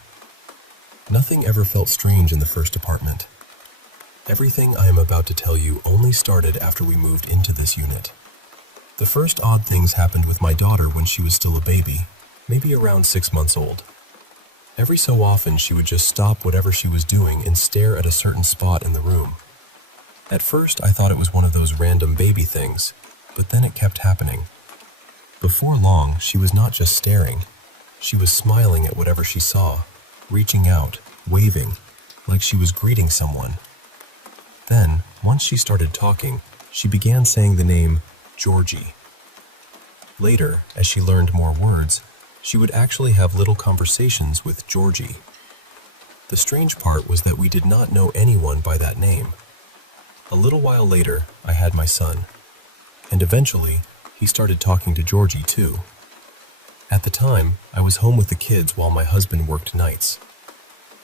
Nothing ever felt strange in the first apartment. Everything I am about to tell you only started after we moved into this unit. The first odd things happened with my daughter when she was still a baby, maybe around 6 months old. Every so often she would just stop whatever she was doing and stare at a certain spot in the room. At first I thought it was one of those random baby things, but then it kept happening. Before long, she was not just staring. She was smiling at whatever she saw, reaching out, waving, like she was greeting someone. Then, once she started talking, she began saying the name Georgie. Later, as she learned more words, she would actually have little conversations with Georgie. The strange part was that we did not know anyone by that name. A little while later, I had my son, and eventually, he started talking to Georgie too. At the time, I was home with the kids while my husband worked nights.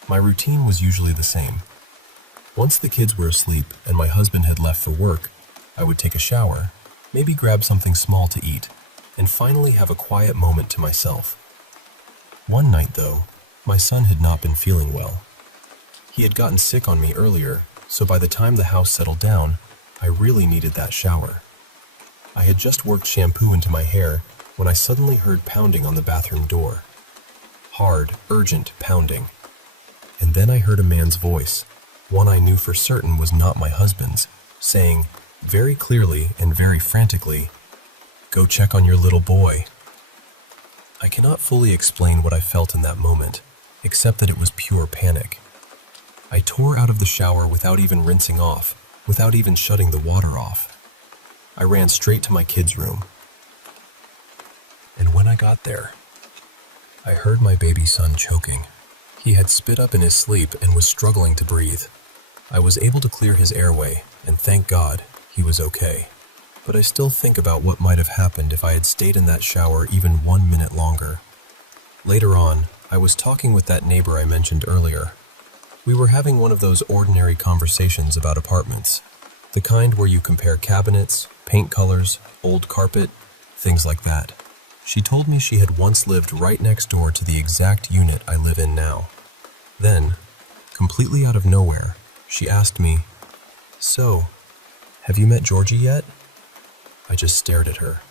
My routine was usually the same. Once the kids were asleep and my husband had left for work, I would take a shower, maybe grab something small to eat, and finally have a quiet moment to myself. One night, though, my son had not been feeling well. He had gotten sick on me earlier, so by the time the house settled down, I really needed that shower. I had just worked shampoo into my hair when I suddenly heard pounding on the bathroom door. Hard, urgent pounding. And then I heard a man's voice, one I knew for certain was not my husband's, saying, very clearly and very frantically, "Go check on your little boy." I cannot fully explain what I felt in that moment, except that it was pure panic. I tore out of the shower without even rinsing off, without even shutting the water off. I ran straight to my kids' room. And when I got there, I heard my baby son choking. He had spit up in his sleep and was struggling to breathe. I was able to clear his airway, and thank God, he was okay. But I still think about what might have happened if I had stayed in that shower even 1 minute longer. Later on, I was talking with that neighbor I mentioned earlier. We were having one of those ordinary conversations about apartments, the kind where you compare cabinets, paint colors, old carpet, things like that. She told me she had once lived right next door to the exact unit I live in now. Then, completely out of nowhere, she asked me, "So, have you met Georgie yet?" I just stared at her.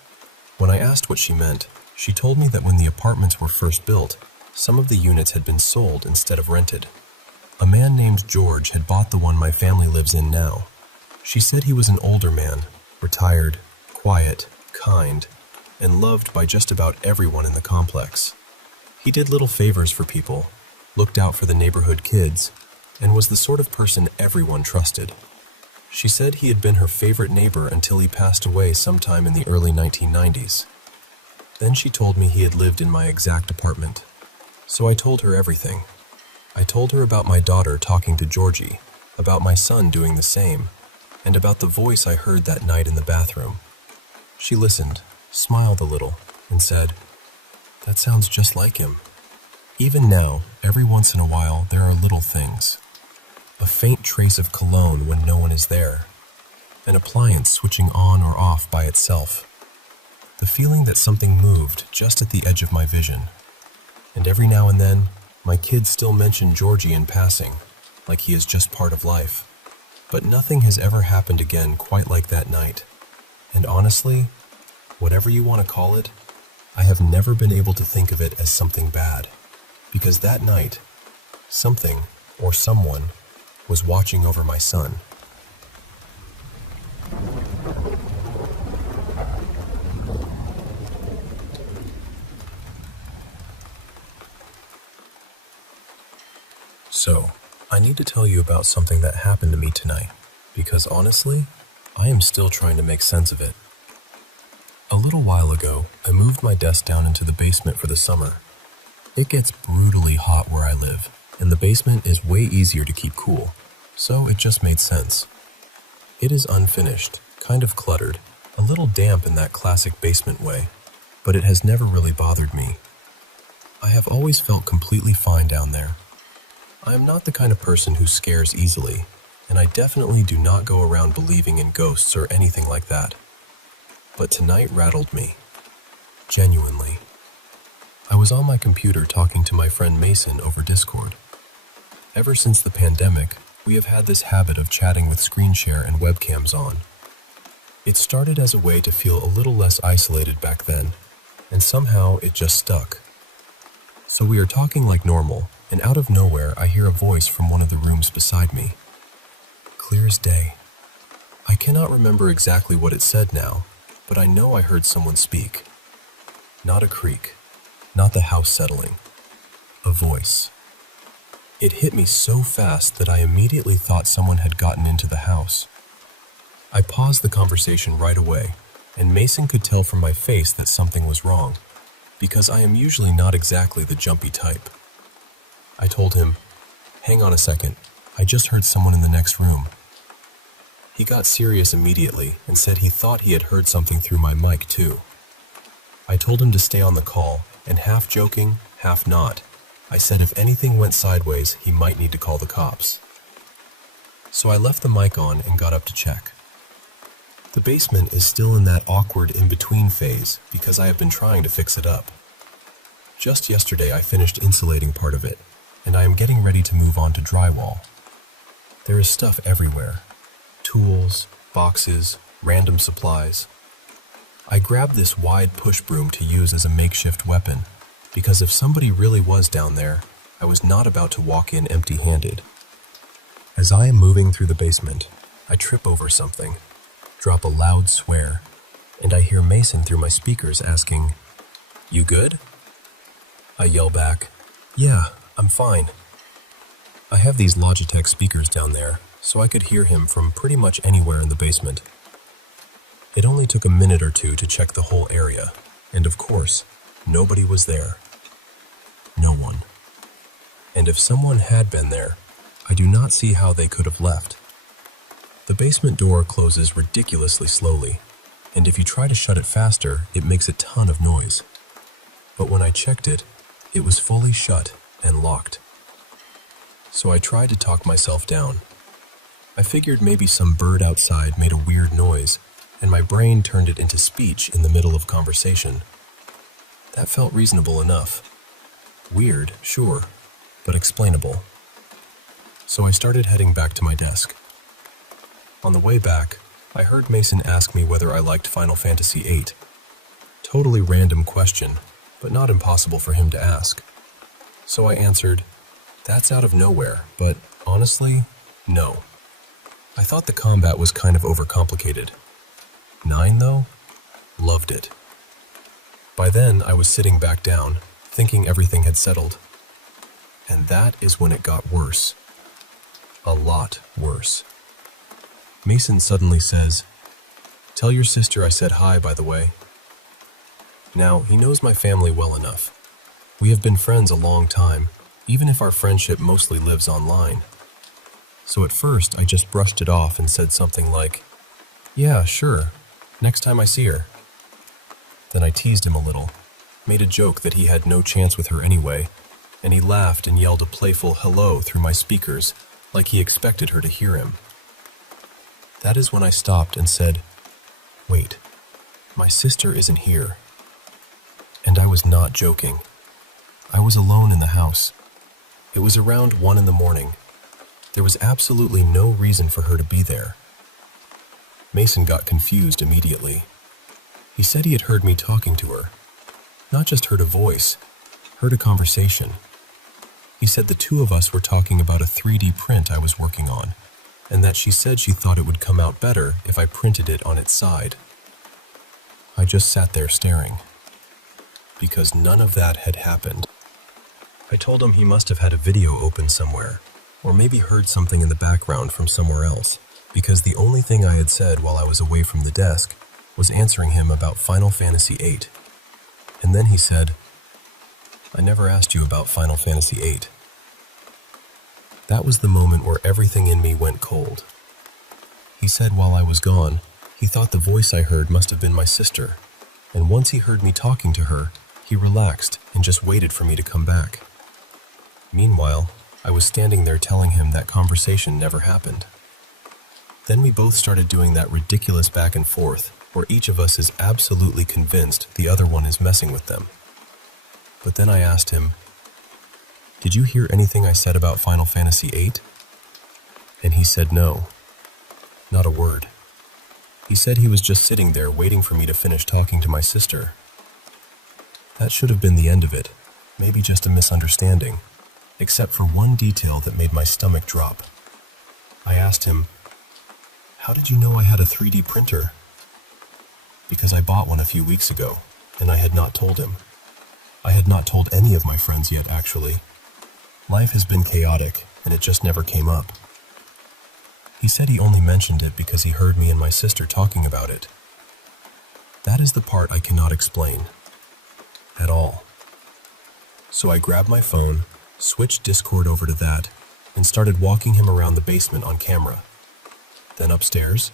When I asked what she meant, she told me that when the apartments were first built, some of the units had been sold instead of rented. A man named George had bought the one my family lives in now. She said he was an older man, retired, quiet, kind, and loved by just about everyone in the complex. He did little favors for people, looked out for the neighborhood kids, and was the sort of person everyone trusted. She said he had been her favorite neighbor until he passed away sometime in the early 1990s. Then she told me he had lived in my exact apartment. So I told her everything. I told her about my daughter talking to Georgie, about my son doing the same, and about the voice I heard that night in the bathroom. She listened, smiled a little, and said, "That sounds just like him." Even now, every once in a while, there are little things. A faint trace of cologne when no one is there. An appliance switching on or off by itself. The feeling that something moved just at the edge of my vision. And every now and then, my kids still mention Georgie in passing, like he is just part of life. But nothing has ever happened again quite like that night. And honestly, whatever you want to call it, I have never been able to think of it as something bad, because that night, something or someone was watching over my son. So, I need to tell you about something that happened to me tonight, because honestly, I am still trying to make sense of it. A little while ago, I moved my desk down into the basement for the summer. It gets brutally hot where I live, and the basement is way easier to keep cool, so it just made sense. It is unfinished, kind of cluttered, a little damp in that classic basement way, but it has never really bothered me. I have always felt completely fine down there. I am not the kind of person who scares easily, and I definitely do not go around believing in ghosts or anything like that. But tonight rattled me. Genuinely. I was on my computer talking to my friend Mason over Discord. Ever since the pandemic, we have had this habit of chatting with screen share and webcams on. It started as a way to feel a little less isolated back then, and somehow it just stuck. So we are talking like normal, and out of nowhere I hear a voice from one of the rooms beside me. Clear as day. I cannot remember exactly what it said now, but I know I heard someone speak. Not a creak, not the house settling. A voice. It hit me so fast that I immediately thought someone had gotten into the house. I paused the conversation right away, and Mason could tell from my face that something was wrong, because I am usually not exactly the jumpy type. I told him, "Hang on a second, I just heard someone in the next room." He got serious immediately and said he thought he had heard something through my mic too. I told him to stay on the call, and half joking, half not, I said if anything went sideways, he might need to call the cops. So I left the mic on and got up to check. The basement is still in that awkward in-between phase because I have been trying to fix it up. Just yesterday I finished insulating part of it, and I am getting ready to move on to drywall. There is stuff everywhere. Tools, boxes, random supplies. I grabbed this wide push broom to use as a makeshift weapon, because if somebody really was down there, I was not about to walk in empty-handed. As I am moving through the basement, I trip over something, drop a loud swear, and I hear Mason through my speakers asking, "You good?" I yell back, "Yeah, I'm fine." I have these Logitech speakers down there, so I could hear him from pretty much anywhere in the basement. It only took a minute or two to check the whole area, and of course, nobody was there. No one. And if someone had been there, I do not see how they could have left. The basement door closes ridiculously slowly, and if you try to shut it faster, it makes a ton of noise. But when I checked it, it was fully shut and locked. So I tried to talk myself down. I figured maybe some bird outside made a weird noise, and my brain turned it into speech in the middle of conversation. That felt reasonable enough. Weird, sure, but explainable. So I started heading back to my desk. On the way back, I heard Mason ask me whether I liked Final Fantasy VIII. Totally random question, but not impossible for him to ask. So I answered, "That's out of nowhere, but honestly, no." I thought the combat was kind of overcomplicated. 9 though? Loved it. By then, I was sitting back down, thinking everything had settled. And that is when it got worse. A lot worse. Mason suddenly says, "Tell your sister I said hi, by the way." Now, he knows my family well enough. We have been friends a long time, even if our friendship mostly lives online. So at first, I just brushed it off and said something like, "Yeah, sure, next time I see her." Then I teased him a little, made a joke that he had no chance with her anyway, and he laughed and yelled a playful hello through my speakers, like he expected her to hear him. That is when I stopped and said, "Wait, my sister isn't here." And I was not joking. I was alone in the house. It was around 1 in the morning. There was absolutely no reason for her to be there. Mason got confused immediately. He said he had heard me talking to her. Not just heard a voice, heard a conversation. He said the two of us were talking about a 3D print I was working on, and that she said she thought it would come out better if I printed it on its side. I just sat there staring, because none of that had happened. I told him he must have had a video open somewhere, or maybe heard something in the background from somewhere else, because the only thing I had said while I was away from the desk was answering him about Final Fantasy VIII. And then he said, "I never asked you about Final Fantasy VIII." That was the moment where everything in me went cold. He said while I was gone, he thought the voice I heard must have been my sister, and once he heard me talking to her, he relaxed and just waited for me to come back. Meanwhile, I was standing there telling him that conversation never happened. Then we both started doing that ridiculous back and forth, where each of us is absolutely convinced the other one is messing with them. But then I asked him, "Did you hear anything I said about Final Fantasy VIII?" And he said no, not a word. He said he was just sitting there waiting for me to finish talking to my sister. That should have been the end of it, maybe just a misunderstanding, except for one detail that made my stomach drop. I asked him, "How did you know I had a 3D printer?" Because I bought one a few weeks ago, and I had not told him. I had not told any of my friends yet, actually. Life has been chaotic, and it just never came up. He said he only mentioned it because he heard me and my sister talking about it. That is the part I cannot explain. At all. So I grabbed my phone, switched Discord over to that, and started walking him around the basement on camera. Then upstairs,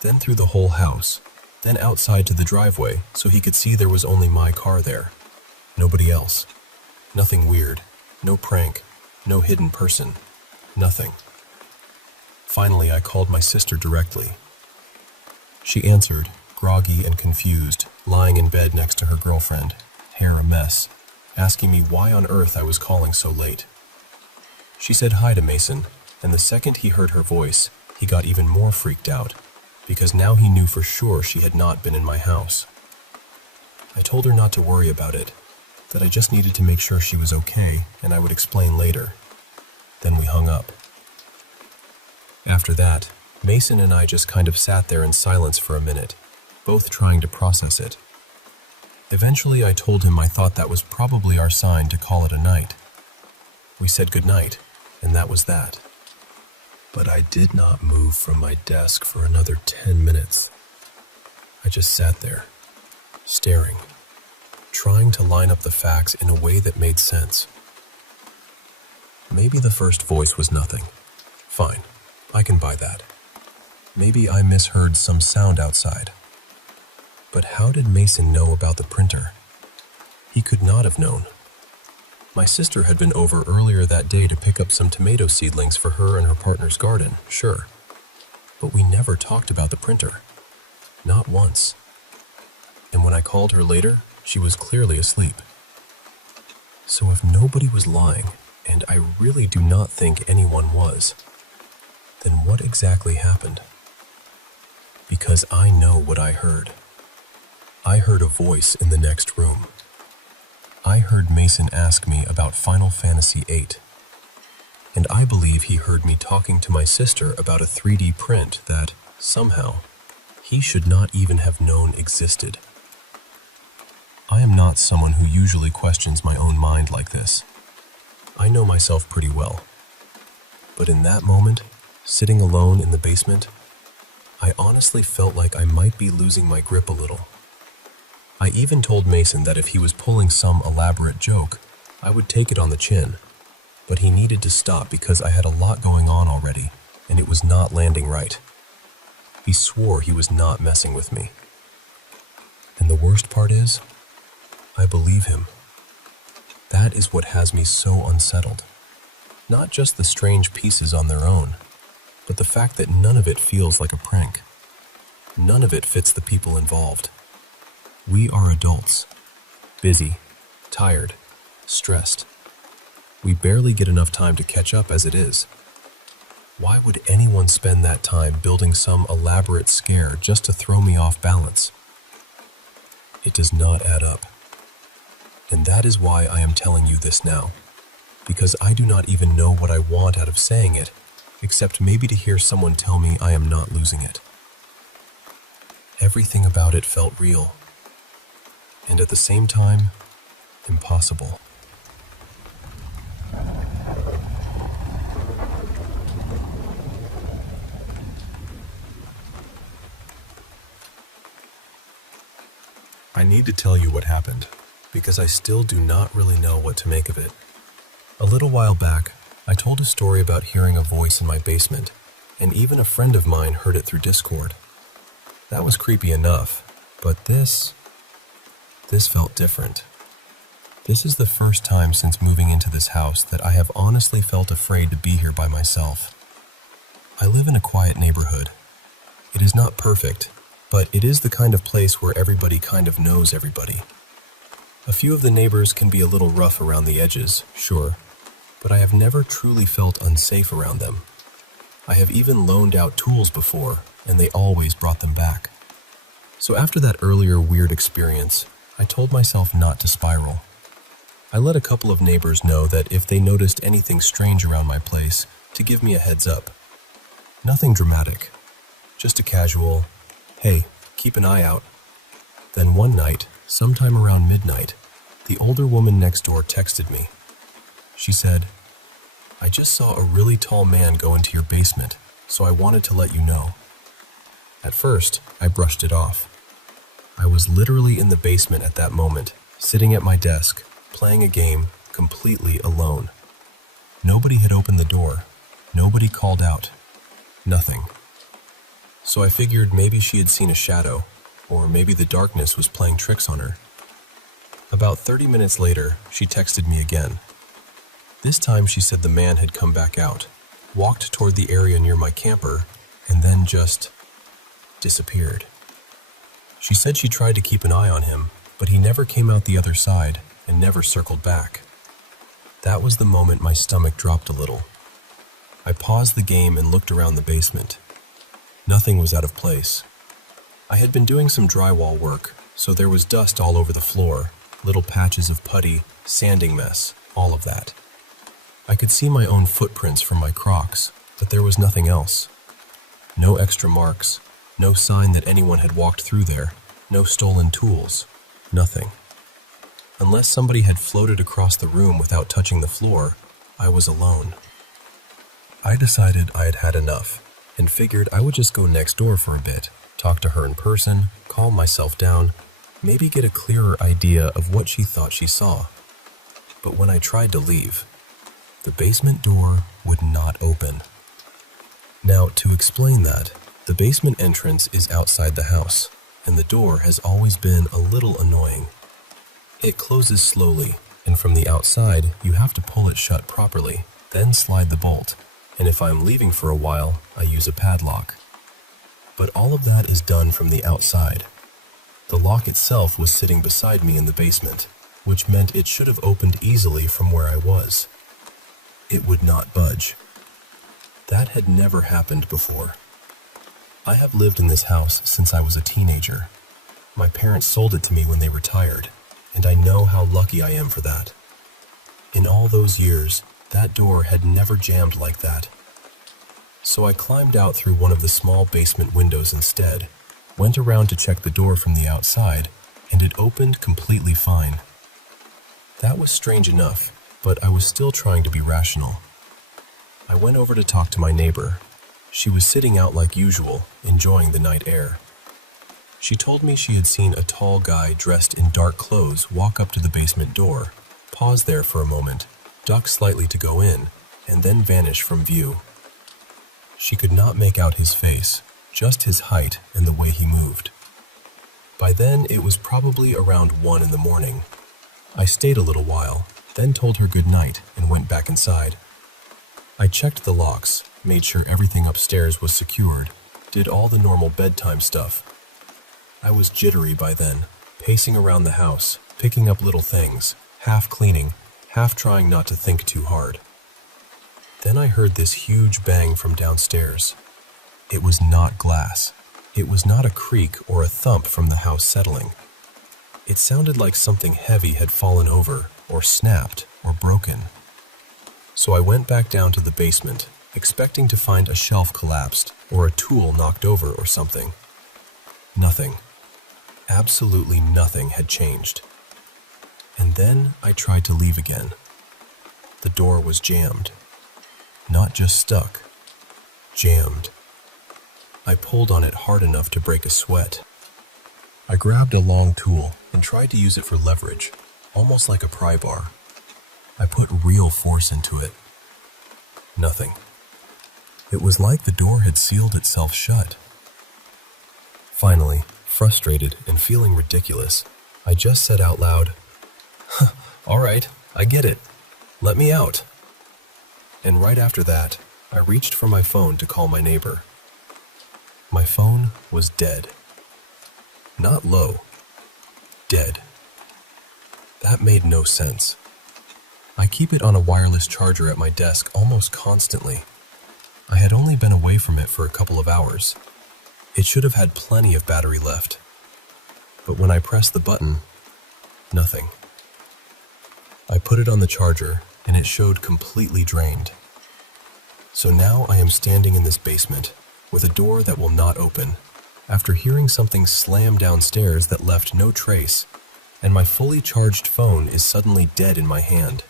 then through the whole house, then outside to the driveway so he could see there was only my car there. Nobody else. Nothing weird. No prank. No hidden person. Nothing. Finally, I called my sister directly. She answered, groggy and confused, lying in bed next to her girlfriend, hair a mess, asking me why on earth I was calling so late. She said hi to Mason, and the second he heard her voice, he got even more freaked out, because now he knew for sure she had not been in my house. I told her not to worry about it, that I just needed to make sure she was okay, and I would explain later. Then we hung up. After that, Mason and I just kind of sat there in silence for a minute, both trying to process it. Eventually, I told him I thought that was probably our sign to call it a night. We said goodnight, and that was that. But I did not move from my desk for another 10 minutes. I just sat there, staring, trying to line up the facts in a way that made sense. Maybe the first voice was nothing. Fine, I can buy that. Maybe I misheard some sound outside. But how did Mason know about the printer? He could not have known. My sister had been over earlier that day to pick up some tomato seedlings for her and her partner's garden, sure. But we never talked about the printer. Not once. And when I called her later, she was clearly asleep. So if nobody was lying, and I really do not think anyone was, then what exactly happened? Because I know what I heard. I heard a voice in the next room. I heard Mason ask me about Final Fantasy VIII. And I believe he heard me talking to my sister about a 3D print that, somehow, he should not even have known existed. I am not someone who usually questions my own mind like this. I know myself pretty well. But in that moment, sitting alone in the basement, I honestly felt like I might be losing my grip a little. I even told Mason that if he was pulling some elaborate joke, I would take it on the chin. But he needed to stop because I had a lot going on already, and it was not landing right. He swore he was not messing with me. And the worst part is, I believe him. That is what has me so unsettled. Not just the strange pieces on their own, but the fact that none of it feels like a prank. None of it fits the people involved. We are adults. Busy, tired, stressed. We barely get enough time to catch up as it is. Why would anyone spend that time building some elaborate scare just to throw me off balance? It does not add up. And that is why I am telling you this now, because I do not even know what I want out of saying it, except maybe to hear someone tell me I am not losing it. Everything about it felt real, and at the same time, impossible. I need to tell you what happened, because I still do not really know what to make of it. A little while back, I told a story about hearing a voice in my basement, and even a friend of mine heard it through Discord. That was creepy enough, but this felt different. This is the first time since moving into this house that I have honestly felt afraid to be here by myself. I live in a quiet neighborhood. It is not perfect, but it is the kind of place where everybody kind of knows everybody. A few of the neighbors can be a little rough around the edges, sure, but I have never truly felt unsafe around them. I have even loaned out tools before, and they always brought them back. So after that earlier weird experience, I told myself not to spiral. I let a couple of neighbors know that if they noticed anything strange around my place, to give me a heads up. Nothing dramatic, just a casual, "Hey, keep an eye out." Then one night, sometime around midnight, the older woman next door texted me. She said, "I just saw a really tall man go into your basement, so I wanted to let you know." At first, I brushed it off. I was literally in the basement at that moment, sitting at my desk, playing a game, completely alone. Nobody had opened the door. Nobody called out. Nothing. So I figured maybe she had seen a shadow, or maybe the darkness was playing tricks on her. About 30 minutes later, she texted me again. This time she said the man had come back out, walked toward the area near my camper, and then just disappeared. She said she tried to keep an eye on him, but he never came out the other side and never circled back. That was the moment my stomach dropped a little. I paused the game and looked around the basement. Nothing was out of place. I had been doing some drywall work, so there was dust all over the floor, little patches of putty, sanding mess, all of that. I could see my own footprints from my Crocs, but there was nothing else. No extra marks, no sign that anyone had walked through there, no stolen tools, nothing. Unless somebody had floated across the room without touching the floor, I was alone. I decided I had had enough, and figured I would just go next door for a bit, talk to her in person, calm myself down, maybe get a clearer idea of what she thought she saw. But when I tried to leave, the basement door would not open. Now, to explain that, the basement entrance is outside the house, and the door has always been a little annoying. It closes slowly, and from the outside, you have to pull it shut properly, then slide the bolt, and if I'm leaving for a while, I use a padlock. But all of that is done from the outside. The lock itself was sitting beside me in the basement, which meant it should have opened easily from where I was. It would not budge. That had never happened before. I have lived in this house since I was a teenager. My parents sold it to me when they retired, and I know how lucky I am for that. In all those years, that door had never jammed like that. So I climbed out through one of the small basement windows instead, went around to check the door from the outside, and it opened completely fine. That was strange enough, but I was still trying to be rational. I went over to talk to my neighbor. She was sitting out like usual, enjoying the night air. She told me she had seen a tall guy dressed in dark clothes walk up to the basement door, pause there for a moment, duck slightly to go in, and then vanish from view. She could not make out his face, just his height and the way he moved. By then, it was probably around 1 in the morning. I stayed a little while, then told her good night and went back inside. I checked the locks, made sure everything upstairs was secured, did all the normal bedtime stuff. I was jittery by then, pacing around the house, picking up little things, half cleaning, half trying not to think too hard. Then I heard this huge bang from downstairs. It was not glass. It was not a creak or a thump from the house settling. It sounded like something heavy had fallen over, or snapped, or broken. So I went back down to the basement, expecting to find a shelf collapsed, or a tool knocked over or something. Nothing. Absolutely nothing had changed. And then I tried to leave again. The door was jammed. Not just stuck. Jammed. I pulled on it hard enough to break a sweat. I grabbed a long tool and tried to use it for leverage, almost like a pry bar. I put real force into it. Nothing. It was like the door had sealed itself shut. Finally, frustrated and feeling ridiculous, I just said out loud, "All right, I get it. Let me out." And right after that, I reached for my phone to call my neighbor. My phone was dead. Not low. Dead. That made no sense. I keep it on a wireless charger at my desk almost constantly. I had only been away from it for a couple of hours. It should have had plenty of battery left. But when I pressed the button, nothing. I put it on the charger, and it showed completely drained. So now I am standing in this basement, with a door that will not open, after hearing something slam downstairs that left no trace, and my fully charged phone is suddenly dead in my hand.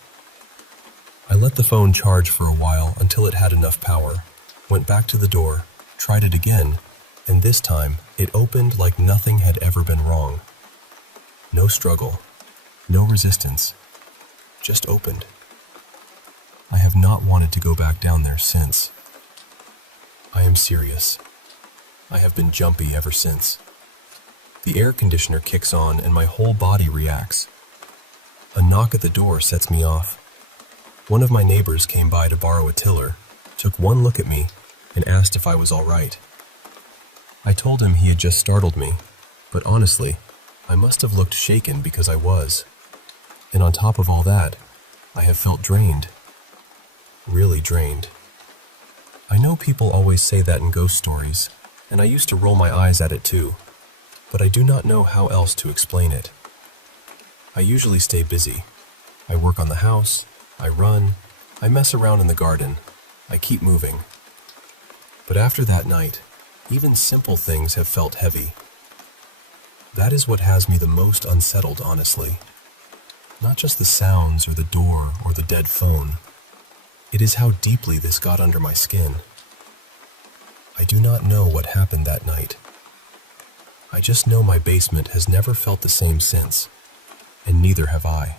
I let the phone charge for a while until it had enough power, went back to the door, tried it again, and this time it opened like nothing had ever been wrong. No struggle, no resistance, just opened. I have not wanted to go back down there since. I am serious. I have been jumpy ever since. The air conditioner kicks on and my whole body reacts. A knock at the door sets me off. One of my neighbors came by to borrow a tiller, took one look at me, and asked if I was all right. I told him he had just startled me, but honestly, I must have looked shaken because I was. And on top of all that, I have felt drained. Really drained. I know people always say that in ghost stories, and I used to roll my eyes at it too, but I do not know how else to explain it. I usually stay busy. I work on the house, I run, I mess around in the garden, I keep moving. But after that night, even simple things have felt heavy. That is what has me the most unsettled, honestly. Not just the sounds or the door or the dead phone. It is how deeply this got under my skin. I do not know what happened that night. I just know my basement has never felt the same since, and neither have I.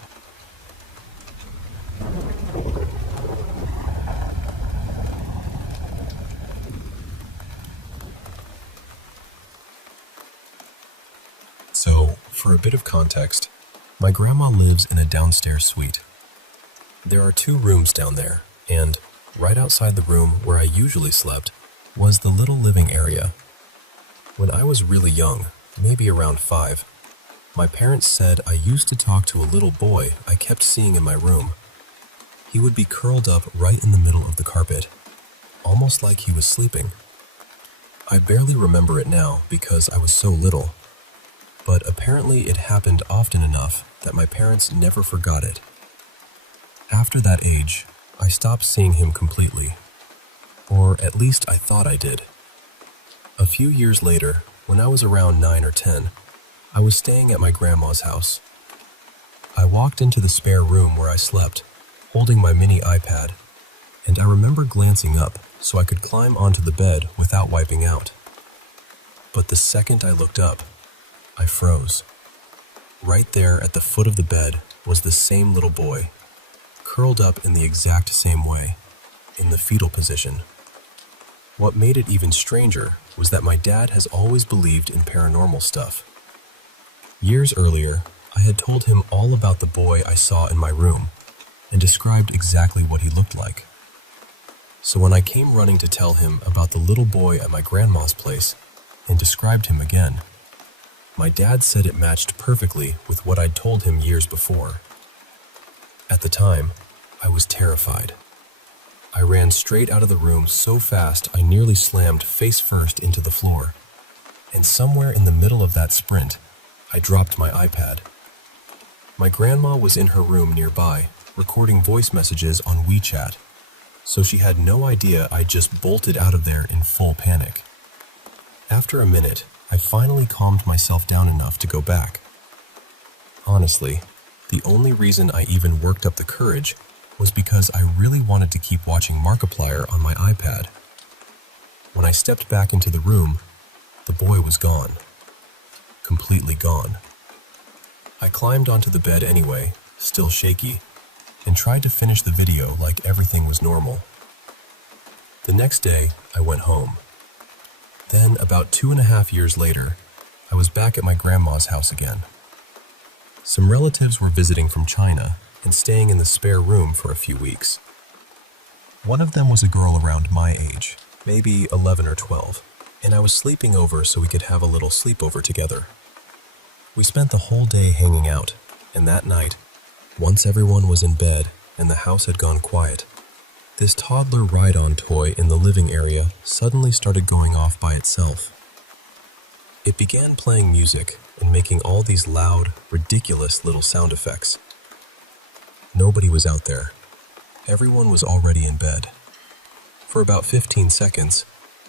So, for a bit of context, my grandma lives in a downstairs suite. There are 2 rooms down there, and right outside the room where I usually slept was the little living area. When I was really young, maybe around 5, my parents said I used to talk to a little boy I kept seeing in my room. He would be curled up right in the middle of the carpet, almost like he was sleeping. I barely remember it now because I was so little, but apparently it happened often enough that my parents never forgot it. After that age, I stopped seeing him completely, or at least I thought I did. A few years later, when I was around 9 or 10, I was staying at my grandma's house. I walked into the spare room where I slept, holding my mini iPad, and I remember glancing up so I could climb onto the bed without wiping out. But the second I looked up, I froze. Right there at the foot of the bed was the same little boy, curled up in the exact same way, in the fetal position. What made it even stranger was that my dad has always believed in paranormal stuff. Years earlier, I had told him all about the boy I saw in my room and described exactly what he looked like. So when I came running to tell him about the little boy at my grandma's place and described him again, my dad said it matched perfectly with what I'd told him years before. At the time, I was terrified. I ran straight out of the room so fast I nearly slammed face first into the floor. And somewhere in the middle of that sprint, I dropped my iPad. My grandma was in her room nearby, recording voice messages on WeChat, so she had no idea I just bolted out of there in full panic. After a minute, I finally calmed myself down enough to go back. Honestly, the only reason I even worked up the courage was because I really wanted to keep watching Markiplier on my iPad. When I stepped back into the room, the boy was gone. Completely gone. I climbed onto the bed anyway, still shaky, and tried to finish the video like everything was normal. The next day, I went home. Then, about 2.5 years later, I was back at my grandma's house again. Some relatives were visiting from China and staying in the spare room for a few weeks. One of them was a girl around my age, maybe 11 or 12, and I was sleeping over so we could have a little sleepover together. We spent the whole day hanging out, and that night, once everyone was in bed and the house had gone quiet, this toddler ride-on toy in the living area suddenly started going off by itself. It began playing music and making all these loud, ridiculous little sound effects. Nobody was out there. Everyone was already in bed. For about 15 seconds,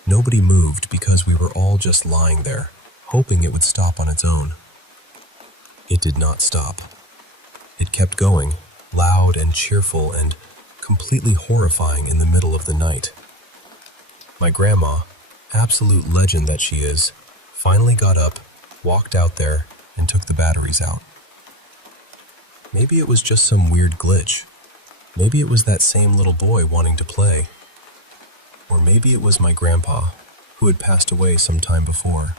nobody moved because we were all just lying there, hoping it would stop on its own. It did not stop. It kept going, loud and cheerful and completely horrifying in the middle of the night. My grandma, absolute legend that she is, finally got up, walked out there, and took the batteries out. Maybe it was just some weird glitch. Maybe it was that same little boy wanting to play. Or maybe it was my grandpa, who had passed away some time before.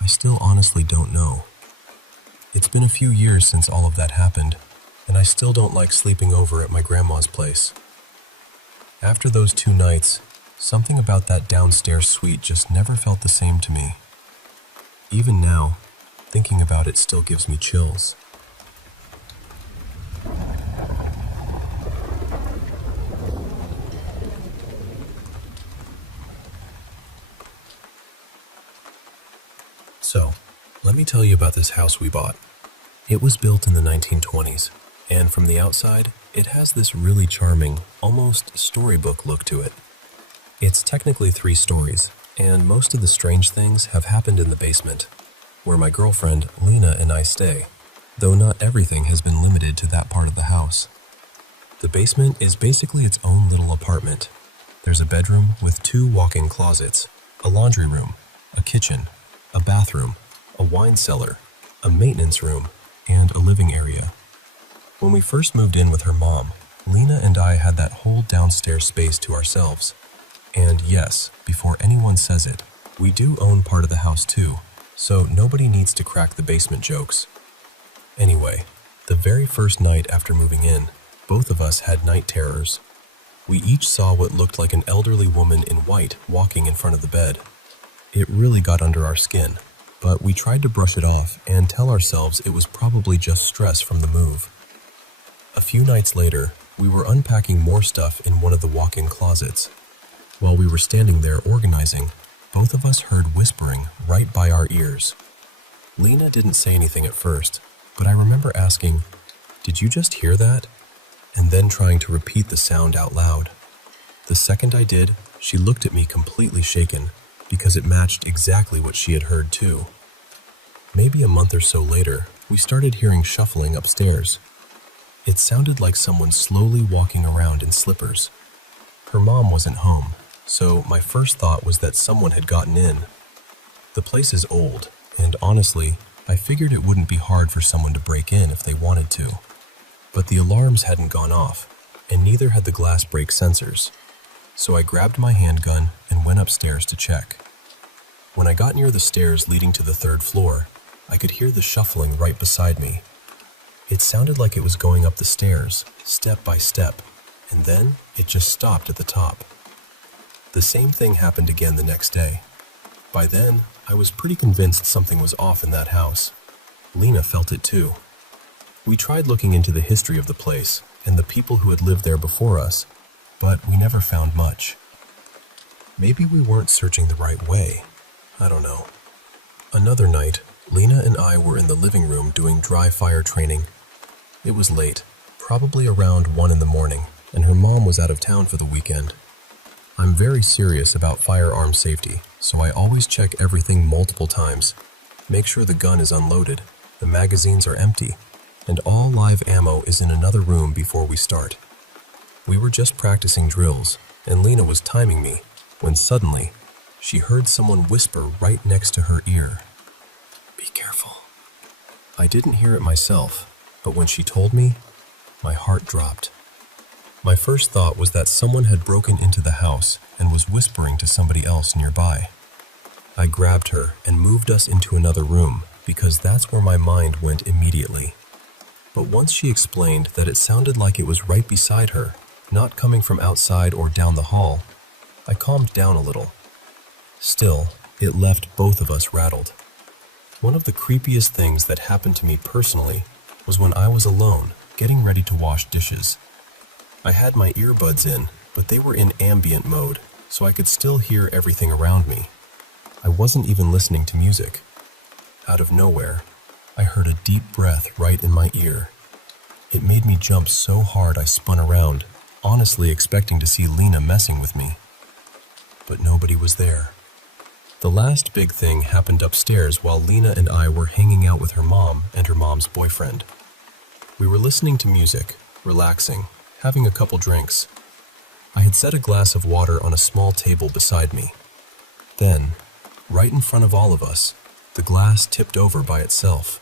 I still honestly don't know. It's been a few years since all of that happened, and I still don't like sleeping over at my grandma's place. After those 2 nights, something about that downstairs suite just never felt the same to me. Even now, thinking about it still gives me chills. So, let me tell you about this house we bought. It was built in the 1920s, and from the outside, it has this really charming, almost storybook look to it. It's technically 3 stories, and most of the strange things have happened in the basement, where my girlfriend, Lena, and I stay, though not everything has been limited to that part of the house. The basement is basically its own little apartment. There's a bedroom with 2 walk-in closets, a laundry room, a kitchen, a bathroom, a wine cellar, a maintenance room, and a living area. When we first moved in with her mom, Lena and I had that whole downstairs space to ourselves. And yes, before anyone says it, we do own part of the house too, so nobody needs to crack the basement jokes. Anyway, the very first night after moving in, both of us had night terrors. We each saw what looked like an elderly woman in white walking in front of the bed. It really got under our skin, but we tried to brush it off and tell ourselves it was probably just stress from the move. A few nights later, we were unpacking more stuff in one of the walk-in closets. While we were standing there organizing, both of us heard whispering right by our ears. Lena didn't say anything at first, but I remember asking, "Did you just hear that?" and then trying to repeat the sound out loud. The second I did, she looked at me completely shaken, because it matched exactly what she had heard too. Maybe a month or so later, we started hearing shuffling upstairs. It sounded like someone slowly walking around in slippers. Her mom wasn't home, so my first thought was that someone had gotten in. The place is old, and honestly, I figured it wouldn't be hard for someone to break in if they wanted to. But the alarms hadn't gone off, and neither had the glass break sensors. So I grabbed my handgun and went upstairs to check. When I got near the stairs leading to the 3rd floor, I could hear the shuffling right beside me. It sounded like it was going up the stairs, step by step, and then it just stopped at the top. The same thing happened again the next day. By then, I was pretty convinced something was off in that house. Lena felt it too. We tried looking into the history of the place and the people who had lived there before us, but we never found much. Maybe we weren't searching the right way. I don't know. Another night, Lena and I were in the living room doing dry fire training. It was late, probably around 1 in the morning, and her mom was out of town for the weekend. I'm very serious about firearm safety, so I always check everything multiple times. Make sure the gun is unloaded, the magazines are empty, and all live ammo is in another room before we start. We were just practicing drills, and Lena was timing me, when suddenly, she heard someone whisper right next to her ear. "Be careful." I didn't hear it myself, but when she told me, my heart dropped. My first thought was that someone had broken into the house and was whispering to somebody else nearby. I grabbed her and moved us into another room because that's where my mind went immediately. But once she explained that it sounded like it was right beside her, not coming from outside or down the hall, I calmed down a little. Still, it left both of us rattled. One of the creepiest things that happened to me personally was when I was alone, getting ready to wash dishes. I had my earbuds in, but they were in ambient mode, so I could still hear everything around me. I wasn't even listening to music. Out of nowhere, I heard a deep breath right in my ear. It made me jump so hard I spun around, honestly expecting to see Lena messing with me. But nobody was there. The last big thing happened upstairs while Lena and I were hanging out with her mom and her mom's boyfriend. We were listening to music, relaxing, having a couple drinks. I had set a glass of water on a small table beside me. Then, right in front of all of us, the glass tipped over by itself.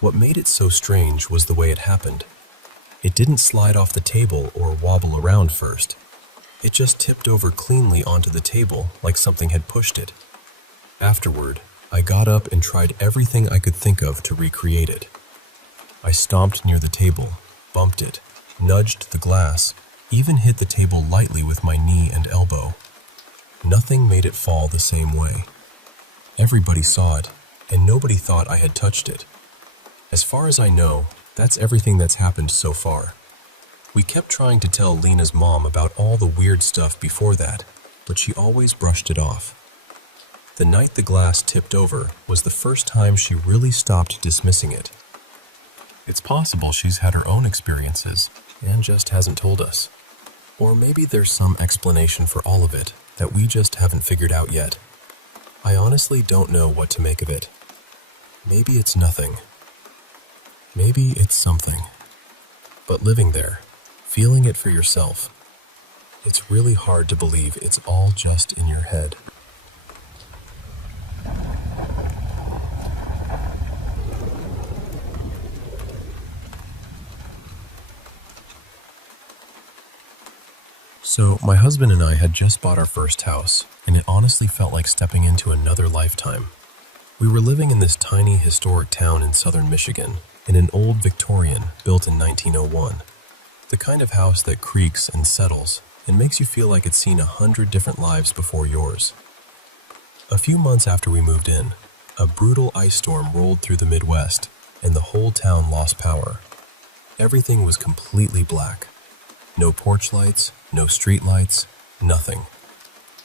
What made it so strange was the way it happened. It didn't slide off the table or wobble around first. It just tipped over cleanly onto the table like something had pushed it. Afterward, I got up and tried everything I could think of to recreate it. I stomped near the table, bumped it, nudged the glass, even hit the table lightly with my knee and elbow. Nothing made it fall the same way. Everybody saw it, and nobody thought I had touched it. As far as I know, that's everything that's happened so far. We kept trying to tell Lena's mom about all the weird stuff before that, but she always brushed it off. The night the glass tipped over was the first time she really stopped dismissing it. It's possible she's had her own experiences and just hasn't told us. Or maybe there's some explanation for all of it that we just haven't figured out yet. I honestly don't know what to make of it. Maybe it's nothing. Maybe it's something. But living there, feeling it for yourself, it's really hard to believe it's all just in your head. So, my husband and I had just bought our first house, and it honestly felt like stepping into another lifetime. We were living in this tiny historic town in southern Michigan, in an old Victorian built in 1901. The kind of house that creaks and settles and makes you feel like it's seen 100 different lives before yours. A few months after we moved in, a brutal ice storm rolled through the Midwest, and the whole town lost power. Everything was completely black. No porch lights, no street lights, nothing.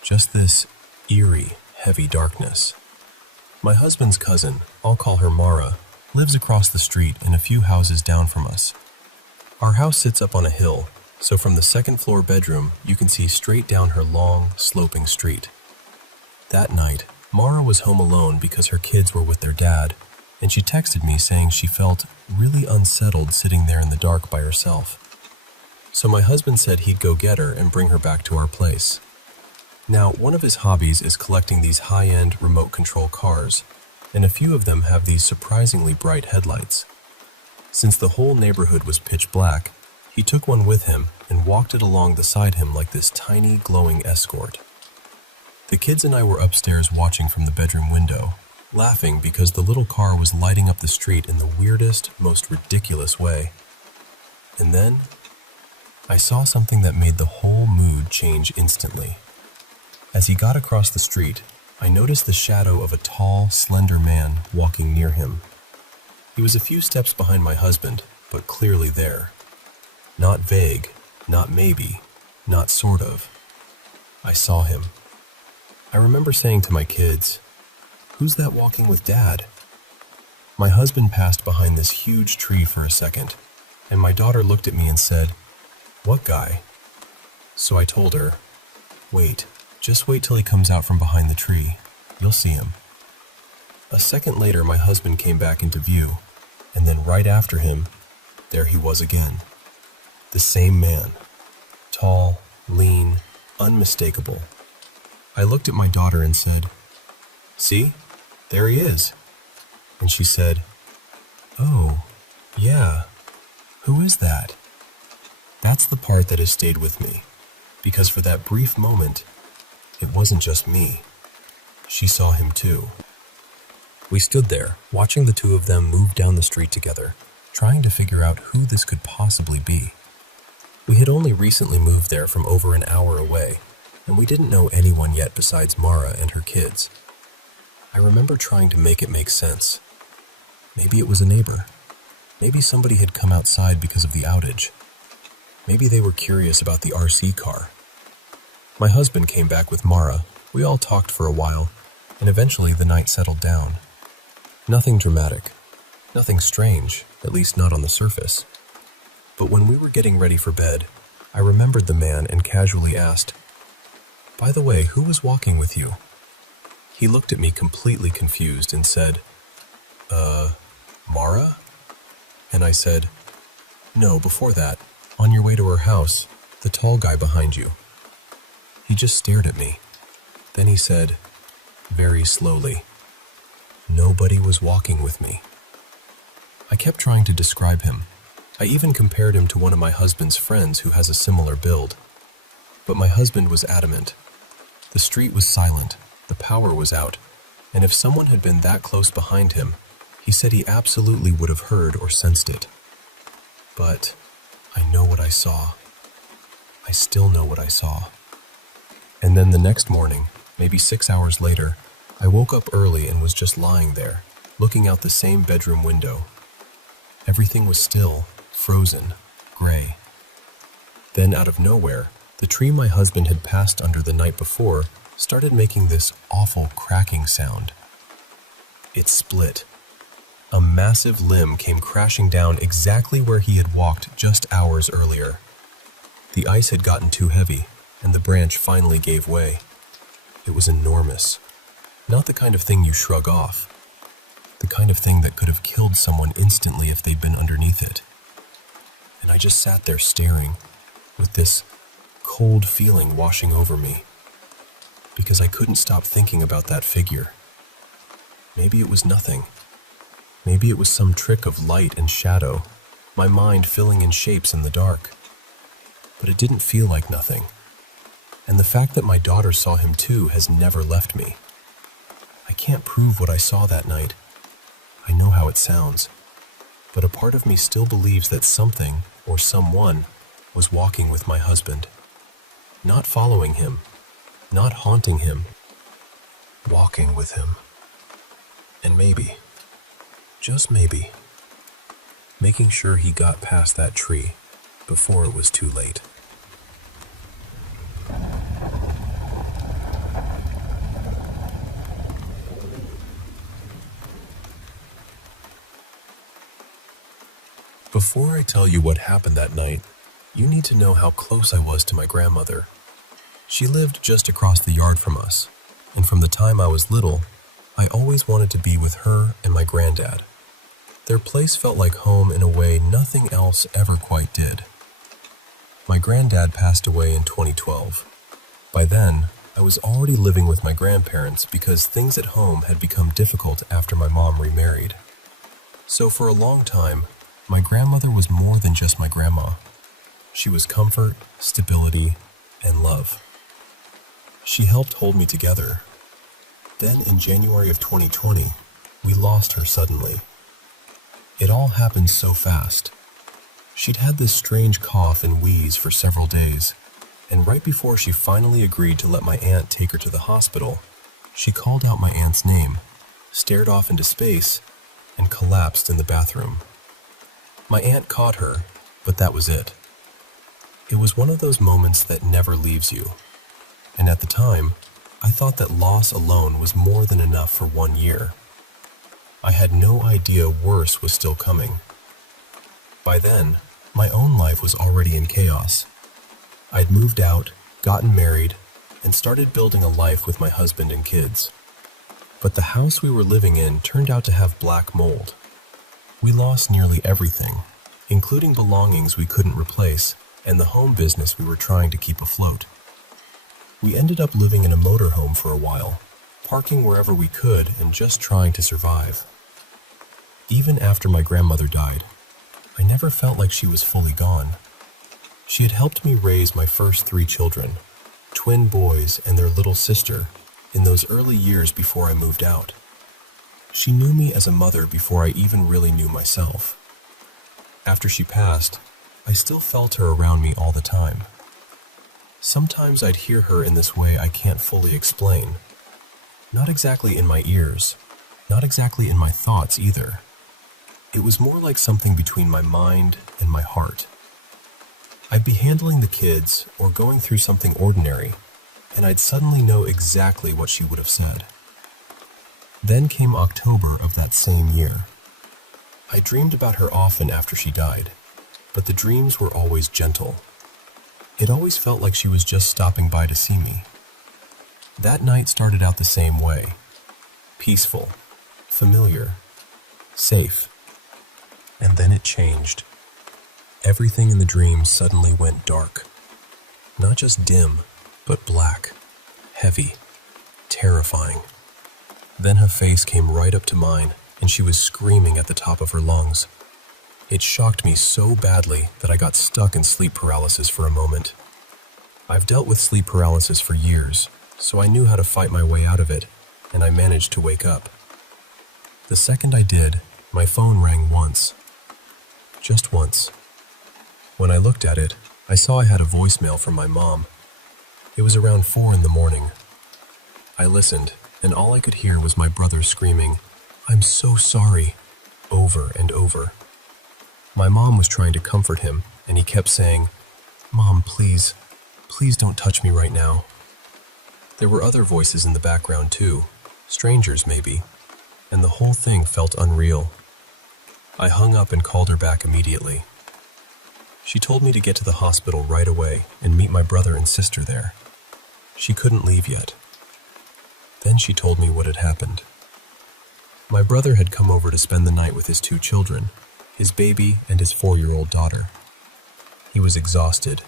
Just this eerie, heavy darkness. My husband's cousin, I'll call her Mara, lives across the street and a few houses down from us. Our house sits up on a hill, so from the second-floor bedroom, you can see straight down her long, sloping street. That night, Mara was home alone because her kids were with their dad, and she texted me saying she felt really unsettled sitting there in the dark by herself. So my husband said he'd go get her and bring her back to our place. Now, one of his hobbies is collecting these high-end remote control cars, and a few of them have these surprisingly bright headlights. Since the whole neighborhood was pitch black, he took one with him and walked it along beside him like this tiny, glowing escort. The kids and I were upstairs watching from the bedroom window, laughing because the little car was lighting up the street in the weirdest, most ridiculous way. And then, I saw something that made the whole mood change instantly. As he got across the street, I noticed the shadow of a tall, slender man walking near him. He was a few steps behind my husband, but clearly there. Not vague, not maybe, Not sort of. I saw him. I remember saying to my kids, "Who's that walking with Dad?" My husband passed behind this huge tree for a second, and my daughter looked at me and said, "What guy?" So I told her, "Wait, just wait till he comes out from behind the tree. You'll see him." A second later, my husband came back into view, and then right after him, there he was again. The same man. Tall, lean, unmistakable. I looked at my daughter and said, "See, there he is." And she said, "Oh, yeah, who is that?" That's the part that has stayed with me, because for that brief moment, it wasn't just me. She saw him too. We stood there, watching the two of them move down the street together, trying to figure out who this could possibly be. We had only recently moved there from over an hour away, and we didn't know anyone yet besides Mara and her kids. I remember trying to make it make sense. Maybe it was a neighbor. Maybe somebody had come outside because of the outage. Maybe they were curious about the RC car. My husband came back with Mara. We all talked for a while, and eventually the night settled down. Nothing dramatic, nothing strange, at least not on the surface. But when we were getting ready for bed, I remembered the man and casually asked, "By the way, who was walking with you?" He looked at me completely confused and said, Mara?" And I said, "No, before that, on your way to her house, the tall guy behind you." He just stared at me. Then he said, very slowly, "Nobody was walking with me." I kept trying to describe him. I even compared him to one of my husband's friends who has a similar build. But my husband was adamant. The street was silent, the power was out, and if someone had been that close behind him, he said he absolutely would have heard or sensed it. But I know what I saw. I still know what I saw. And then the next morning, maybe 6 hours later, I woke up early and was just lying there, looking out the same bedroom window. Everything was still, frozen, gray. Then out of nowhere, the tree my husband had passed under the night before started making this awful cracking sound. It split. A massive limb came crashing down exactly where he had walked just hours earlier. The ice had gotten too heavy, and the branch finally gave way. It was enormous. Not the kind of thing you shrug off. The kind of thing that could have killed someone instantly if they'd been underneath it. And I just sat there staring, with this cold feeling washing over me, because I couldn't stop thinking about that figure. Maybe it was nothing. Maybe it was some trick of light and shadow, my mind filling in shapes in the dark. But it didn't feel like nothing. And the fact that my daughter saw him too has never left me. I can't prove what I saw that night. I know how it sounds. But a part of me still believes that something or someone was walking with my husband. Not following him, not haunting him, walking with him. And maybe, just maybe, making sure he got past that tree before it was too late. Before I tell you what happened that night, you need to know how close I was to my grandmother. She lived just across the yard from us, and from the time I was little, I always wanted to be with her and my granddad. Their place felt like home in a way nothing else ever quite did. My granddad passed away in 2012. By then, I was already living with my grandparents because things at home had become difficult after my mom remarried. So for a long time, my grandmother was more than just my grandma. She was comfort, stability, and love. She helped hold me together. Then in January of 2020, we lost her suddenly. It all happened so fast. She'd had this strange cough and wheeze for several days, and right before she finally agreed to let my aunt take her to the hospital, she called out my aunt's name, stared off into space, and collapsed in the bathroom. My aunt caught her, but that was it. It was one of those moments that never leaves you. And at the time, I thought that loss alone was more than enough for 1 year. I had no idea worse was still coming. By then, my own life was already in chaos. I'd moved out, gotten married, and started building a life with my husband and kids. But the house we were living in turned out to have black mold. We lost nearly everything, including belongings we couldn't replace and the home business we were trying to keep afloat. We ended up living in a motorhome for a while, parking wherever we could and just trying to survive. Even after my grandmother died, I never felt like she was fully gone. She had helped me raise my first 3 children, twin boys and their little sister, in those early years before I moved out. She knew me as a mother before I even really knew myself. After she passed, I still felt her around me all the time. Sometimes I'd hear her in this way I can't fully explain. Not exactly in my ears, not exactly in my thoughts either. It was more like something between my mind and my heart. I'd be handling the kids or going through something ordinary, and I'd suddenly know exactly what she would have said. Then came October of that same year. I dreamed about her often after she died, but the dreams were always gentle. It always felt like she was just stopping by to see me. That night started out the same way. Peaceful, familiar, safe. And then it changed. Everything in the dream suddenly went dark. Not just dim, but black, heavy, terrifying. Then her face came right up to mine, and she was screaming at the top of her lungs. It shocked me so badly that I got stuck in sleep paralysis for a moment. I've dealt with sleep paralysis for years, so I knew how to fight my way out of it, and I managed to wake up. The second I did, my phone rang once. Just once. When I looked at it, I saw I had a voicemail from my mom. It was around 4 in the morning. I listened, and all I could hear was my brother screaming, "I'm so sorry," over and over. My mom was trying to comfort him, and he kept saying, "Mom, please don't touch me right now." There were other voices in the background too, strangers maybe, and the whole thing felt unreal. I hung up and called her back immediately. She told me to get to the hospital right away and meet my brother and sister there. She couldn't leave yet. Then she told me what had happened. My brother had come over to spend the night with his 2 children, his baby and his 4-year-old daughter. He was exhausted.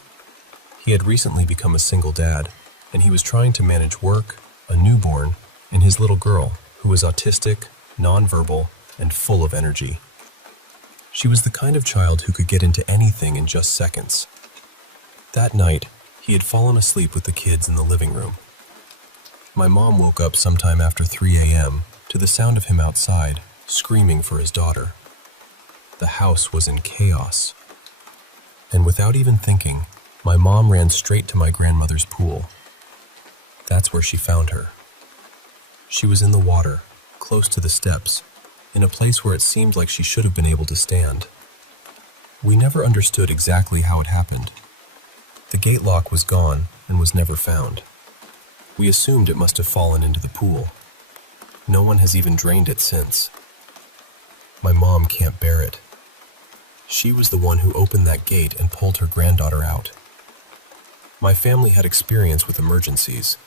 He had recently become a single dad, and he was trying to manage work, a newborn, and his little girl, who was autistic, nonverbal, and full of energy. She was the kind of child who could get into anything in just seconds. That night, he had fallen asleep with the kids in the living room. My mom woke up sometime after 3 a.m. to the sound of him outside, screaming for his daughter. The house was in chaos. And without even thinking, my mom ran straight to my grandmother's pool. That's where she found her. She was in the water, close to the steps, in a place where it seemed like she should have been able to stand. We never understood exactly how it happened. The gate lock was gone and was never found. We assumed it must have fallen into the pool. No one has even drained it since. My mom can't bear it. She was the one who opened that gate and pulled her granddaughter out. My family had experience with emergencies.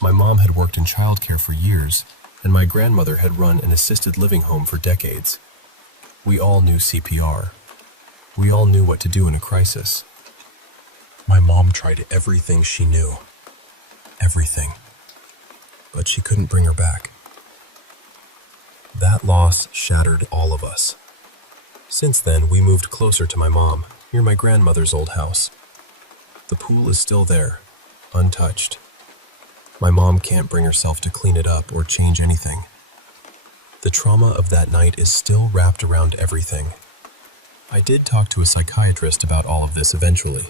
My mom had worked in childcare for years, and my grandmother had run an assisted living home for decades. We all knew CPR. We all knew what to do in a crisis. My mom tried everything she knew. Everything. But she couldn't bring her back. That loss shattered all of us. Since then, we moved closer to my mom, near my grandmother's old house. The pool is still there, untouched. My mom can't bring herself to clean it up or change anything. The trauma of that night is still wrapped around everything. I did talk to a psychiatrist about all of this eventually.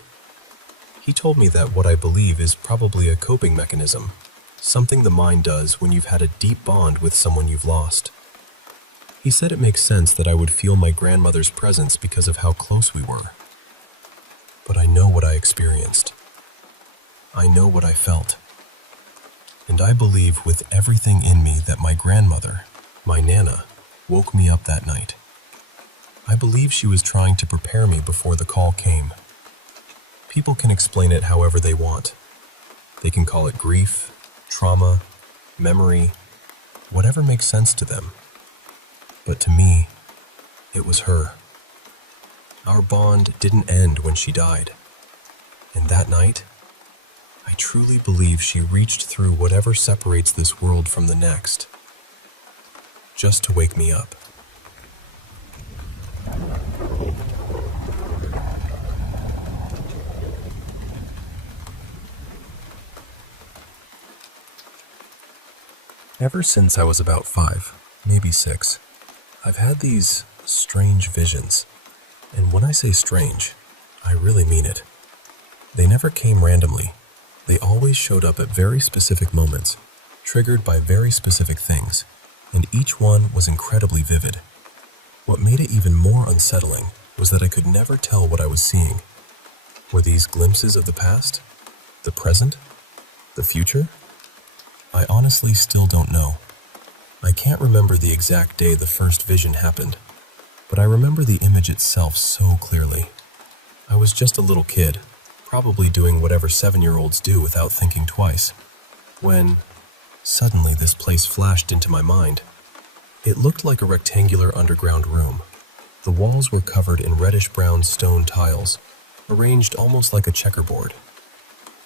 He told me that what I believe is probably a coping mechanism, something the mind does when you've had a deep bond with someone you've lost. He said it makes sense that I would feel my grandmother's presence because of how close we were. but I know what I experienced. I know what I felt. And I believe with everything in me that my grandmother, my Nana, woke me up that night. I believe she was trying to prepare me before the call came. People can explain it however they want. They can call it grief, trauma, memory, whatever makes sense to them. But to me, it was her. Our bond didn't end when she died. And that night, I truly believe she reached through whatever separates this world from the next, just to wake me up. Ever since I was about 5, maybe 6, I've had these strange visions. And when I say strange, I really mean it. They never came randomly. They always showed up at very specific moments, triggered by very specific things, and each one was incredibly vivid. What made it even more unsettling was that I could never tell what I was seeing. Were these glimpses of the past? The present? The future? I honestly still don't know. I can't remember the exact day the first vision happened, but I remember the image itself so clearly. I was just a little kid, probably doing whatever 7-year-olds do without thinking twice, when suddenly this place flashed into my mind. It looked like a rectangular underground room. The walls were covered in reddish-brown stone tiles, arranged almost like a checkerboard.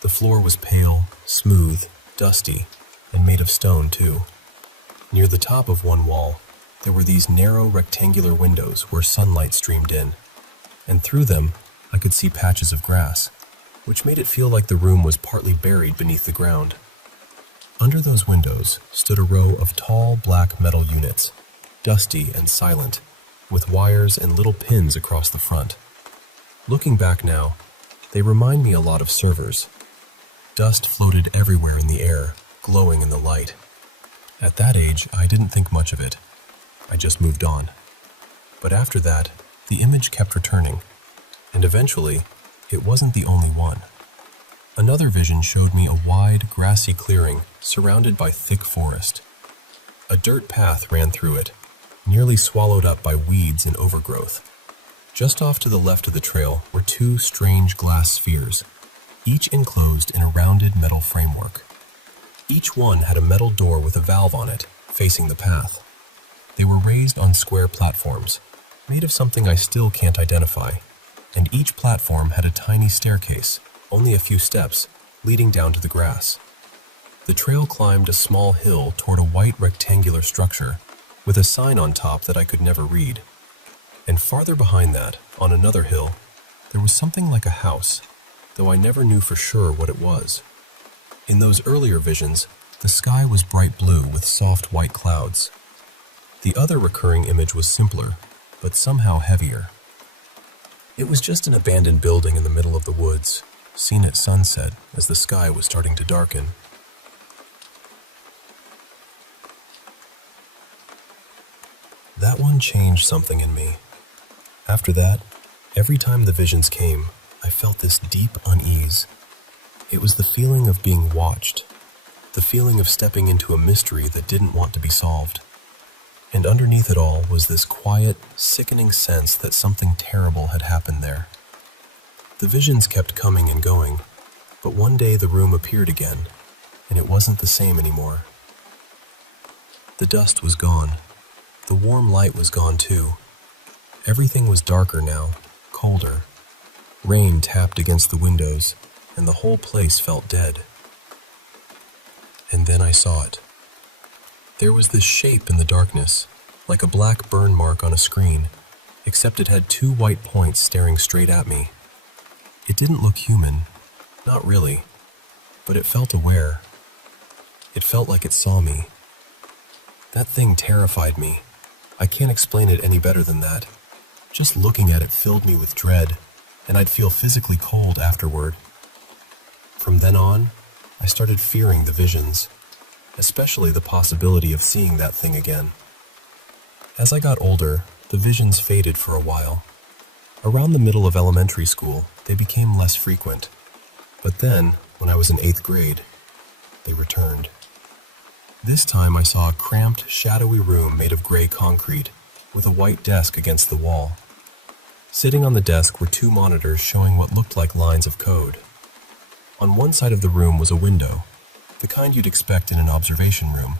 The floor was pale, smooth, dusty, and made of stone too. Near the top of one wall, there were these narrow rectangular windows where sunlight streamed in, and through them I could see patches of grass, which made it feel like the room was partly buried beneath the ground. Under those windows stood a row of tall black metal units, dusty and silent, with wires and little pins across the front. Looking back now, they remind me a lot of servers. Dust floated everywhere in the air, glowing in the light. At that age, I didn't think much of it. I just moved on. But after that, the image kept returning, and eventually, it wasn't the only one. Another vision showed me a wide, grassy clearing surrounded by thick forest. A dirt path ran through it, nearly swallowed up by weeds and overgrowth. Just off to the left of the trail were 2 strange glass spheres, each enclosed in a rounded metal framework. Each one had a metal door with a valve on it, facing the path. They were raised on square platforms, made of something I still can't identify, and each platform had a tiny staircase, only a few steps, leading down to the grass. The trail climbed a small hill toward a white rectangular structure, with a sign on top that I could never read. And farther behind that, on another hill, there was something like a house, though I never knew for sure what it was. In those earlier visions, the sky was bright blue with soft white clouds. The other recurring image was simpler, but somehow heavier. It was just an abandoned building in the middle of the woods, seen at sunset as the sky was starting to darken. That one changed something in me. After that, every time the visions came, I felt this deep unease. It was the feeling of being watched, the feeling of stepping into a mystery that didn't want to be solved. And underneath it all was this quiet, sickening sense that something terrible had happened there. The visions kept coming and going, but one day the room appeared again, and it wasn't the same anymore. The dust was gone. The warm light was gone too. Everything was darker now, colder. Rain tapped against the windows, and the whole place felt dead. And then I saw it. There was this shape in the darkness, like a black burn mark on a screen, except it had 2 white points staring straight at me. It didn't look human, not really, but it felt aware. It felt like it saw me. That thing terrified me. I can't explain it any better than that. Just looking at it filled me with dread, and I'd feel physically cold afterward. From then on, I started fearing the visions, especially the possibility of seeing that thing again. As I got older, the visions faded for a while. Around the middle of elementary school, they became less frequent. But then, when I was in 8th grade, they returned. This time I saw a cramped, shadowy room made of gray concrete, with a white desk against the wall. Sitting on the desk were 2 monitors showing what looked like lines of code. On one side of the room was a window, the kind you'd expect in an observation room.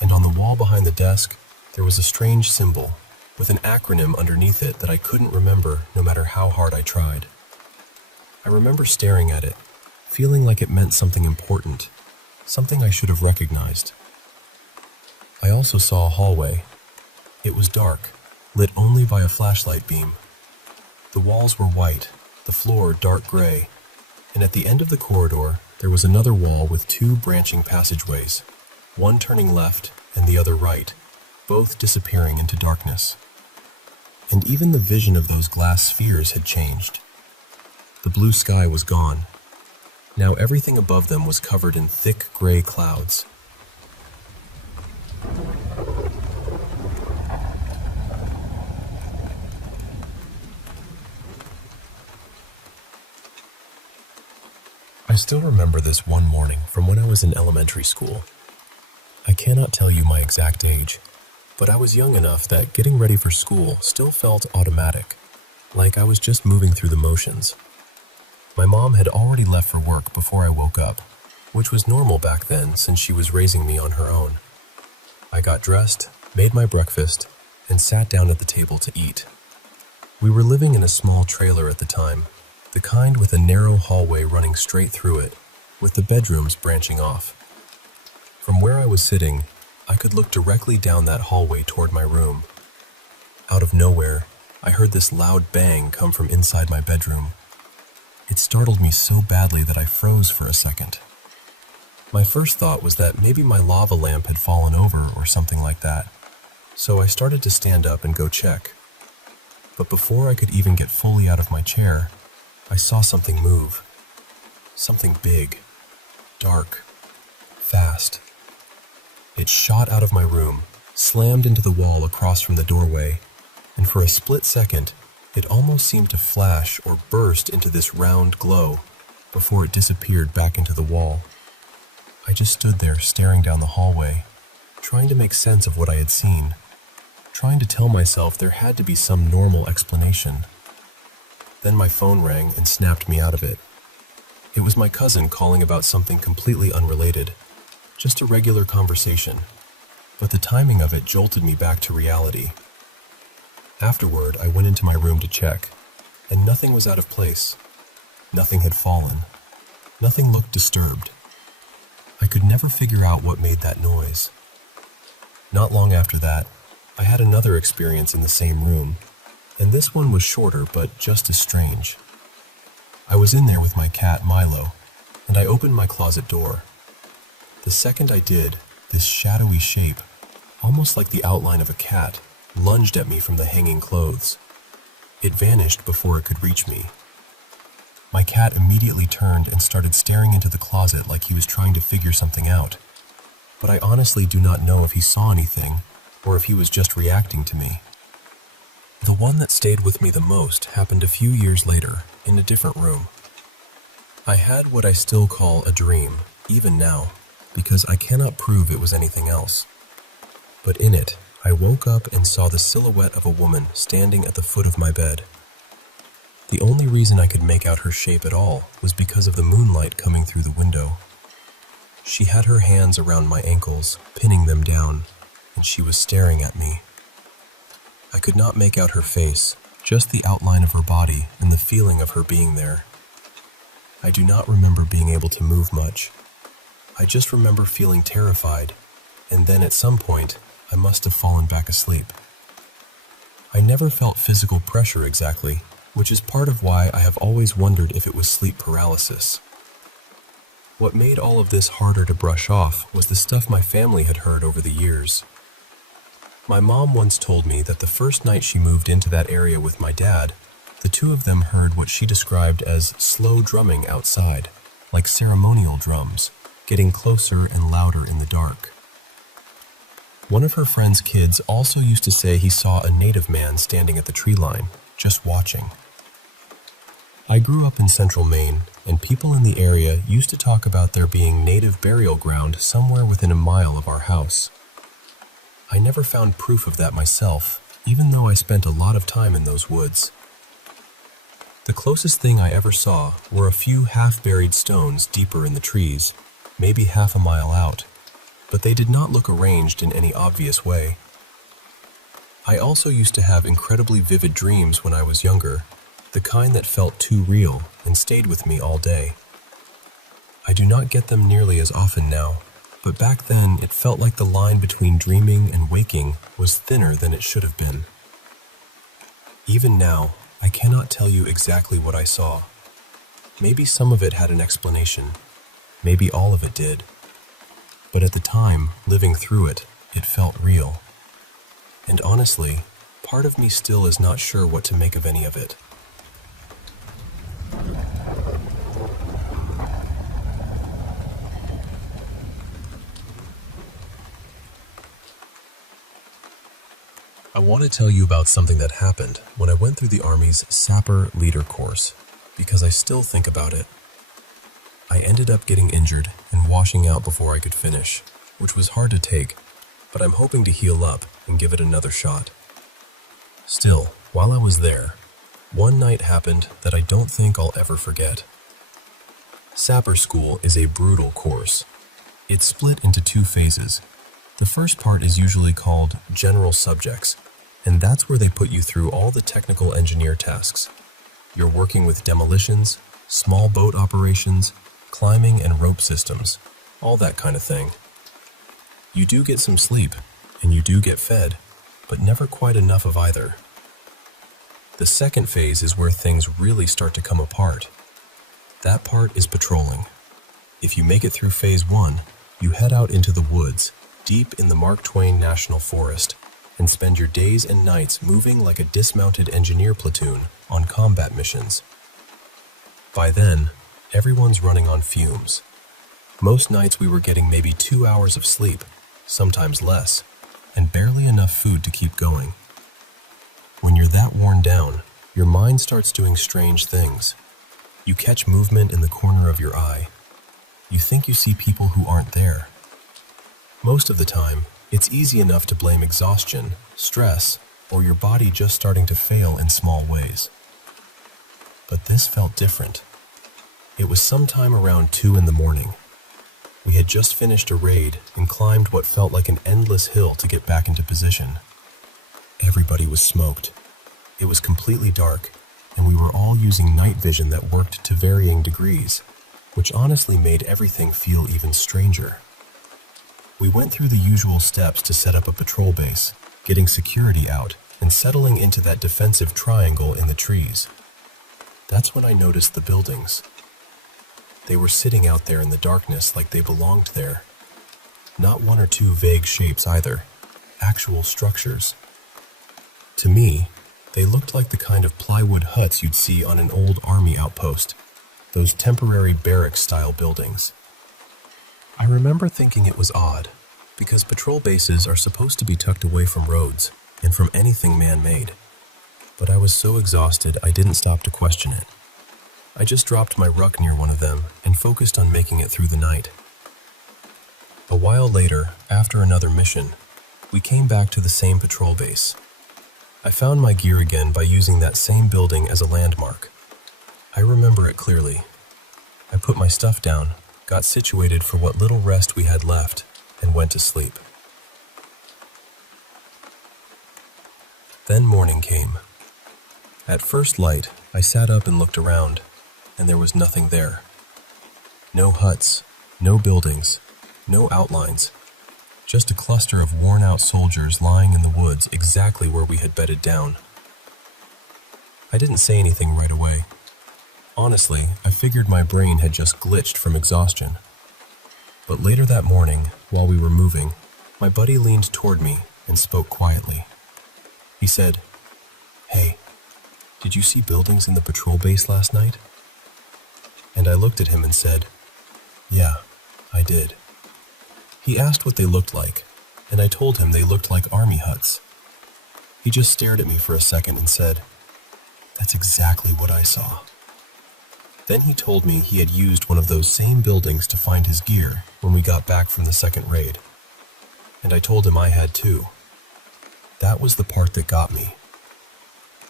And on the wall behind the desk, there was a strange symbol, with an acronym underneath it that I couldn't remember no matter how hard I tried. I remember staring at it, feeling like it meant something important, something I should have recognized. I also saw a hallway. It was dark, lit only by a flashlight beam. The walls were white, the floor dark gray, and at the end of the corridor, there was another wall with 2 branching passageways, one turning left and the other right, both disappearing into darkness. And even the vision of those glass spheres had changed. The blue sky was gone. Now everything above them was covered in thick gray clouds. I still remember this one morning from when I was in elementary school. I cannot tell you my exact age, but I was young enough that getting ready for school still felt automatic, like I was just moving through the motions. My mom had already left for work before I woke up, which was normal back then since she was raising me on her own. I got dressed, made my breakfast, and sat down at the table to eat. We were living in a small trailer at the time, the kind with a narrow hallway running straight through it, with the bedrooms branching off. From where I was sitting, I could look directly down that hallway toward my room. Out of nowhere, I heard this loud bang come from inside my bedroom. It startled me so badly that I froze for a second. My first thought was that maybe my lava lamp had fallen over or something like that, so I started to stand up and go check. But before I could even get fully out of my chair, I saw something move. Something big, dark, fast. It shot out of my room, slammed into the wall across from the doorway, and for a split second, it almost seemed to flash or burst into this round glow before it disappeared back into the wall. I just stood there staring down the hallway, trying to make sense of what I had seen, trying to tell myself there had to be some normal explanation. Then my phone rang and snapped me out of it. It was my cousin calling about something completely unrelated, just a regular conversation, but the timing of it jolted me back to reality. Afterward, I went into my room to check, and nothing was out of place. Nothing had fallen. Nothing looked disturbed. I could never figure out what made that noise. Not long after that, I had another experience in the same room, and this one was shorter but just as strange. I was in there with my cat Milo, and I opened my closet door. The second I did, this shadowy shape, almost like the outline of a cat, lunged at me from the hanging clothes. It vanished before it could reach me. My cat immediately turned and started staring into the closet like he was trying to figure something out, but I honestly do not know if he saw anything or if he was just reacting to me. The one that stayed with me the most happened a few years later, in a different room. I had what I still call a dream, even now, because I cannot prove it was anything else. But in it, I woke up and saw the silhouette of a woman standing at the foot of my bed. The only reason I could make out her shape at all was because of the moonlight coming through the window. She had her hands around my ankles, pinning them down, and she was staring at me. I could not make out her face, just the outline of her body and the feeling of her being there. I do not remember being able to move much. I just remember feeling terrified, and then at some point, I must have fallen back asleep. I never felt physical pressure exactly, which is part of why I have always wondered if it was sleep paralysis. What made all of this harder to brush off was the stuff my family had heard over the years. My mom once told me that the first night she moved into that area with my dad, the two of them heard what she described as slow drumming outside, like ceremonial drums, getting closer and louder in the dark. One of her friend's kids also used to say he saw a native man standing at the tree line, just watching. I grew up in central Maine, and people in the area used to talk about there being native burial ground somewhere within a mile of our house. I never found proof of that myself, even though I spent a lot of time in those woods. The closest thing I ever saw were a few half-buried stones deeper in the trees, maybe half a mile out, but they did not look arranged in any obvious way. I also used to have incredibly vivid dreams when I was younger, the kind that felt too real and stayed with me all day. I do not get them nearly as often now, but back then it felt like the line between dreaming and waking was thinner than it should have been. Even now, I cannot tell you exactly what I saw. Maybe some of it had an explanation, maybe all of it did. But at the time, living through it, it felt real. And honestly, part of me still is not sure what to make of any of it. I want to tell you about something that happened when I went through the Army's Sapper Leader course, because I still think about it. I ended up getting injured and washing out before I could finish, which was hard to take, but I'm hoping to heal up and give it another shot. Still, while I was there, one night happened that I don't think I'll ever forget. Sapper School is a brutal course. It's split into two phases. The first part is usually called General Subjects, and that's where they put you through all the technical engineer tasks. You're working with demolitions, small boat operations, climbing and rope systems, all that kind of thing. You do get some sleep, and you do get fed, but never quite enough of either. The second phase is where things really start to come apart. That part is patrolling. If you make it through phase 1, you head out into the woods, deep in the Mark Twain National Forest, and spend your days and nights moving like a dismounted engineer platoon on combat missions. By then, everyone's running on fumes. Most nights we were getting maybe 2 hours of sleep, sometimes less, and barely enough food to keep going. When you're that worn down, your mind starts doing strange things. You catch movement in the corner of your eye. You think you see people who aren't there. Most of the time, it's easy enough to blame exhaustion, stress, or your body just starting to fail in small ways. But this felt different. It was sometime around 2 in the morning. We had just finished a raid and climbed what felt like an endless hill to get back into position. Everybody was smoked. It was completely dark, and we were all using night vision that worked to varying degrees, which honestly made everything feel even stranger. We went through the usual steps to set up a patrol base, getting security out, and settling into that defensive triangle in the trees. That's when I noticed the buildings. They were sitting out there in the darkness like they belonged there. Not one or two vague shapes either, actual structures. To me, they looked like the kind of plywood huts you'd see on an old army outpost, those temporary barrack-style buildings. I remember thinking it was odd, because patrol bases are supposed to be tucked away from roads and from anything man-made. But I was so exhausted I didn't stop to question it. I just dropped my ruck near one of them and focused on making it through the night. A while later, after another mission, we came back to the same patrol base. I found my gear again by using that same building as a landmark. I remember it clearly. I put my stuff down, got situated for what little rest we had left, and went to sleep. Then morning came. At first light, I sat up and looked around, and there was nothing there. No huts, no buildings, no outlines, just a cluster of worn-out soldiers lying in the woods exactly where we had bedded down. I didn't say anything right away. Honestly, I figured my brain had just glitched from exhaustion. But later that morning, while we were moving, my buddy leaned toward me and spoke quietly. He said, "Hey, did you see buildings in the patrol base last night?" And I looked at him and said, "Yeah, I did." He asked what they looked like, and I told him they looked like army huts. He just stared at me for a second and said, That's exactly what I saw. Then he told me he had used one of those same buildings to find his gear when we got back from the second raid. And I told him I had too. That was the part that got me.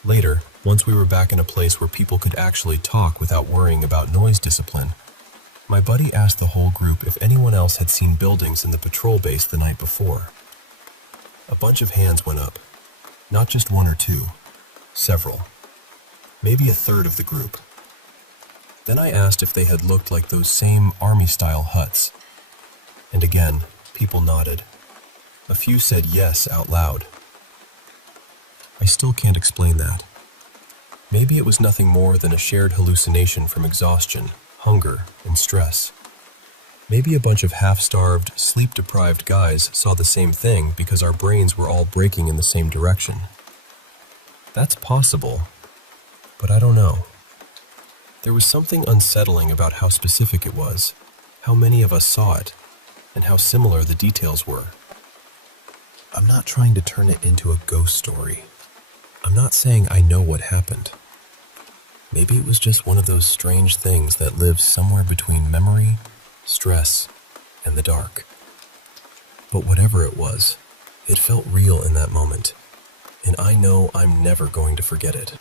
Later, once we were back in a place where people could actually talk without worrying about noise discipline, my buddy asked the whole group if anyone else had seen buildings in the patrol base the night before. A bunch of hands went up. Not just one or two. Several. Maybe a third of the group. Then I asked if they had looked like those same army-style huts. And again, people nodded. A few said yes out loud. I still can't explain that. Maybe it was nothing more than a shared hallucination from exhaustion, hunger, and stress. Maybe a bunch of half-starved, sleep-deprived guys saw the same thing because our brains were all breaking in the same direction. That's possible, but I don't know. There was something unsettling about how specific it was, how many of us saw it, and how similar the details were. I'm not trying to turn it into a ghost story. I'm not saying I know what happened. Maybe it was just one of those strange things that lives somewhere between memory, stress, and the dark. But whatever it was, it felt real in that moment, and I know I'm never going to forget it.